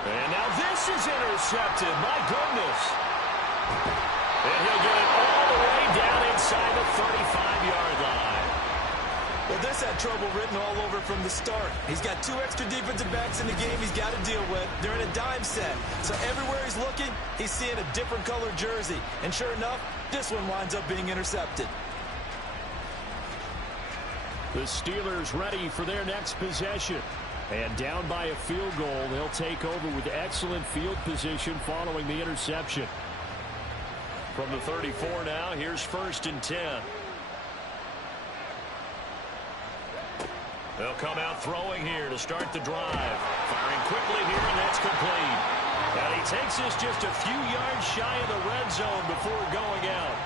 And now this is intercepted. My goodness. And he'll get it all the way down inside the 35-yard line. Well, this had trouble written all over from the start. He's got 2 extra defensive backs in the game he's got to deal with. They're in a dime set. So everywhere he's looking, he's seeing a different color jersey. And sure enough, this one winds up being intercepted. The Steelers ready for their next possession. And down by a field goal, they'll take over with excellent field position following the interception. From the 34 now, here's 1st and 10. They'll come out throwing here to start the drive. Firing quickly here, and that's complete. And he takes this just a few yards shy of the red zone before going out.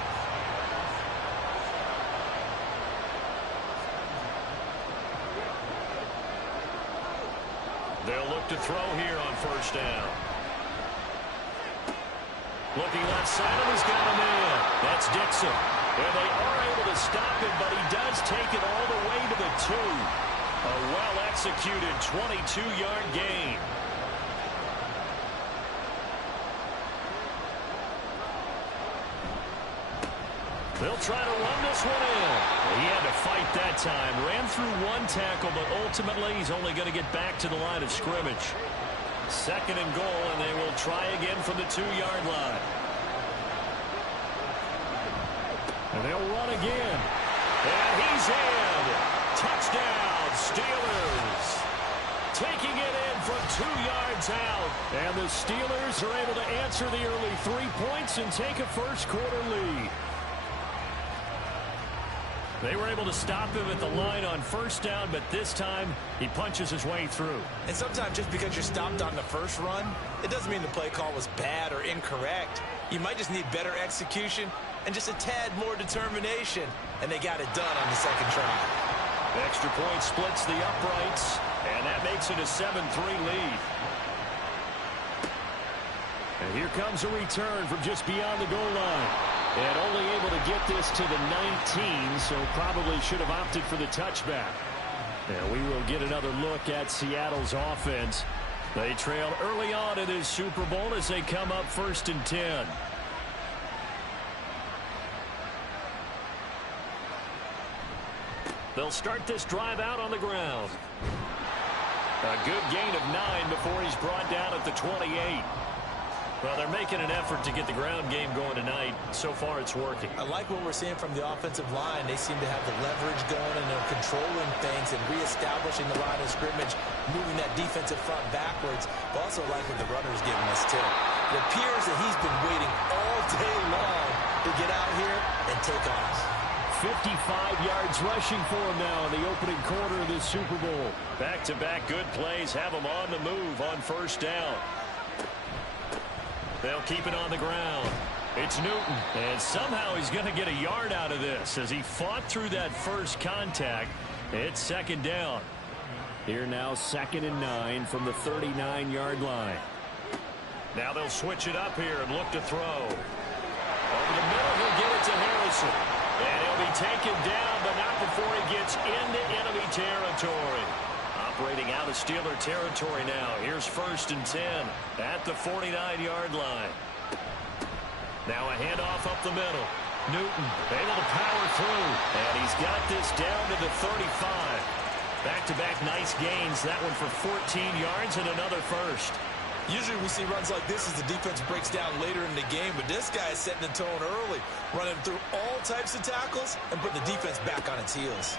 They'll look to throw here on 1st down. Looking left side, and he's got him in. That's Dixon. And they are able to stop him, but he does take it all the way to the 2. A well-executed 22-yard gain. They'll try to run this one in. He had to fight that time. Ran through 1 tackle, but ultimately he's only going to get back to the line of scrimmage. 2nd and goal, and they will try again from the 2-yard line. And they'll run again. And he's in. Touchdown, Steelers. Taking it in from 2 yards out. And the Steelers are able to answer the early 3 points and take a first-quarter lead. They were able to stop him at the line on first down, but this time he punches his way through. And sometimes just because you're stopped on the first run, it doesn't mean the play call was bad or incorrect. You might just need better execution and just a tad more determination, and they got it done on the second try. Extra point splits the uprights, and that makes it a 7-3 lead. And here comes a return from just beyond the goal line. And only able to get this to the 19, so probably should have opted for the touchback. And we will get another look at Seattle's offense. They trailed early on in this Super Bowl as they come up 1st and 10. They'll start this drive out on the ground. A good gain of 9 before he's brought down at the 28. Well, they're making an effort to get the ground game going tonight. So far, it's working. I like what we're seeing from the offensive line. They seem to have the leverage going, and they're controlling things and reestablishing the line of scrimmage, moving that defensive front backwards. But also like what the runner's giving us, too. It appears that he's been waiting all day long to get out here and take off. 55 yards rushing for him now in the opening quarter of this Super Bowl. Back-to-back good plays have him on the move on first down. They'll keep it on the ground. It's Newton, and somehow he's going to get a yard out of this as he fought through that first contact. It's 2nd down. Here now 2nd and 9 from the 39-yard line. Now they'll switch it up here and look to throw. Over the middle, he'll get it to Harrison. And he'll be taken down, but not before he gets into enemy territory. Operating out of Steeler territory now. Here's 1st and 10 at the 49-yard line. Now a handoff up the middle. Newton able to power through, and he's got this down to the 35. Back-to-back nice gains. That one for 14 yards and another first. Usually we see runs like this as the defense breaks down later in the game, but this guy is setting the tone early, running through all types of tackles and putting the defense back on its heels.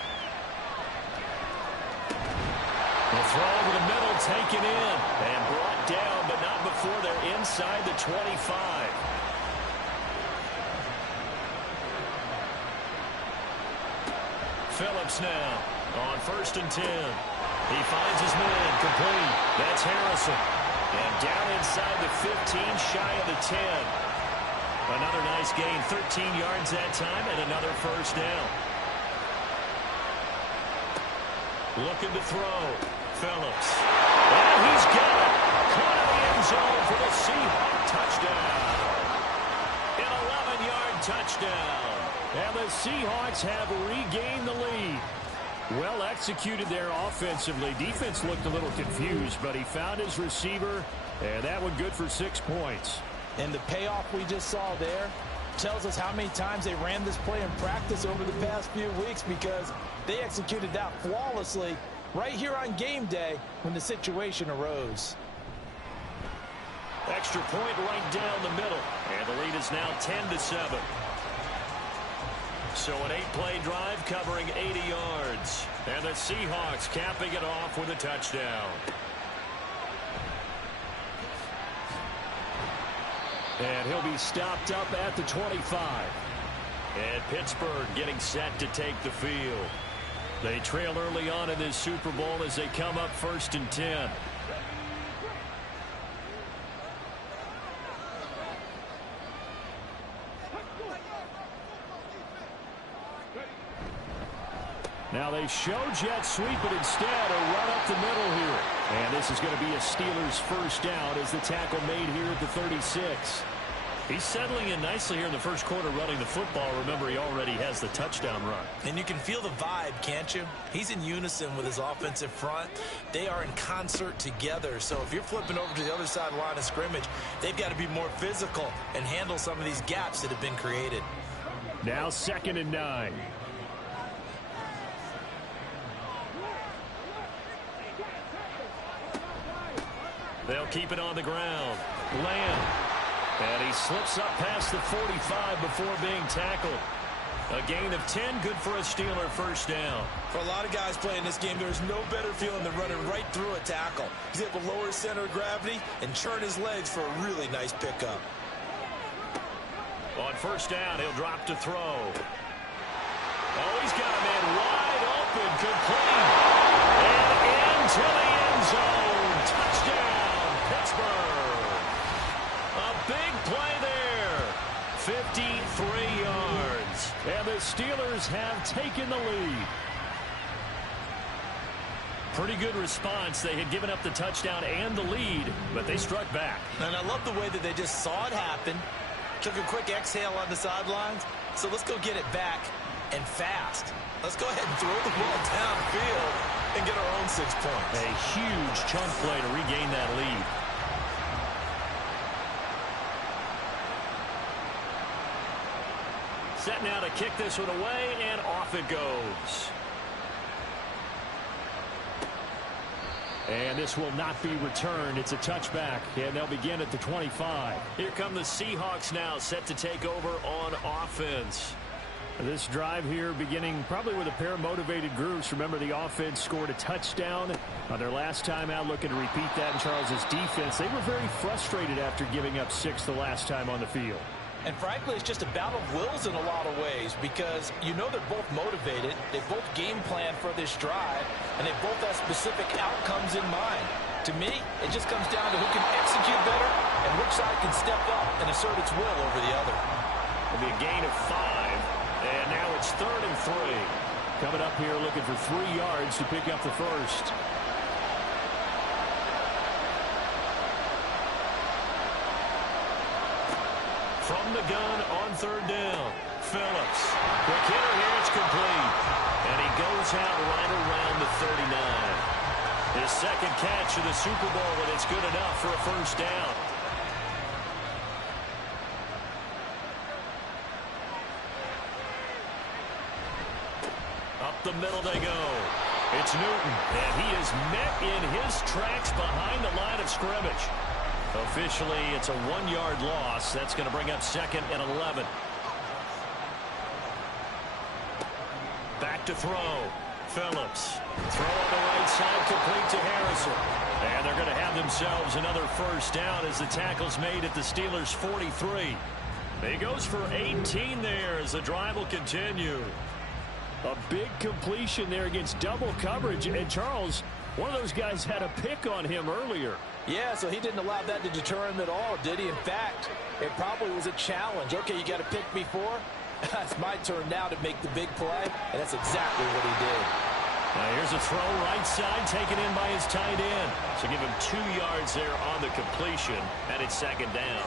The throw over the middle, taken in, and brought down, but not before they're inside the 25. Phillips now on 1st and 10. He finds his man, complete. That's Harrison. And down inside the 15, shy of the 10. Another nice gain, 13 yards that time, and another first down. Looking to throw. Phillips. And he's got it. Caught in the end zone for the Seahawks touchdown. An 11-yard touchdown. And the Seahawks have regained the lead. Well executed there offensively. Defense looked a little confused, but he found his receiver, and that one good for 6 points. And the payoff we just saw there tells us how many times they ran this play in practice over the past few weeks, because they executed that flawlessly right here on game day when the situation arose. Extra point right down the middle, and the lead is now 10-7. So an 8-play drive covering 80 yards, and the Seahawks capping it off with a touchdown. And he'll be stopped up at the 25. And Pittsburgh getting set to take the field. They trail early on in this Super Bowl as they come up 1st and 10. Now they show jet sweep, but instead a run up the middle here. And this is going to be a Steelers first down as the tackle made here at the 36. He's settling in nicely here in the first quarter running the football. Remember, he already has the touchdown run. And you can feel the vibe, can't you? He's in unison with his offensive front. They are in concert together. So if you're flipping over to the other side line of scrimmage, they've got to be more physical and handle some of these gaps that have been created. Now 2nd and 9. They'll keep it on the ground. Lamb. And he slips up past the 45 before being tackled. A gain of 10, good for a Steeler first down. For a lot of guys playing this game, there's no better feeling than running right through a tackle. He's able to lower his center of gravity and churn his legs for a really nice pickup. On first down, he'll drop to throw. Oh, he's got a man wide open, complete. And into the end zone. Touchdown, Pittsburgh. A big play there. 53 yards. And the Steelers have taken the lead. Pretty good response. They had given up the touchdown and the lead, but they struck back. And I love the way that they just saw it happen, took a quick exhale on the sidelines. So let's go get it back and fast. Let's go ahead and throw the ball downfield and get our own 6 points. A huge chunk play to regain that lead. Set now to kick this one away, and off it goes. And this will not be returned. It's a touchback, and they'll begin at the 25. Here come the Seahawks now, set to take over on offense. This drive here beginning probably with a pair of motivated groups. Remember, the offense scored a touchdown on their last time out, looking to repeat that in Charles's defense. They were very frustrated after giving up 6 the last time on the field. And frankly, it's just a battle of wills in a lot of ways, because you know they're both motivated, they both game plan for this drive, and they both have specific outcomes in mind. To me, it just comes down to who can execute better and which side can step up and assert its will over the other. It'll be a gain of 5, and now it's 3rd and 3. Coming up here looking for 3 yards to pick up the first. From the gun on 3rd down, Phillips. Quick hitter here, it's complete. And he goes out right around the 39. His second catch of the Super Bowl, and it's good enough for a first down. Up the middle they go. It's Newton, and he is met in his tracks behind the line of scrimmage. Officially, it's a 1-yard loss. That's going to bring up 2nd and 11. Back to throw. Phillips. Throw on the right side, complete to Harrison. And they're going to have themselves another first down as the tackle's made at the Steelers' 43. He goes for 18 there as the drive will continue. A big completion there against double coverage. And Charles, one of those guys had a pick on him earlier. Yeah, so he didn't allow that to deter him at all, did he? In fact, it probably was a challenge. Okay, you got to pick me 4. It's my turn now to make the big play, and that's exactly what he did. Now here's a throw right side taken in by his tight end. So give him 2 yards there on the completion, and it's 2nd down.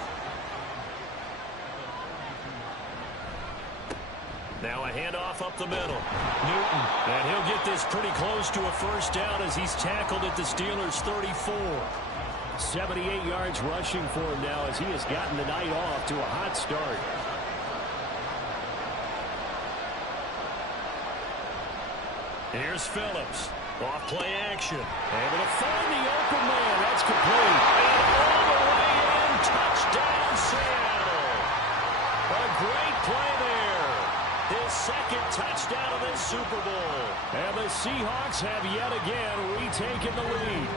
Now a handoff up the middle. Newton, and he'll get this pretty close to a first down as he's tackled at the Steelers' 34. 78 yards rushing for him now as he has gotten the night off to a hot start. Here's Phillips. Off play action. Able to find the open man. That's complete. And all the way in. Touchdown, Seattle. A great play there. His 2nd touchdown of this Super Bowl. And the Seahawks have yet again retaken the lead.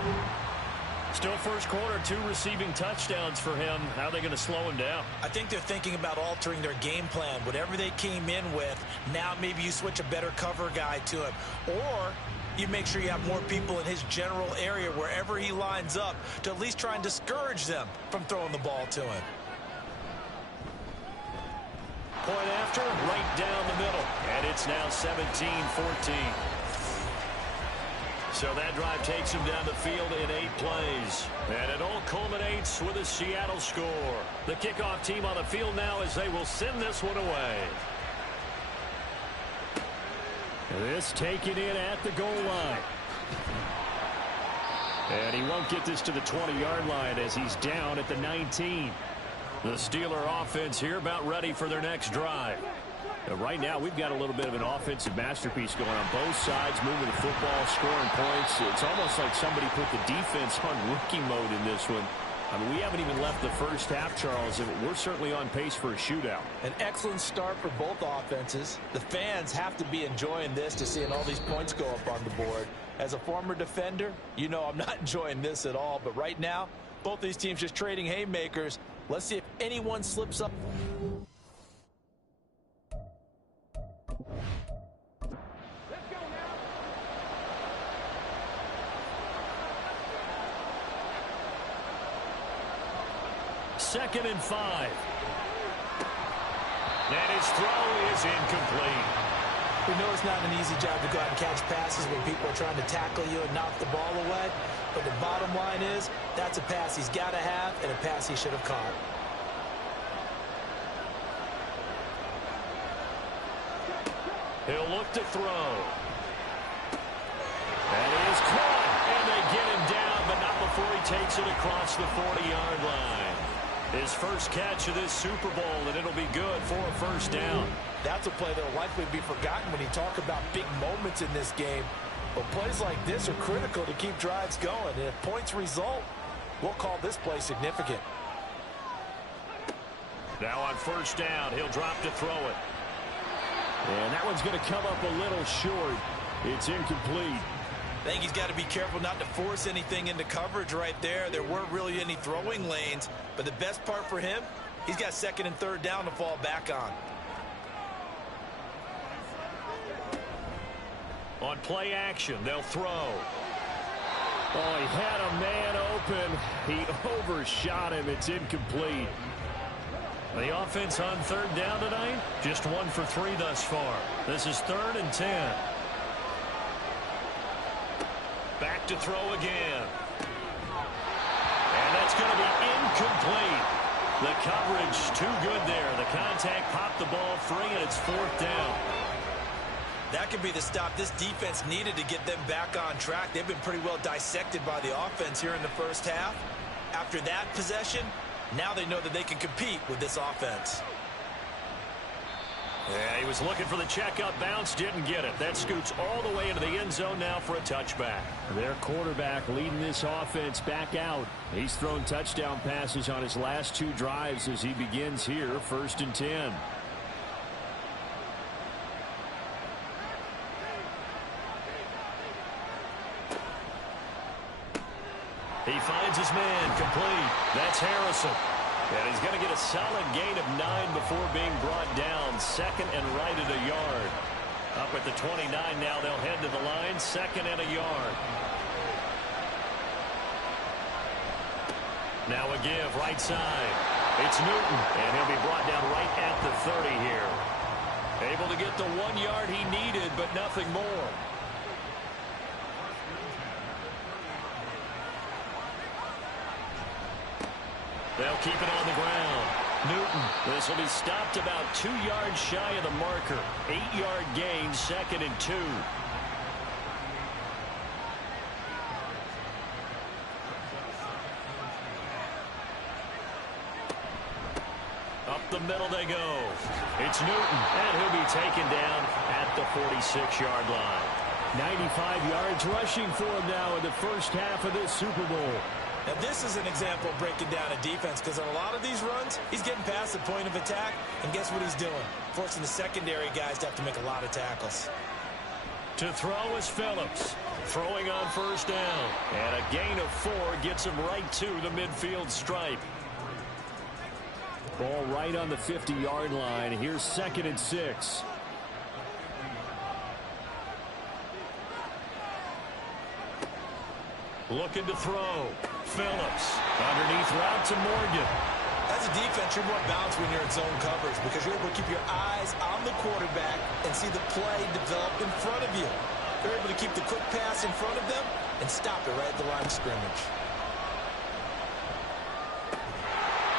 Still first quarter, 2 receiving touchdowns for him. How are they going to slow him down? I think they're thinking about altering their game plan. Whatever they came in with, now maybe you switch a better cover guy to him. Or you make sure you have more people in his general area wherever he lines up to at least try and discourage them from throwing the ball to him. Point after, right down the middle. And it's now 17-14. So that drive takes him down the field in 8 plays. And it all culminates with a Seattle score. The kickoff team on the field now as they will send this one away. This taken in at the goal line. And he won't get this to the 20-yard line as he's down at the 19. The Steeler offense here about ready for their next drive. Right now, we've got a little bit of an offensive masterpiece going on both sides, moving the football, scoring points. It's almost like somebody put the defense on rookie mode in this one. I mean, we haven't even left the first half, Charles, and we're certainly on pace for a shootout. An excellent start for both offenses. The fans have to be enjoying this to seeing all these points go up on the board. As a former defender, you know I'm not enjoying this at all. But right now, both these teams just trading haymakers. Let's see if anyone slips up. Second and 5. And his throw is incomplete. We know it's not an easy job to go out and catch passes when people are trying to tackle you and knock the ball away. But the bottom line is, that's a pass he's got to have and a pass he should have caught. He'll look to throw. And he is caught, and they get him down, but not before he takes it across the 40-yard line. His first catch of this Super Bowl, and it'll be good for a first down. That's a play that will likely be forgotten when you talk about big moments in this game. But plays like this are critical to keep drives going. And if points result, we'll call this play significant. Now on first down, he'll drop to throw it. And that one's going to come up a little short. It's incomplete. I think he's got to be careful not to force anything into coverage right there. There weren't really any throwing lanes. But the best part for him, he's got second and third down to fall back on. On play action, they'll throw. Oh, he had a man open. He overshot him. It's incomplete. The offense on third down tonight, just 1 for 3 thus far. This is 3rd and 10. Back to throw again. And that's going to be incomplete. The coverage too good there. The contact popped the ball free, and it's 4th down. That could be the stop this defense needed to get them back on track. They've been pretty well dissected by the offense here in the first half. After that possession, now they know that they can compete with this offense. Yeah, he was looking for the checkup bounce, didn't get it. That scoots all the way into the end zone now for a touchback. Their quarterback leading this offense back out. He's thrown touchdown passes on his last 2 drives as he begins here, 1st and 10. He finds his man, complete. That's Harrison. And he's going to get a solid gain of 9 before being brought down. Second and right at a yard. Up at the 29 now, they'll head to the line. 2nd and a yard. Now a give, right side. It's Newton, and he'll be brought down right at the 30 here. Able to get the 1 yard he needed, but nothing more. They'll keep it on the ground. Newton, this will be stopped about 2 yards shy of the marker. 8-yard gain, 2nd and 2. Up the middle they go. It's Newton, and he'll be taken down at the 46-yard line. 95 yards rushing for him now in the first half of this Super Bowl. Now, this is an example of breaking down a defense because on a lot of these runs, he's getting past the point of attack, and guess what he's doing? Forcing the secondary guys to have to make a lot of tackles. To throw is Phillips. Throwing on first down. And a gain of 4 gets him right to the midfield stripe. Ball right on the 50-yard line. Here's 2nd and 6. Looking to throw. Phillips. Underneath route to Morgan. As a defense, you're more balanced when you're in zone coverage because you're able to keep your eyes on the quarterback and see the play develop in front of you. You're able to keep the quick pass in front of them and stop it right at the line of scrimmage.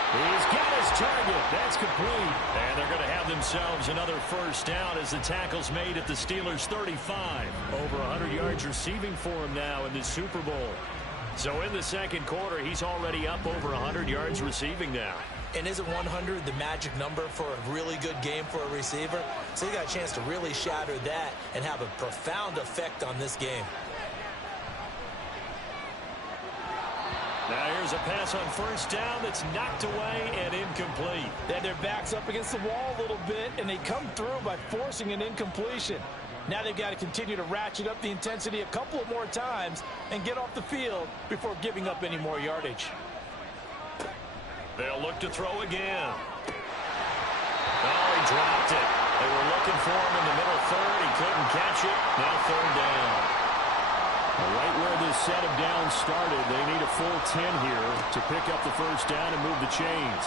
He's got his target. That's complete. And they're going to have themselves another first down as the tackle's made at the Steelers' 35. Over 100 yards receiving for him now in this Super Bowl. So in the second quarter, he's already up over 100 yards receiving now. And isn't 100 the magic number for a really good game for a receiver? So he got a chance to really shatter that and have a profound effect on this game. Now here's Here's a pass on first down that's knocked away and incomplete. They had their backs up against the wall a little bit, and they come through by forcing an incompletion. Now they've got to continue to ratchet up the intensity a couple of more times and get off the field before giving up any more yardage. They'll look to throw again. Oh, he dropped it. They were looking for him in the middle third. He couldn't catch it. Now third down. Right where this set of downs started, they need a full 10 here to pick up the first down and move the chains.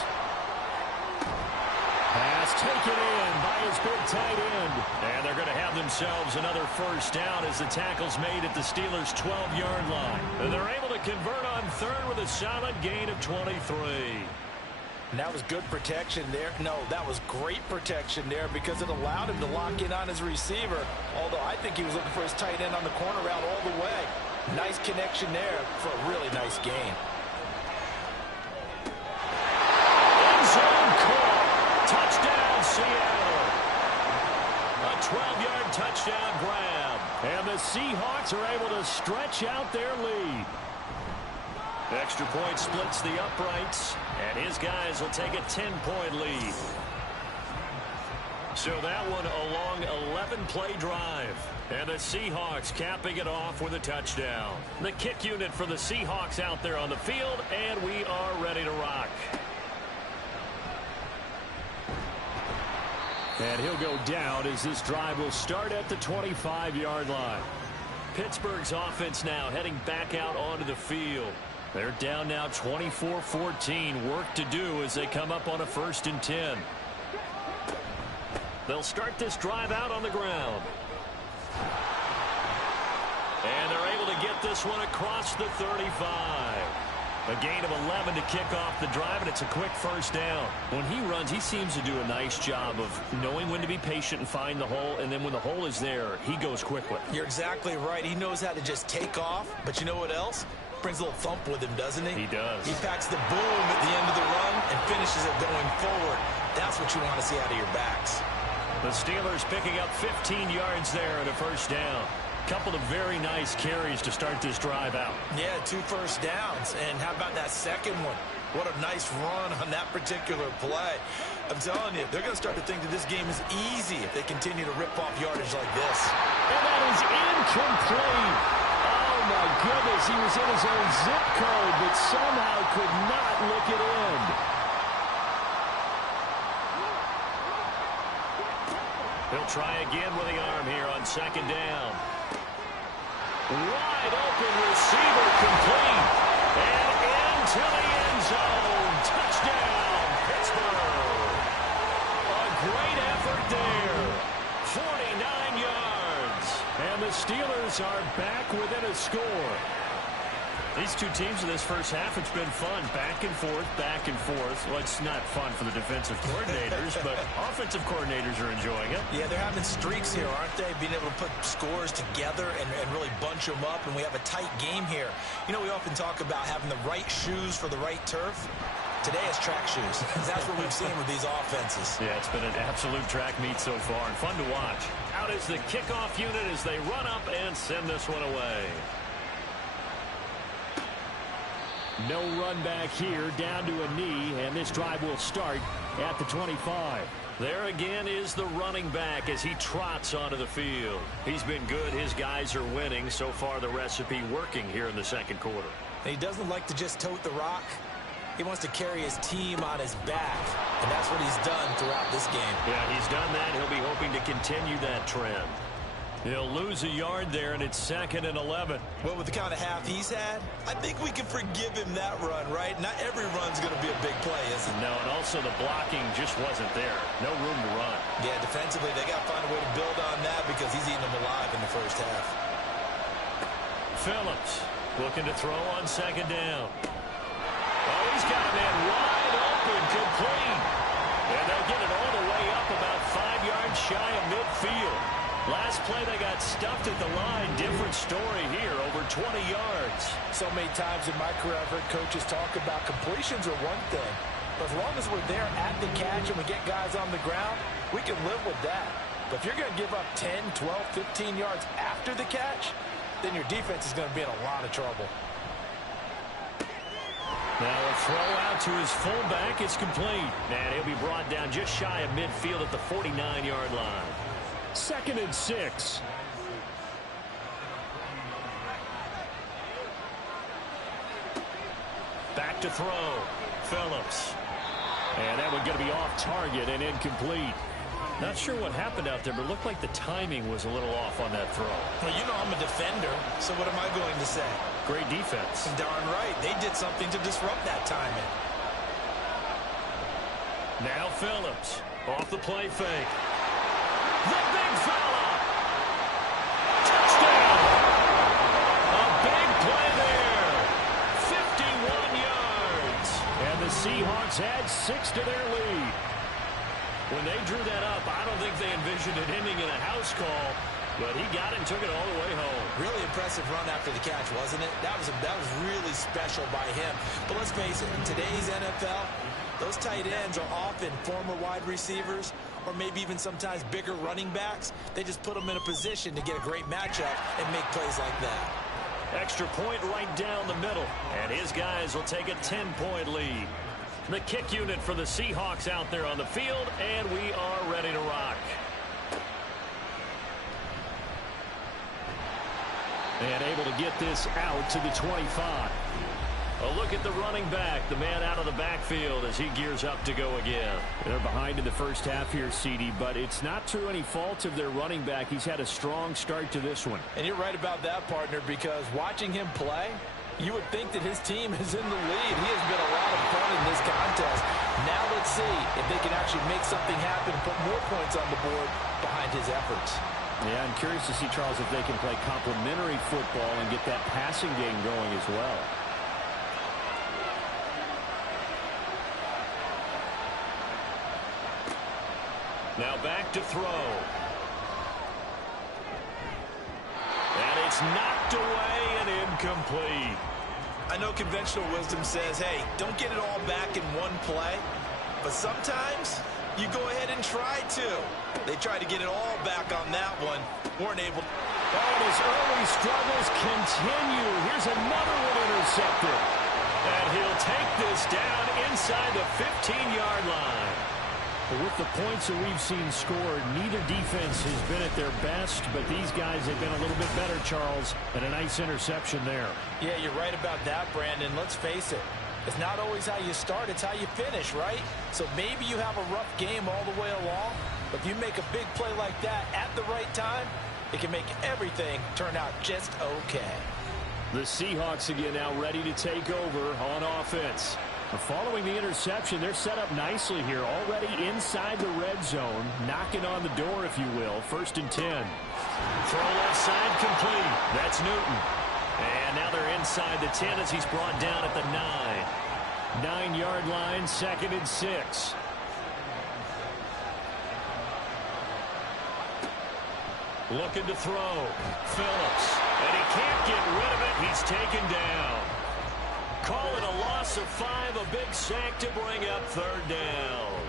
Pass taken in by his big tight end. And they're going to have themselves another first down as the tackle's made at the Steelers' 12-yard line. And they're able to convert on third with a solid gain of 23. And that was good protection there. No, that was great protection there because it allowed him to lock in on his receiver, although I think he was looking for his tight end on the corner route all the way. Nice connection there for a really nice gain. End zone caught. Touchdown, Seattle. A 12-yard touchdown grab. And the Seahawks are able to stretch out their lead. Extra point splits the uprights, and his guys will take a 10-point lead. So that one a long 11-play drive. And the Seahawks capping it off with a touchdown. The kick unit for the Seahawks out there on the field, and we are ready to rock. And he'll go down as this drive will start at the 25-yard line. Pittsburgh's offense now heading back out onto the field. They're down now 24-14. Work to do as they come up on a 1st and 10. They'll start this drive out on the ground. And they're able to get this one across the 35. A gain of 11 to kick off the drive, and it's a quick first down. When he runs, he seems to do a nice job of knowing when to be patient and find the hole, and then when the hole is there, he goes quickly. You're exactly right. He knows how to just take off, but you know what else? Brings a little thump with him, doesn't he? He does. He packs the boom at the end of the run and finishes it going forward. That's what you want to see out of your backs. The Steelers picking up 15 yards there and a first down. Couple of very nice carries to start this drive out. Yeah, 2 first downs. And how about that second one? What a nice run on that particular play. I'm telling you, they're going to start to think that this game is easy if they continue to rip off yardage like this. And that is incomplete. Oh, my goodness. He was in his own zip code, but somehow could not look it in. He'll try again with the arm here on 2nd down. Wide open receiver complete. And into the end zone. Touchdown, Pittsburgh. A great effort there. 49 yards. And the Steelers are back within a score. These two teams in this first half, it's been fun. Back and forth, back and forth. Well, it's not fun for the defensive coordinators, but offensive coordinators are enjoying it. Yeah, they're having streaks here, aren't they? Being able to put scores together and really bunch them up, and we have a tight game here. You know, we often talk about having the right shoes for the right turf. Today it's track shoes. That's what we've seen with these offenses. Yeah, it's been an absolute track meet so far, and fun to watch. Out is the kickoff unit as they run up and send this one away. No run back here, down to a knee, and this drive will start at the 25. There again is the running back as he trots onto the field. He's been good. His guys are winning. So far, the recipe working here in the second quarter. He doesn't like to just tote the rock. He wants to carry his team on his back, and that's what he's done throughout this game. Yeah, he's done that. He'll be hoping to continue that trend. He'll lose a yard there, and it's 2nd and 11. Well, with the kind of half he's had, I think we can forgive him that run, right? Not every run's going to be a big play, is it? No, and also the blocking just wasn't there. No room to run. Yeah, defensively, they got to find a way to build on that because he's eating them alive in the first half. Phillips looking to throw on 2nd down. Oh, he's got a man wide open, complete. And they'll get it all the way up about 5 yards shy of midfield. Last play, they got stuffed at the line. Different story here, over 20 yards. So many times in my career, I've heard coaches talk about completions are one thing. But as long as we're there at the catch and we get guys on the ground, we can live with that. But if you're going to give up 10, 12, 15 yards after the catch, then your defense is going to be in a lot of trouble. Now a throw out to his fullback is complete. And he'll be brought down just shy of midfield at the 49-yard line. 2nd and 6. Back to throw. Phillips. And that one going to be off target and incomplete. Not sure what happened out there, but it looked like the timing was a little off on that throw. Well, you know I'm a defender, so what am I going to say? Great defense. Darn right. They did something to disrupt that timing. Now Phillips. Off the play fake. The big fella. Touchdown. A big play there. 51 yards. And the Seahawks add 6 to their lead. When they drew that up, I don't think they envisioned it ending in a house call, but he got it and took it all the way home. Really impressive run after the catch, wasn't it? That was really special by him. But let's face it, in today's NFL, those tight ends are often former wide receivers or maybe even sometimes bigger running backs. They just put them in a position to get a great matchup and make plays like that. Extra point right down the middle, and his guys will take a 10-point lead. The kick unit for the Seahawks out there on the field, and we are ready to rock. And able to get this out to the 25. A look at the running back, the man out of the backfield as he gears up to go again. They're behind in the first half here, CD, but it's not through any fault of their running back. He's had a strong start to this one. And you're right about that, partner, because watching him play, you would think that his team is in the lead. He has been a lot of fun in this contest. Now let's see if they can actually make something happen, put more points on the board behind his efforts. Yeah, I'm curious to see, Charles, if they can play complementary football and get that passing game going as well. Now back to throw. And it's knocked away and incomplete. I know conventional wisdom says, hey, don't get it all back in one play. But sometimes you go ahead and try to. They tried to get it all back on that one. Weren't able. And his early struggles continue. Here's another one intercepted. And he'll take this down inside the 15-yard line. With the points that we've seen scored, neither defense has been at their best, but these guys have been a little bit better, Charles, and a nice interception there. Yeah, you're right about that, Brandon. Let's face it. It's not always how you start, it's how you finish, right? So maybe you have a rough game all the way along, but if you make a big play like that at the right time, it can make everything turn out just okay. The Seahawks again now ready to take over on offense. Following the interception, they're set up nicely here, already inside the red zone, knocking on the door, if you will. 1st and 10. Throw left side complete. That's Newton. And now they're inside the 10 as he's brought down at the 9. 9-yard line, 2nd and 6. Looking to throw. Phillips. And he can't get rid of it. He's taken down. Call it a loss of 5, a big sack to bring up 3rd down.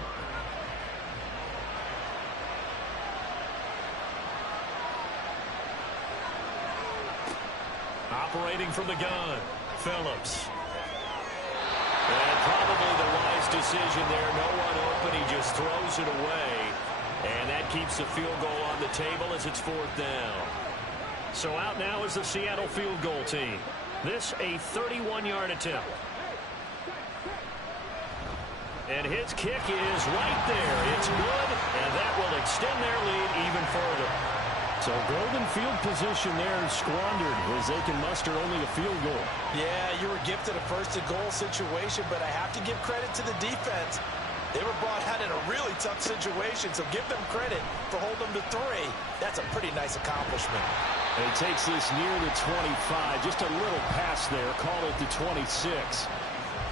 Operating from the gun, Phillips. And probably the wise decision there. No one open, he just throws it away. And that keeps the field goal on the table as it's 4th down. So out now is the Seattle field goal team. This a 31-yard attempt. And his kick is right there. It's good, and that will extend their lead even further. So golden field position there squandered as they can muster only a field goal. Yeah, you were gifted a 1st and goal situation, but I have to give credit to the defense. They were brought out in a really tough situation, so give them credit for holding them to 3. That's a pretty nice accomplishment. And he takes this near the 25. Just a little pass there. Call it the 26.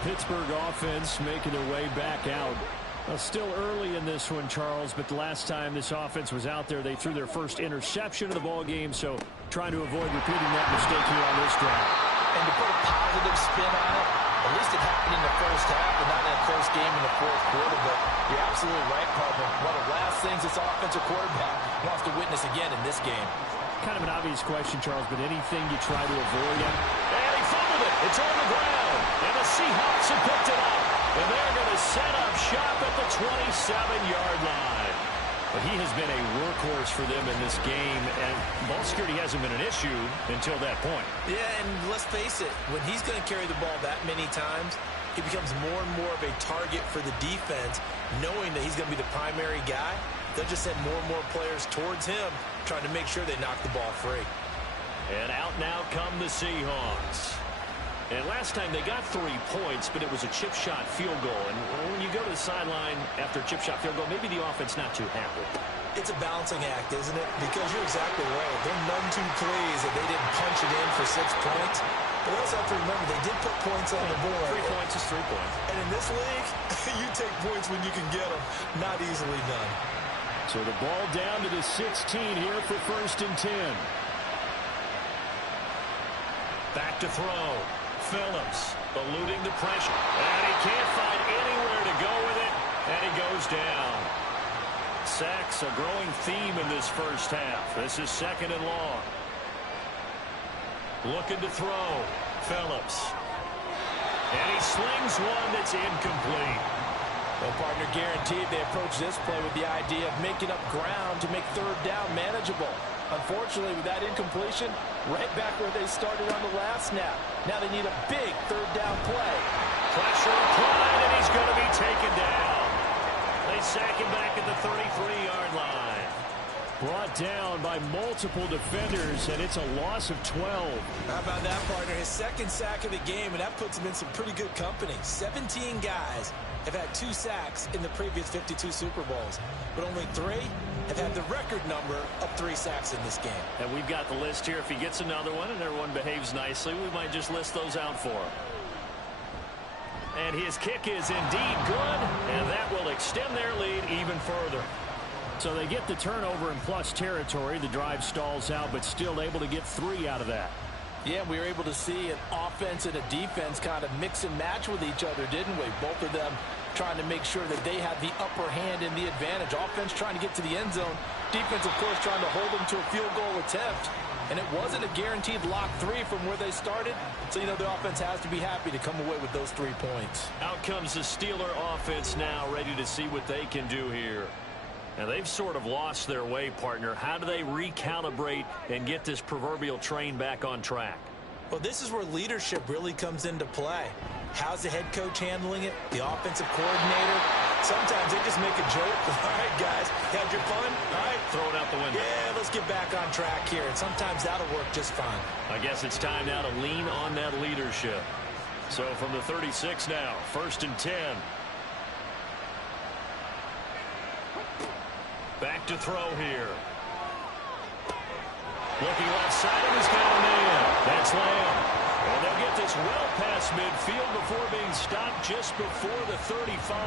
Pittsburgh offense making their way back out. Well, still early in this one, Charles, but the last time this offense was out there, they threw their first interception of the ball game, so trying to avoid repeating that mistake here on this drive. And to put a positive spin on it, at least it happened in the first half and not in a close game in the 4th quarter, but you're absolutely right, partner. One of the last things this offensive quarterback wants to witness again in this game. Kind of an obvious question, Charles, but anything you try to avoid? And he fumbled it. It's on the ground. And the Seahawks have picked it up. And they're going to set up shop at the 27-yard line. But he has been a workhorse for them in this game, and ball security hasn't been an issue until that point. Yeah, and let's face it, when he's going to carry the ball that many times, he becomes more and more of a target for the defense, knowing that he's going to be the primary guy. They'll just send more and more players towards him, trying to make sure they knock the ball free. And out now come the Seahawks. And last time they got 3 points, but it was a chip shot field goal. And when you go to the sideline after a chip shot field goal, maybe the offense not too happy. It's a balancing act, isn't it? Because you're exactly right. They're none too pleased that they didn't punch it in for 6 points. But also have to remember, they did put points on the board. 3 points is 3 points. And in this league, you take points when you can get them. Not easily done. So the ball down to the 16 here for 1st and 10. Back to throw. Phillips eluding the pressure. And he can't find anywhere to go with it. And he goes down. Sacks a growing theme in this first half. This is 2nd and long. Looking to throw. Phillips. And he slings one that's incomplete. Well, partner, guaranteed they approach this play with the idea of making up ground to make 3rd down manageable. Unfortunately, with that incompletion, right back where they started on the last snap. Now they need a big 3rd down play. Pressure applied, and he's going to be taken down. They sack him back at the 33-yard line. Brought down by multiple defenders, and it's a loss of 12. How about that, partner? His 2nd sack of the game, and that puts him in some pretty good company. 17 guys have had 2 sacks in the previous 52 Super Bowls, but only 3 have had the record number of 3 sacks in this game. And we've got the list here. If he gets another one and everyone behaves nicely, we might just list those out for him. And his kick is indeed good, and that will extend their lead even further. So they get the turnover in plus territory. The drive stalls out, but still able to get 3 out of that. Yeah, we were able to see an offense and a defense kind of mix and match with each other, didn't we? Both of them trying to make sure that they had the upper hand and the advantage. Offense trying to get to the end zone. Defense, of course, trying to hold them to a field goal attempt. And it wasn't a guaranteed lock 3 from where they started. So, you know, the offense has to be happy to come away with those 3 points. Out comes the Steeler offense now, ready to see what they can do here. And they've sort of lost their way, partner. How do they recalibrate and get this proverbial train back on track? Well, this is where leadership really comes into play. How's the head coach handling it? The offensive coordinator? Sometimes they just make a joke. All right, guys, had your fun? All right. Throw it out the window. Yeah, let's get back on track here. And sometimes that'll work just fine. I guess it's time now to lean on that leadership. So from the 36 now, 1st and 10. Back to throw here. Looking left side, and he's got a man. That's Lamb. And they'll get this well past midfield before being stopped just before the 35.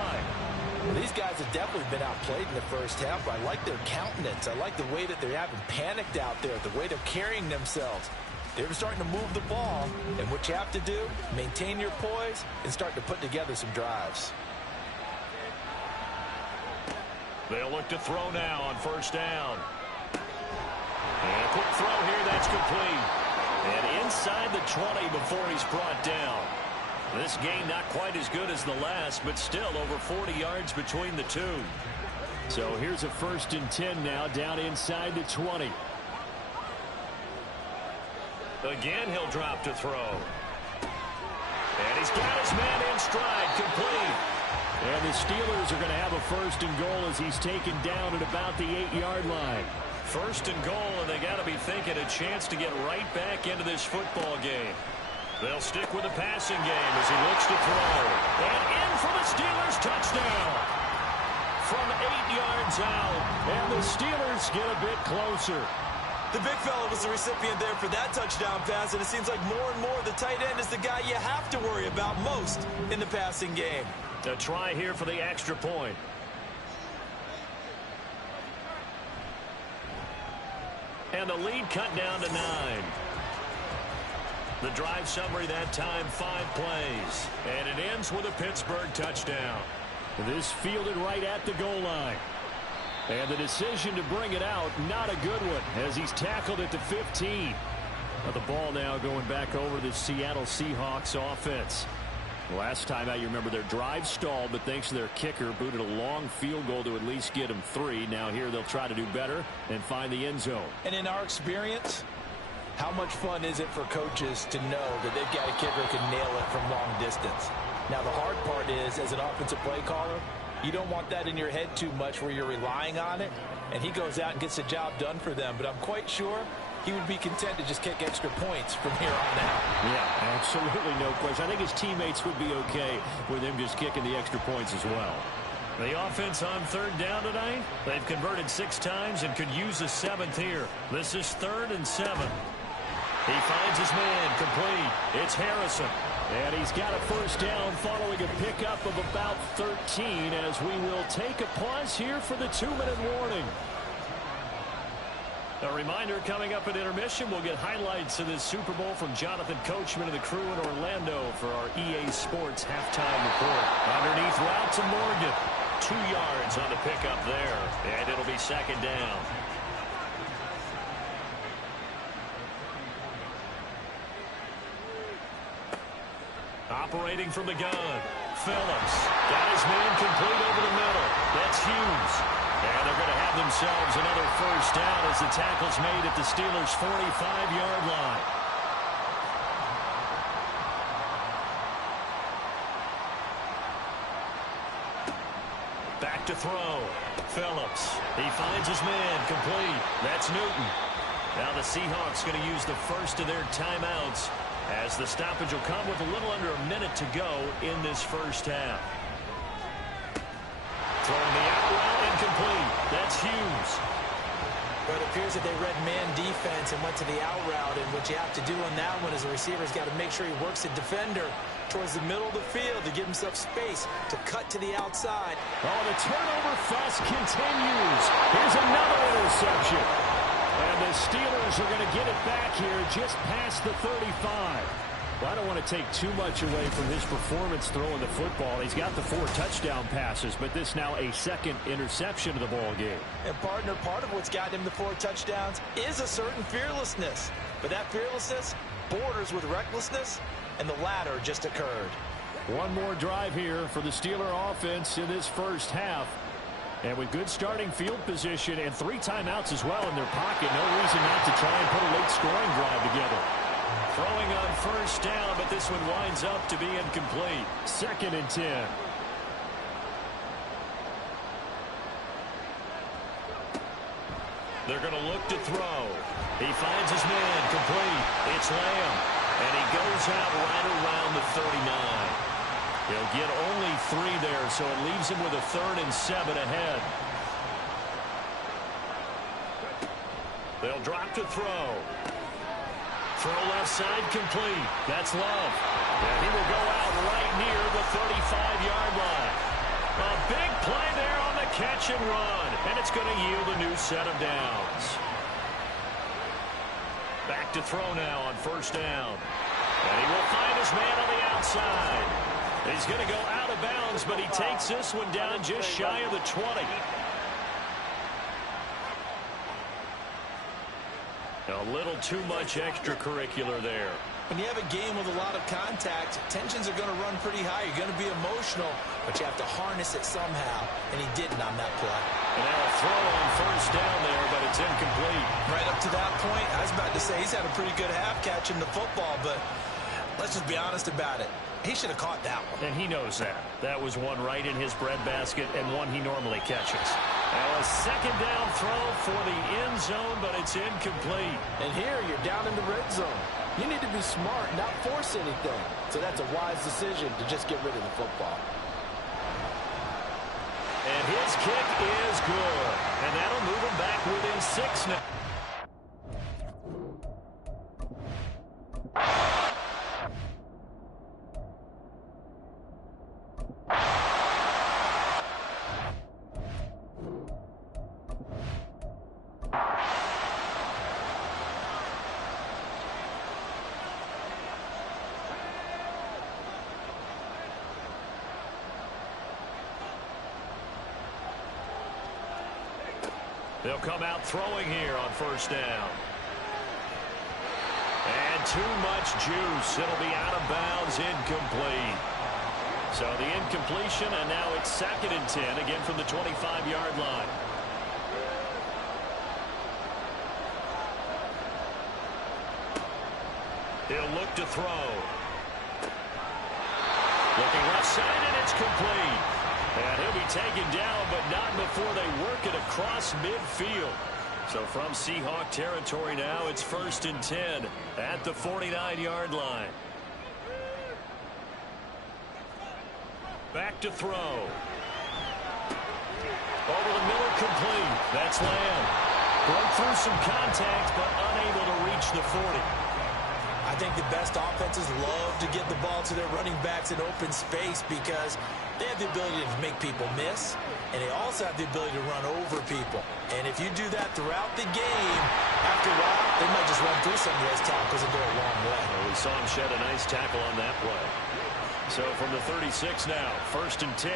Well, these guys have definitely been outplayed in the first half. I like their countenance. I like the way that they're having panicked out there, the way they're carrying themselves. They're starting to move the ball, and what you have to do, maintain your poise and start to put together some drives. They'll look to throw now on 1st down. And a quick throw here, that's complete. And inside the 20 before he's brought down. This game not quite as good as the last, but still over 40 yards between the two. So here's a 1st and 10 now, down inside the 20. Again, he'll drop to throw. And he's got his man in stride, complete. And the Steelers are going to have a 1st and goal as he's taken down at about the 8-yard line. 1st and goal, and they got to be thinking a chance to get right back into this football game. They'll stick with the passing game as he looks to throw. And in for the Steelers, touchdown. From 8 yards out, and the Steelers get a bit closer. The big fella was the recipient there for that touchdown pass, and it seems like more and more the tight end is the guy you have to worry about most in the passing game. A try here for the extra point. And the lead cut down to 9. The drive summary that time, 5 plays. And it ends with a Pittsburgh touchdown. This fielded right at the goal line. And the decision to bring it out, not a good one, as he's tackled at the 15. The ball now going back over the Seattle Seahawks offense. Last time out, you remember their drive stalled, but thanks to their kicker, booted a long field goal to at least get them 3. Now here they'll try to do better and find the end zone. And in our experience, how much fun is it for coaches to know that they've got a kicker who can nail it from long distance? Now, the hard part is, as an offensive play caller, you don't want that in your head too much where you're relying on it, and he goes out and gets the job done for them. But I'm quite sure he would be content to just kick extra points from here on out. Yeah, absolutely no question. I think his teammates would be okay with him just kicking the extra points as well. The offense on 3rd down tonight, they've converted 6 times and could use a 7th here. This is 3rd and 7. He finds his man complete. It's Harrison. And he's got a first down following a pickup of about 13 as we will take a pause here for the 2-minute warning. A reminder coming up at intermission, we'll get highlights of this Super Bowl from Jonathan Coachman and the crew in Orlando for our EA Sports halftime report. Underneath route to Morgan. 2 yards on the pickup there, and it'll be 2nd down. Operating from the gun, Phillips got his man complete over the middle. That's Hughes. And they're going to have themselves another first down as the tackle's made at the Steelers' 45-yard line. Back to throw. Phillips. He finds his man complete. That's Newton. Now the Seahawks going to use the first of their timeouts as the stoppage will come with a little under a minute to go in this first half. Throwing the out route incomplete. That's Hughes. But it appears that they read man defense and went to the out route. And what you have to do on that one is the receiver's got to make sure he works the defender towards the middle of the field to give himself space to cut to the outside. Oh, the turnover fuss continues. Here's another interception. And the Steelers are going to get it back here just past the 35. Well, I don't want to take too much away from his performance throwing the football. He's got the 4 touchdown passes, but this now a 2nd interception of the ball game. And, partner, part of what's gotten him the 4 touchdowns is a certain fearlessness. But that fearlessness borders with recklessness, and the latter just occurred. One more drive here for the Steeler offense in this first half. And with good starting field position and 3 timeouts as well in their pocket, no reason not to try and put a late scoring drive together. Throwing on first down, but this one winds up to be incomplete. 2nd and 10. They're going to look to throw. He finds his man complete. It's Lamb. And he goes out right around the 39. He'll get only 3 there, so it leaves him with a 3rd and 7 ahead. They'll drop to throw. Throw left side complete. That's Love. And he will go out right near the 35-yard line. A big play there on the catch and run. And it's going to yield a new set of downs. Back to throw now on first down. And he will find his man on the outside. He's going to go out of bounds, but he takes this one down just shy of the 20. A little too much extracurricular there. When you have a game with a lot of contact, tensions are going to run pretty high. You're going to be emotional, but you have to harness it somehow, and he didn't on that play. And now a throw on first down there, but it's incomplete. Right up to that point, I was about to say he's had a pretty good half catching the football, but let's just be honest about it. He should have caught that one. And he knows that. That was one right in his breadbasket and one he normally catches. Now a 2nd down throw for the end zone, but it's incomplete. And here you're down in the red zone. You need to be smart, not force anything. So that's a wise decision to just get rid of the football. And his kick is good. And that'll move him back within 6 now. They'll come out throwing here on first down. And too much juice. It'll be out of bounds, incomplete. So the incompletion, and now it's 2nd and 10, again from the 25-yard line. He'll look to throw. Looking left side, and it's complete. And he'll be taken down, but not before they work it across midfield. So from Seahawk territory now, it's 1st and 10 at the 49-yard line. Back to throw. Over the middle, complete. That's Lamb. Broke through some contact, but unable to reach the 40. I think the best offenses love to get the ball to their running backs in open space because they have the ability to make people miss, and they also have the ability to run over people. And if you do that throughout the game, after a while, they might just run through some of those tackles and go a long way. Well, we saw him shed a nice tackle on that play. So from the 36 now, 1st and 10.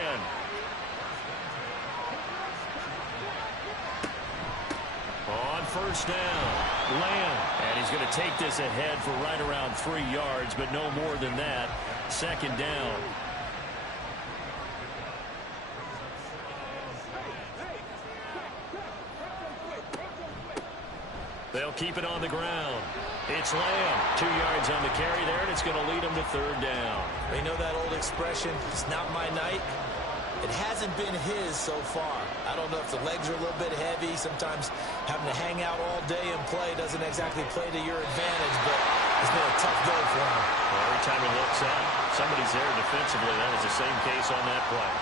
On 1st down, Lamb. And he's going to take this ahead for right around 3 yards, but no more than that. 2nd down. They'll keep it on the ground. It's Lamb. 2 yards on the carry there, and it's going to lead them to 3rd down. You know that old expression, it's not my night? It hasn't been his so far. I don't know if the legs are a little bit heavy. Sometimes having to hang out all day and play doesn't exactly play to your advantage, but it's been a tough go for him. Well, every time he looks out, somebody's there defensively. That was the same case on that play.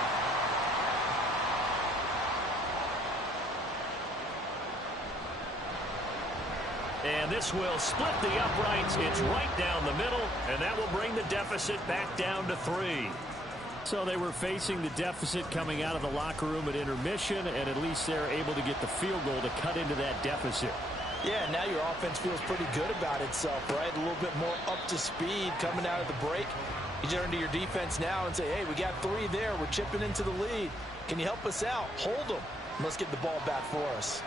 And this will split the uprights. It's right down the middle, and that will bring the deficit back down to 3. So they were facing the deficit coming out of the locker room at intermission, and at least they're able to get the field goal to cut into that deficit. Yeah, now your offense feels pretty good about itself, right? A little bit more up to speed coming out of the break. You turn to your defense now and say, hey, we got 3 there. We're chipping into the lead. Can you help us out? Hold them. Let's get the ball back for us.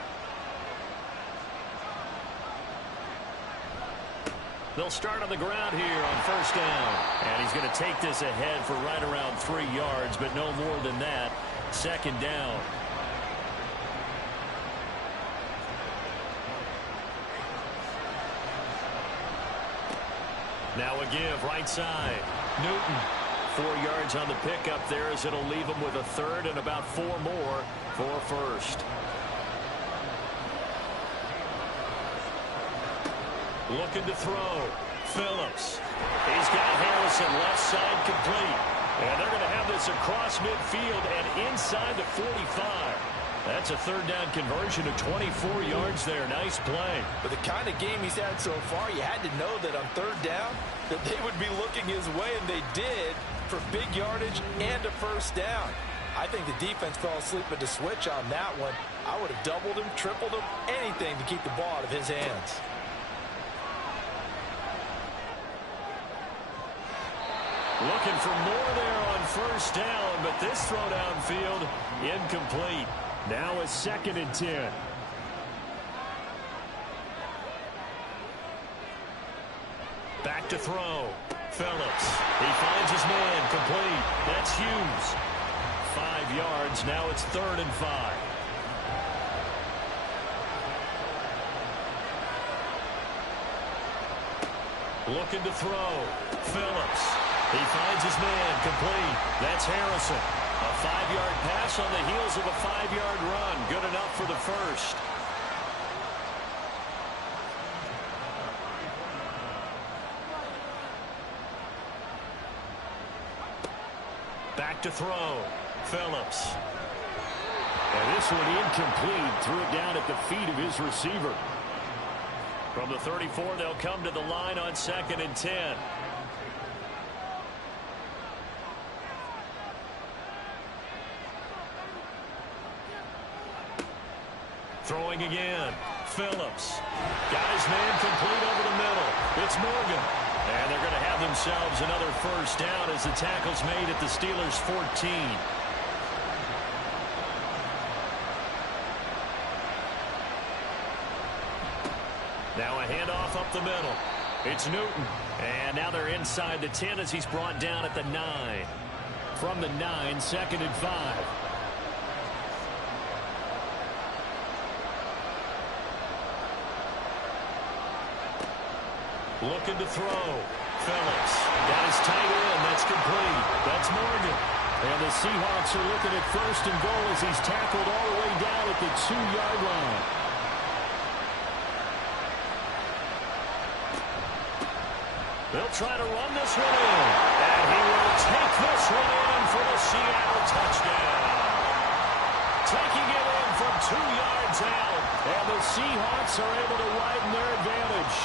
They'll start on the ground here on 1st down. And he's going to take this ahead for right around 3 yards, but no more than that. 2nd down. Now a give, right side. Newton. 4 yards on the pickup there as it'll leave him with a 3rd and about 4 more for 1st. Looking to throw. Phillips. He's got Harrison left side complete. And they're going to have this across midfield and inside the 45. That's a 3rd down conversion of 24 yards there. Nice play. But the kind of game he's had so far, you had to know that on 3rd down that they would be looking his way, and they did for big yardage and a 1st down. I think the defense fell asleep at the switch on that one. I would have doubled him, tripled him, anything to keep the ball out of his hands. Looking for more there on 1st down, but this throw downfield incomplete. Now a 2nd and 10. Back to throw. Phillips. He finds his man complete. That's Hughes. 5 yards. Now it's 3rd and 5. Looking to throw. Phillips. He finds his man complete. That's Harrison. A 5-yard pass on the heels of a 5-yard run. Good enough for the 1st. Back to throw. Phillips. And this one incomplete. Threw it down at the feet of his receiver. From the 34, they'll come to the line on 2nd and 10. Throwing again. Phillips. Got his man complete over the middle. It's Morgan. And they're going to have themselves another 1st down as the tackle's made at the Steelers' 14. Now a handoff up the middle. It's Newton. And now they're inside the 10 as he's brought down at the 9. From the 9, 2nd and 5. Looking to throw. Phillips. That is tight end. That's complete. That's Morgan. And the Seahawks are looking at 1st and goal as he's tackled all the way down at the 2-yard line. They'll try to run this one in. And he will take this one in for the Seattle touchdown. Taking it in from 2 yards out. And the Seahawks are able to widen their advantage.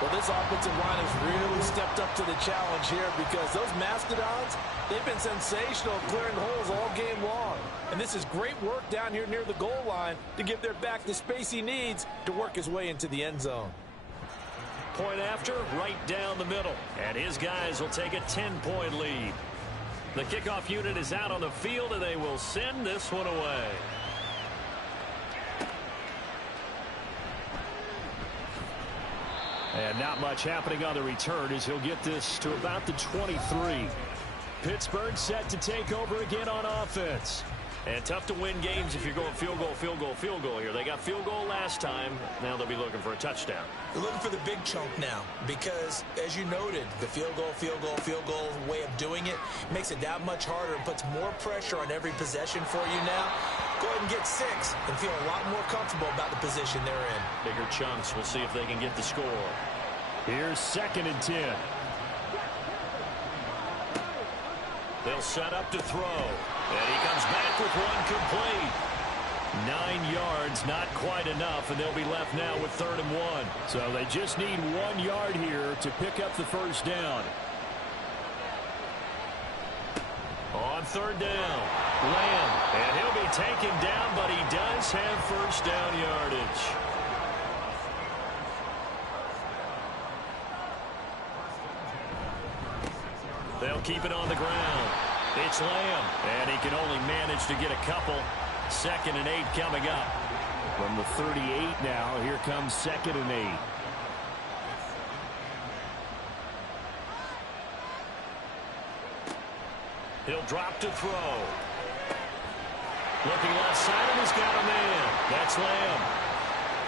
Well, this offensive line has really stepped up to the challenge here because those Mastodons, they've been sensational clearing holes all game long. And this is great work down here near the goal line to give their back the space he needs to work his way into the end zone. Point after, right down the middle. And his guys will take a 10-point lead. The kickoff unit is out on the field, and they will send this one away. And not much happening on the return as he'll get this to about the 23. Pittsburgh set to take over again on offense. And tough to win games if you're going field goal, field goal, field goal here. They got field goal last time. Now they'll be looking for a touchdown. They're looking for the big chunk now because, as you noted, the field goal, field goal, field goal way of doing it makes it that much harder and puts more pressure on every possession for you now. Go ahead and get 6 and feel a lot more comfortable about the position they're in. Bigger chunks. We'll see if they can get the score. Here's 2nd and 10. They'll set up to throw. And he comes back with one complete. 9 yards, not quite enough, and they'll be left now with 3rd and 1. So they just need 1 yard here to pick up the first down. On 3rd down, Lamb. And he'll be taken down, but he does have first down yardage. They'll keep it on the ground. It's Lamb, and he can only manage to get a couple. 2nd and 8 coming up. From the 38 now, here comes 2nd and 8. He'll drop to throw. Looking left side, and he's got a man. That's Lamb.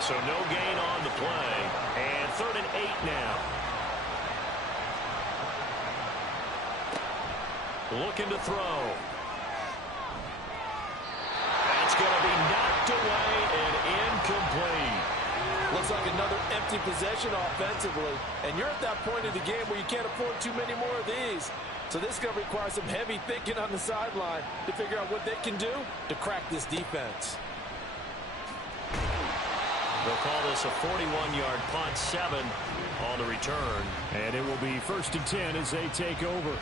So no gain on the play. And 3rd and 8 now. Looking to throw. That's going to be knocked away and incomplete. Looks like another empty possession offensively. And you're at that point in the game where you can't afford too many more of these. So this is going to require some heavy thinking on the sideline to figure out what they can do to crack this defense. They'll call this a 41-yard punt, 7 on the return. And it will be 1st and 10 as they take over.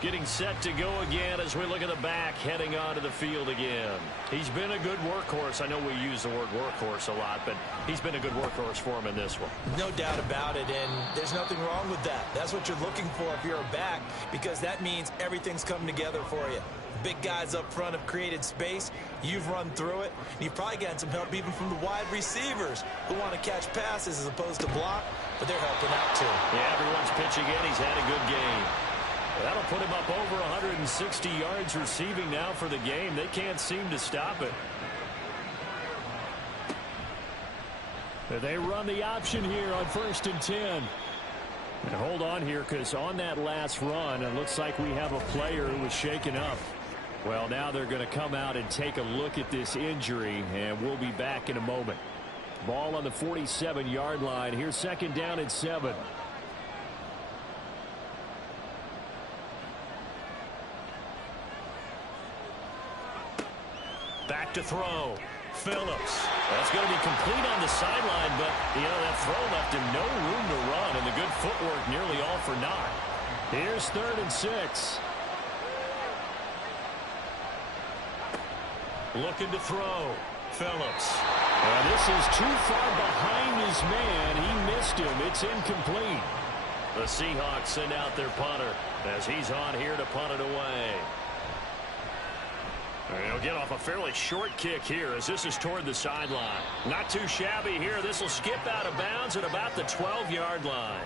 Getting set to go again as we look at the back, heading onto the field again. He's been a good workhorse. I know we use the word workhorse a lot, but he's been a good workhorse for him in this one. No doubt about it, and there's nothing wrong with that. That's what you're looking for if you're a back, because that means everything's coming together for you. Big guys up front have created space. You've run through it. You've probably gotten some help even from the wide receivers who want to catch passes as opposed to block, but they're helping out too. Yeah, everyone's pitching in. He's had a good game. That'll put him up over 160 yards receiving now for the game. They can't seem to stop it. They run the option here on 1st and 10. And hold on here, because on that last run, it looks like we have a player who was shaken up. Well, now they're going to come out and take a look at this injury, and we'll be back in a moment. Ball on the 47-yard line. Here's 2nd down and 7. Back to throw. Phillips. That's going to be complete on the sideline, but, that throw left him no room to run, and the good footwork nearly all for naught. Here's 3rd and 6. Looking to throw. Phillips. And this is too far behind his man. He missed him. It's incomplete. The Seahawks send out their punter as he's on here to punt it away. And he'll get off a fairly short kick here as this is toward the sideline. Not too shabby here. This will skip out of bounds at about the 12-yard line.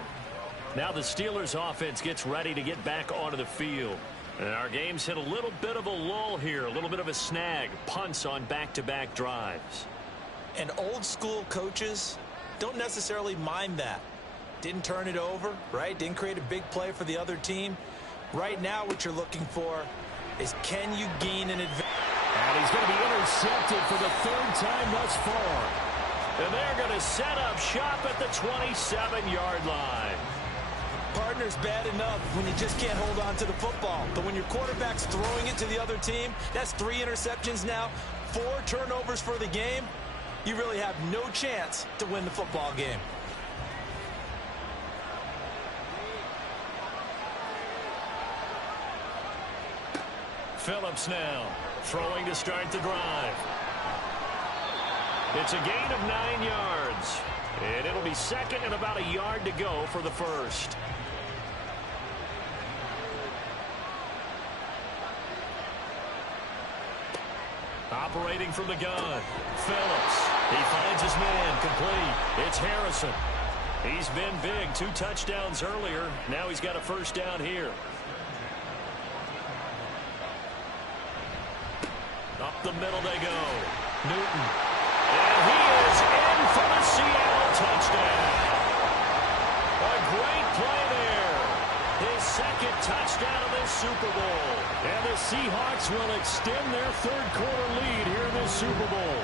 Now the Steelers offense gets ready to get back onto the field. And our game's hit a little bit of a lull here, a little bit of a snag. Punts on back-to-back drives. And old-school coaches don't necessarily mind that. Didn't turn it over, right? Didn't create a big play for the other team. Right now what you're looking for is can you gain an advantage? And he's going to be intercepted for the third time thus far. And they're going to set up shop at the 27-yard line. Partner's bad enough when you just can't hold on to the football. But when your quarterback's throwing it to the other team, that's 3 interceptions now, 4 turnovers for the game. You really have no chance to win the football game. Phillips now throwing to start the drive. It's a gain of 9 yards. And it'll be second and about a yard to go for the first. Operating from the gun. Phillips. He finds his man complete. It's Harrison. He's been big. 2 touchdowns earlier. Now he's got a first down here. Up the middle they go. Newton. And he is in for the Seattle touchdown. A great play there. His second touchdown of this Super Bowl. And the Seahawks will extend their third-quarter lead here in this Super Bowl.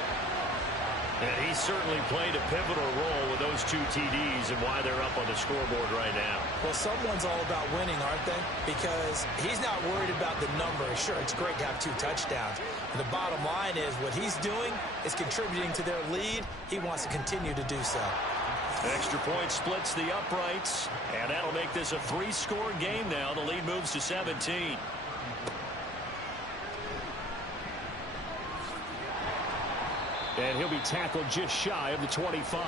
And he certainly played a pivotal role with those 2 TDs and why they're up on the scoreboard right now. Well, someone's all about winning, aren't they? Because he's not worried about the number. Sure, it's great to have 2 touchdowns. But the bottom line is what he's doing is contributing to their lead. He wants to continue to do so. Extra point splits the uprights, and that'll make this a 3-score game now. The lead moves to 17. And he'll be tackled just shy of the 25.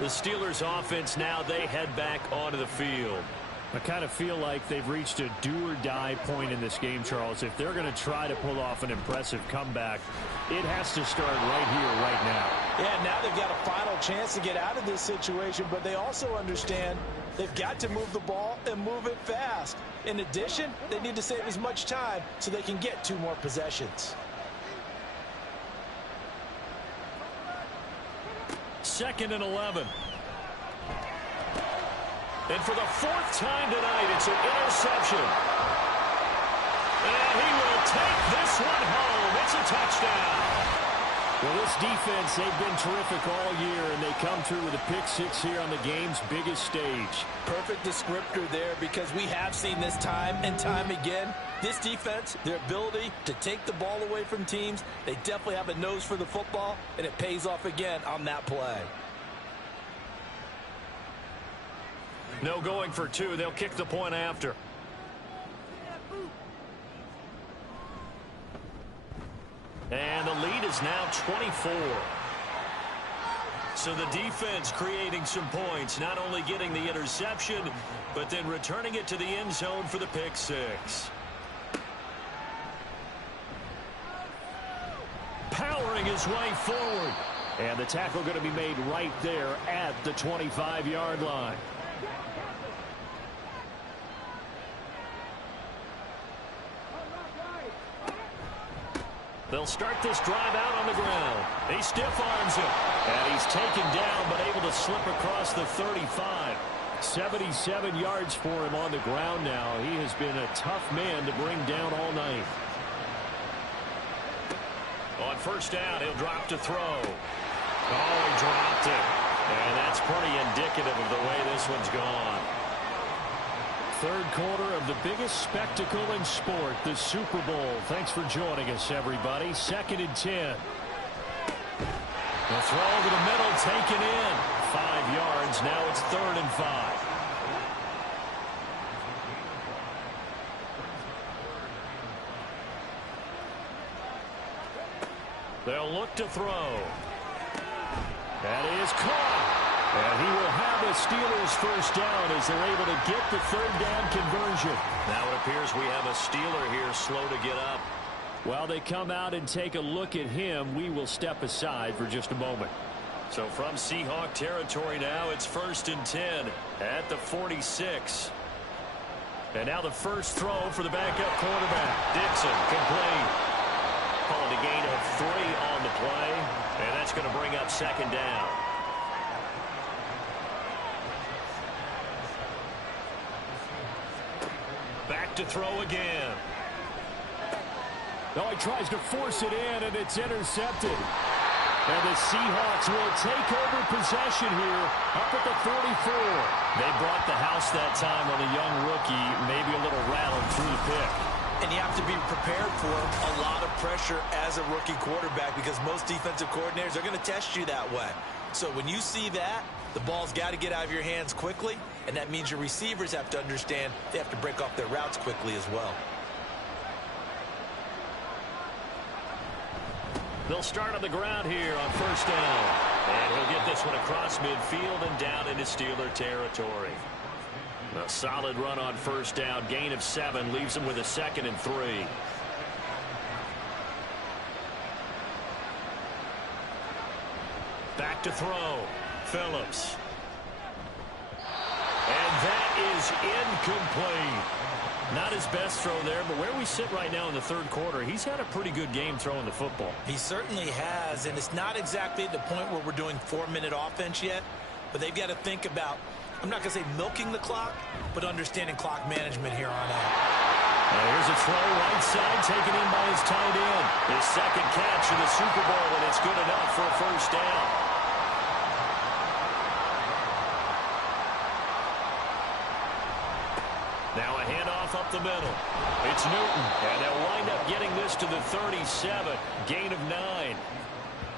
The Steelers offense now, they head back onto the field. I kind of feel like they've reached a do-or-die point in this game, Charles. If they're going to try to pull off an impressive comeback, it has to start right here, right now. Yeah, now they've got a final chance to get out of this situation, but they also understand they've got to move the ball and move it fast. In addition, they need to save as much time so they can get 2 more possessions. Second and 11. And for the 4th time tonight, it's an interception. And he will take this one home. It's a touchdown. Well, this defense, they've been terrific all year, and they come through with a pick-6 here on the game's biggest stage. Perfect descriptor there, because we have seen this time and time again. This defense, their ability to take the ball away from teams, they definitely have a nose for the football, and it pays off again on that play. No going for 2. They'll kick the point after. And the lead is now 24. So the defense creating some points, not only getting the interception, but then returning it to the end zone for the pick-6. Powering his way forward. And the tackle going to be made right there at the 25-yard line. They'll start this drive out on the ground. He stiff arms him. And he's taken down, but able to slip across the 35. 77 yards for him on the ground now. He has been a tough man to bring down all night. On first down, he'll drop to throw. Oh, he dropped it. And that's pretty indicative of the way this one's gone. Third quarter of the biggest spectacle in sport, the Super Bowl. Thanks for joining us, everybody. 2nd and 10. The throw over the middle, taken in. 5 yards. Now it's 3rd and 5. They'll look to throw. That is caught. And he will have a Steelers first down as they're able to get the 3rd down conversion. Now it appears we have a Steeler here slow to get up. While they come out and take a look at him, we will step aside for just a moment. So from Seahawk territory now, it's 1st and 10 at the 46. And now the first throw for the backup quarterback. Dixon, complete. Calling a gain of 3 on the play, and that's going to bring up 2nd down. Back to throw again. Oh, he tries to force it in, and it's intercepted. And the Seahawks will take over possession here up at the 44. They brought the house that time on a young rookie, maybe a little rattled through the pick. And you have to be prepared for a lot of pressure as a rookie quarterback because most defensive coordinators are going to test you that way. So when you see that, the ball's got to get out of your hands quickly, and that means your receivers have to understand they have to break off their routes quickly as well. They'll start on the ground here on 1st down. And he'll get this one across midfield and down into Steeler territory. A solid run on 1st down. Gain of 7 leaves him with a 2nd and 3. Back to throw. Phillips. And that is incomplete. Not his best throw there, but where we sit right now in the 3rd quarter, he's had a pretty good game throwing the football. He certainly has, and it's not exactly at the point where we're doing 4-minute offense yet, but they've got to think about, I'm not going to say milking the clock, but understanding clock management here on out. Here's a throw right side taken in by his tight end. His 2nd catch in the Super Bowl, and it's good enough for a 1st down. Now a handoff up the middle. It's Newton, and they'll wind up getting this to the 37. Gain of 9.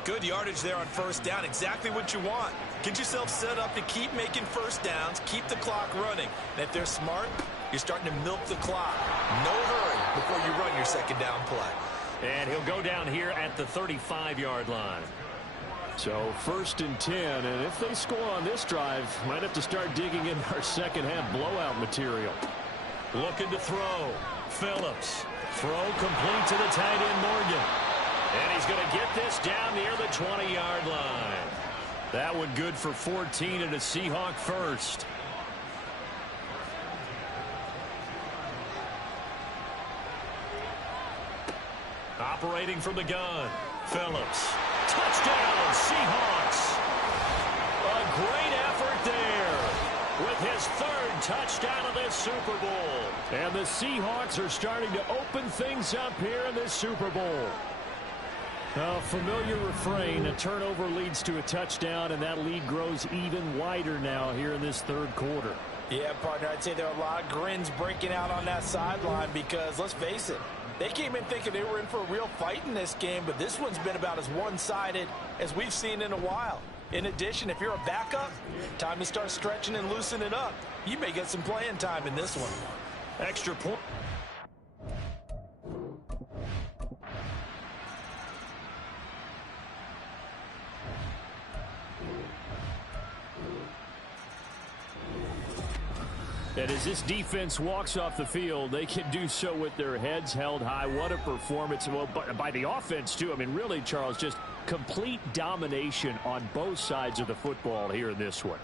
Good yardage there on 1st down. Exactly what you want. Get yourself set up to keep making 1st downs, keep the clock running. And if they're smart, you're starting to milk the clock. No hurry before you run your 2nd down play. And he'll go down here at the 35-yard line. So 1st and 10, and if they score on this drive, might have to start digging in our second-half blowout material. Looking to throw. Phillips. Throw complete to the tight end, Morgan. And he's going to get this down near the 20-yard line. That one good for 14 and a Seahawk first. Operating from the gun. Phillips. Touchdown, Seahawks. A great effort there with his 3rd touchdown of this Super Bowl. And the Seahawks are starting to open things up here in this Super Bowl. A familiar refrain, a turnover leads to a touchdown, and that lead grows even wider now here in this 3rd quarter. Yeah, partner, I'd say there are a lot of grins breaking out on that sideline because, let's face it, they came in thinking they were in for a real fight in this game, but this one's been about as one-sided as we've seen in a while. In addition, if you're a backup, time to start stretching and loosening up. You may get some playing time in this one. Extra point. And as this defense walks off the field, they can do so with their heads held high. What a performance. Well, by the offense, too. I mean, really, Charles, just complete domination on both sides of the football here in this one.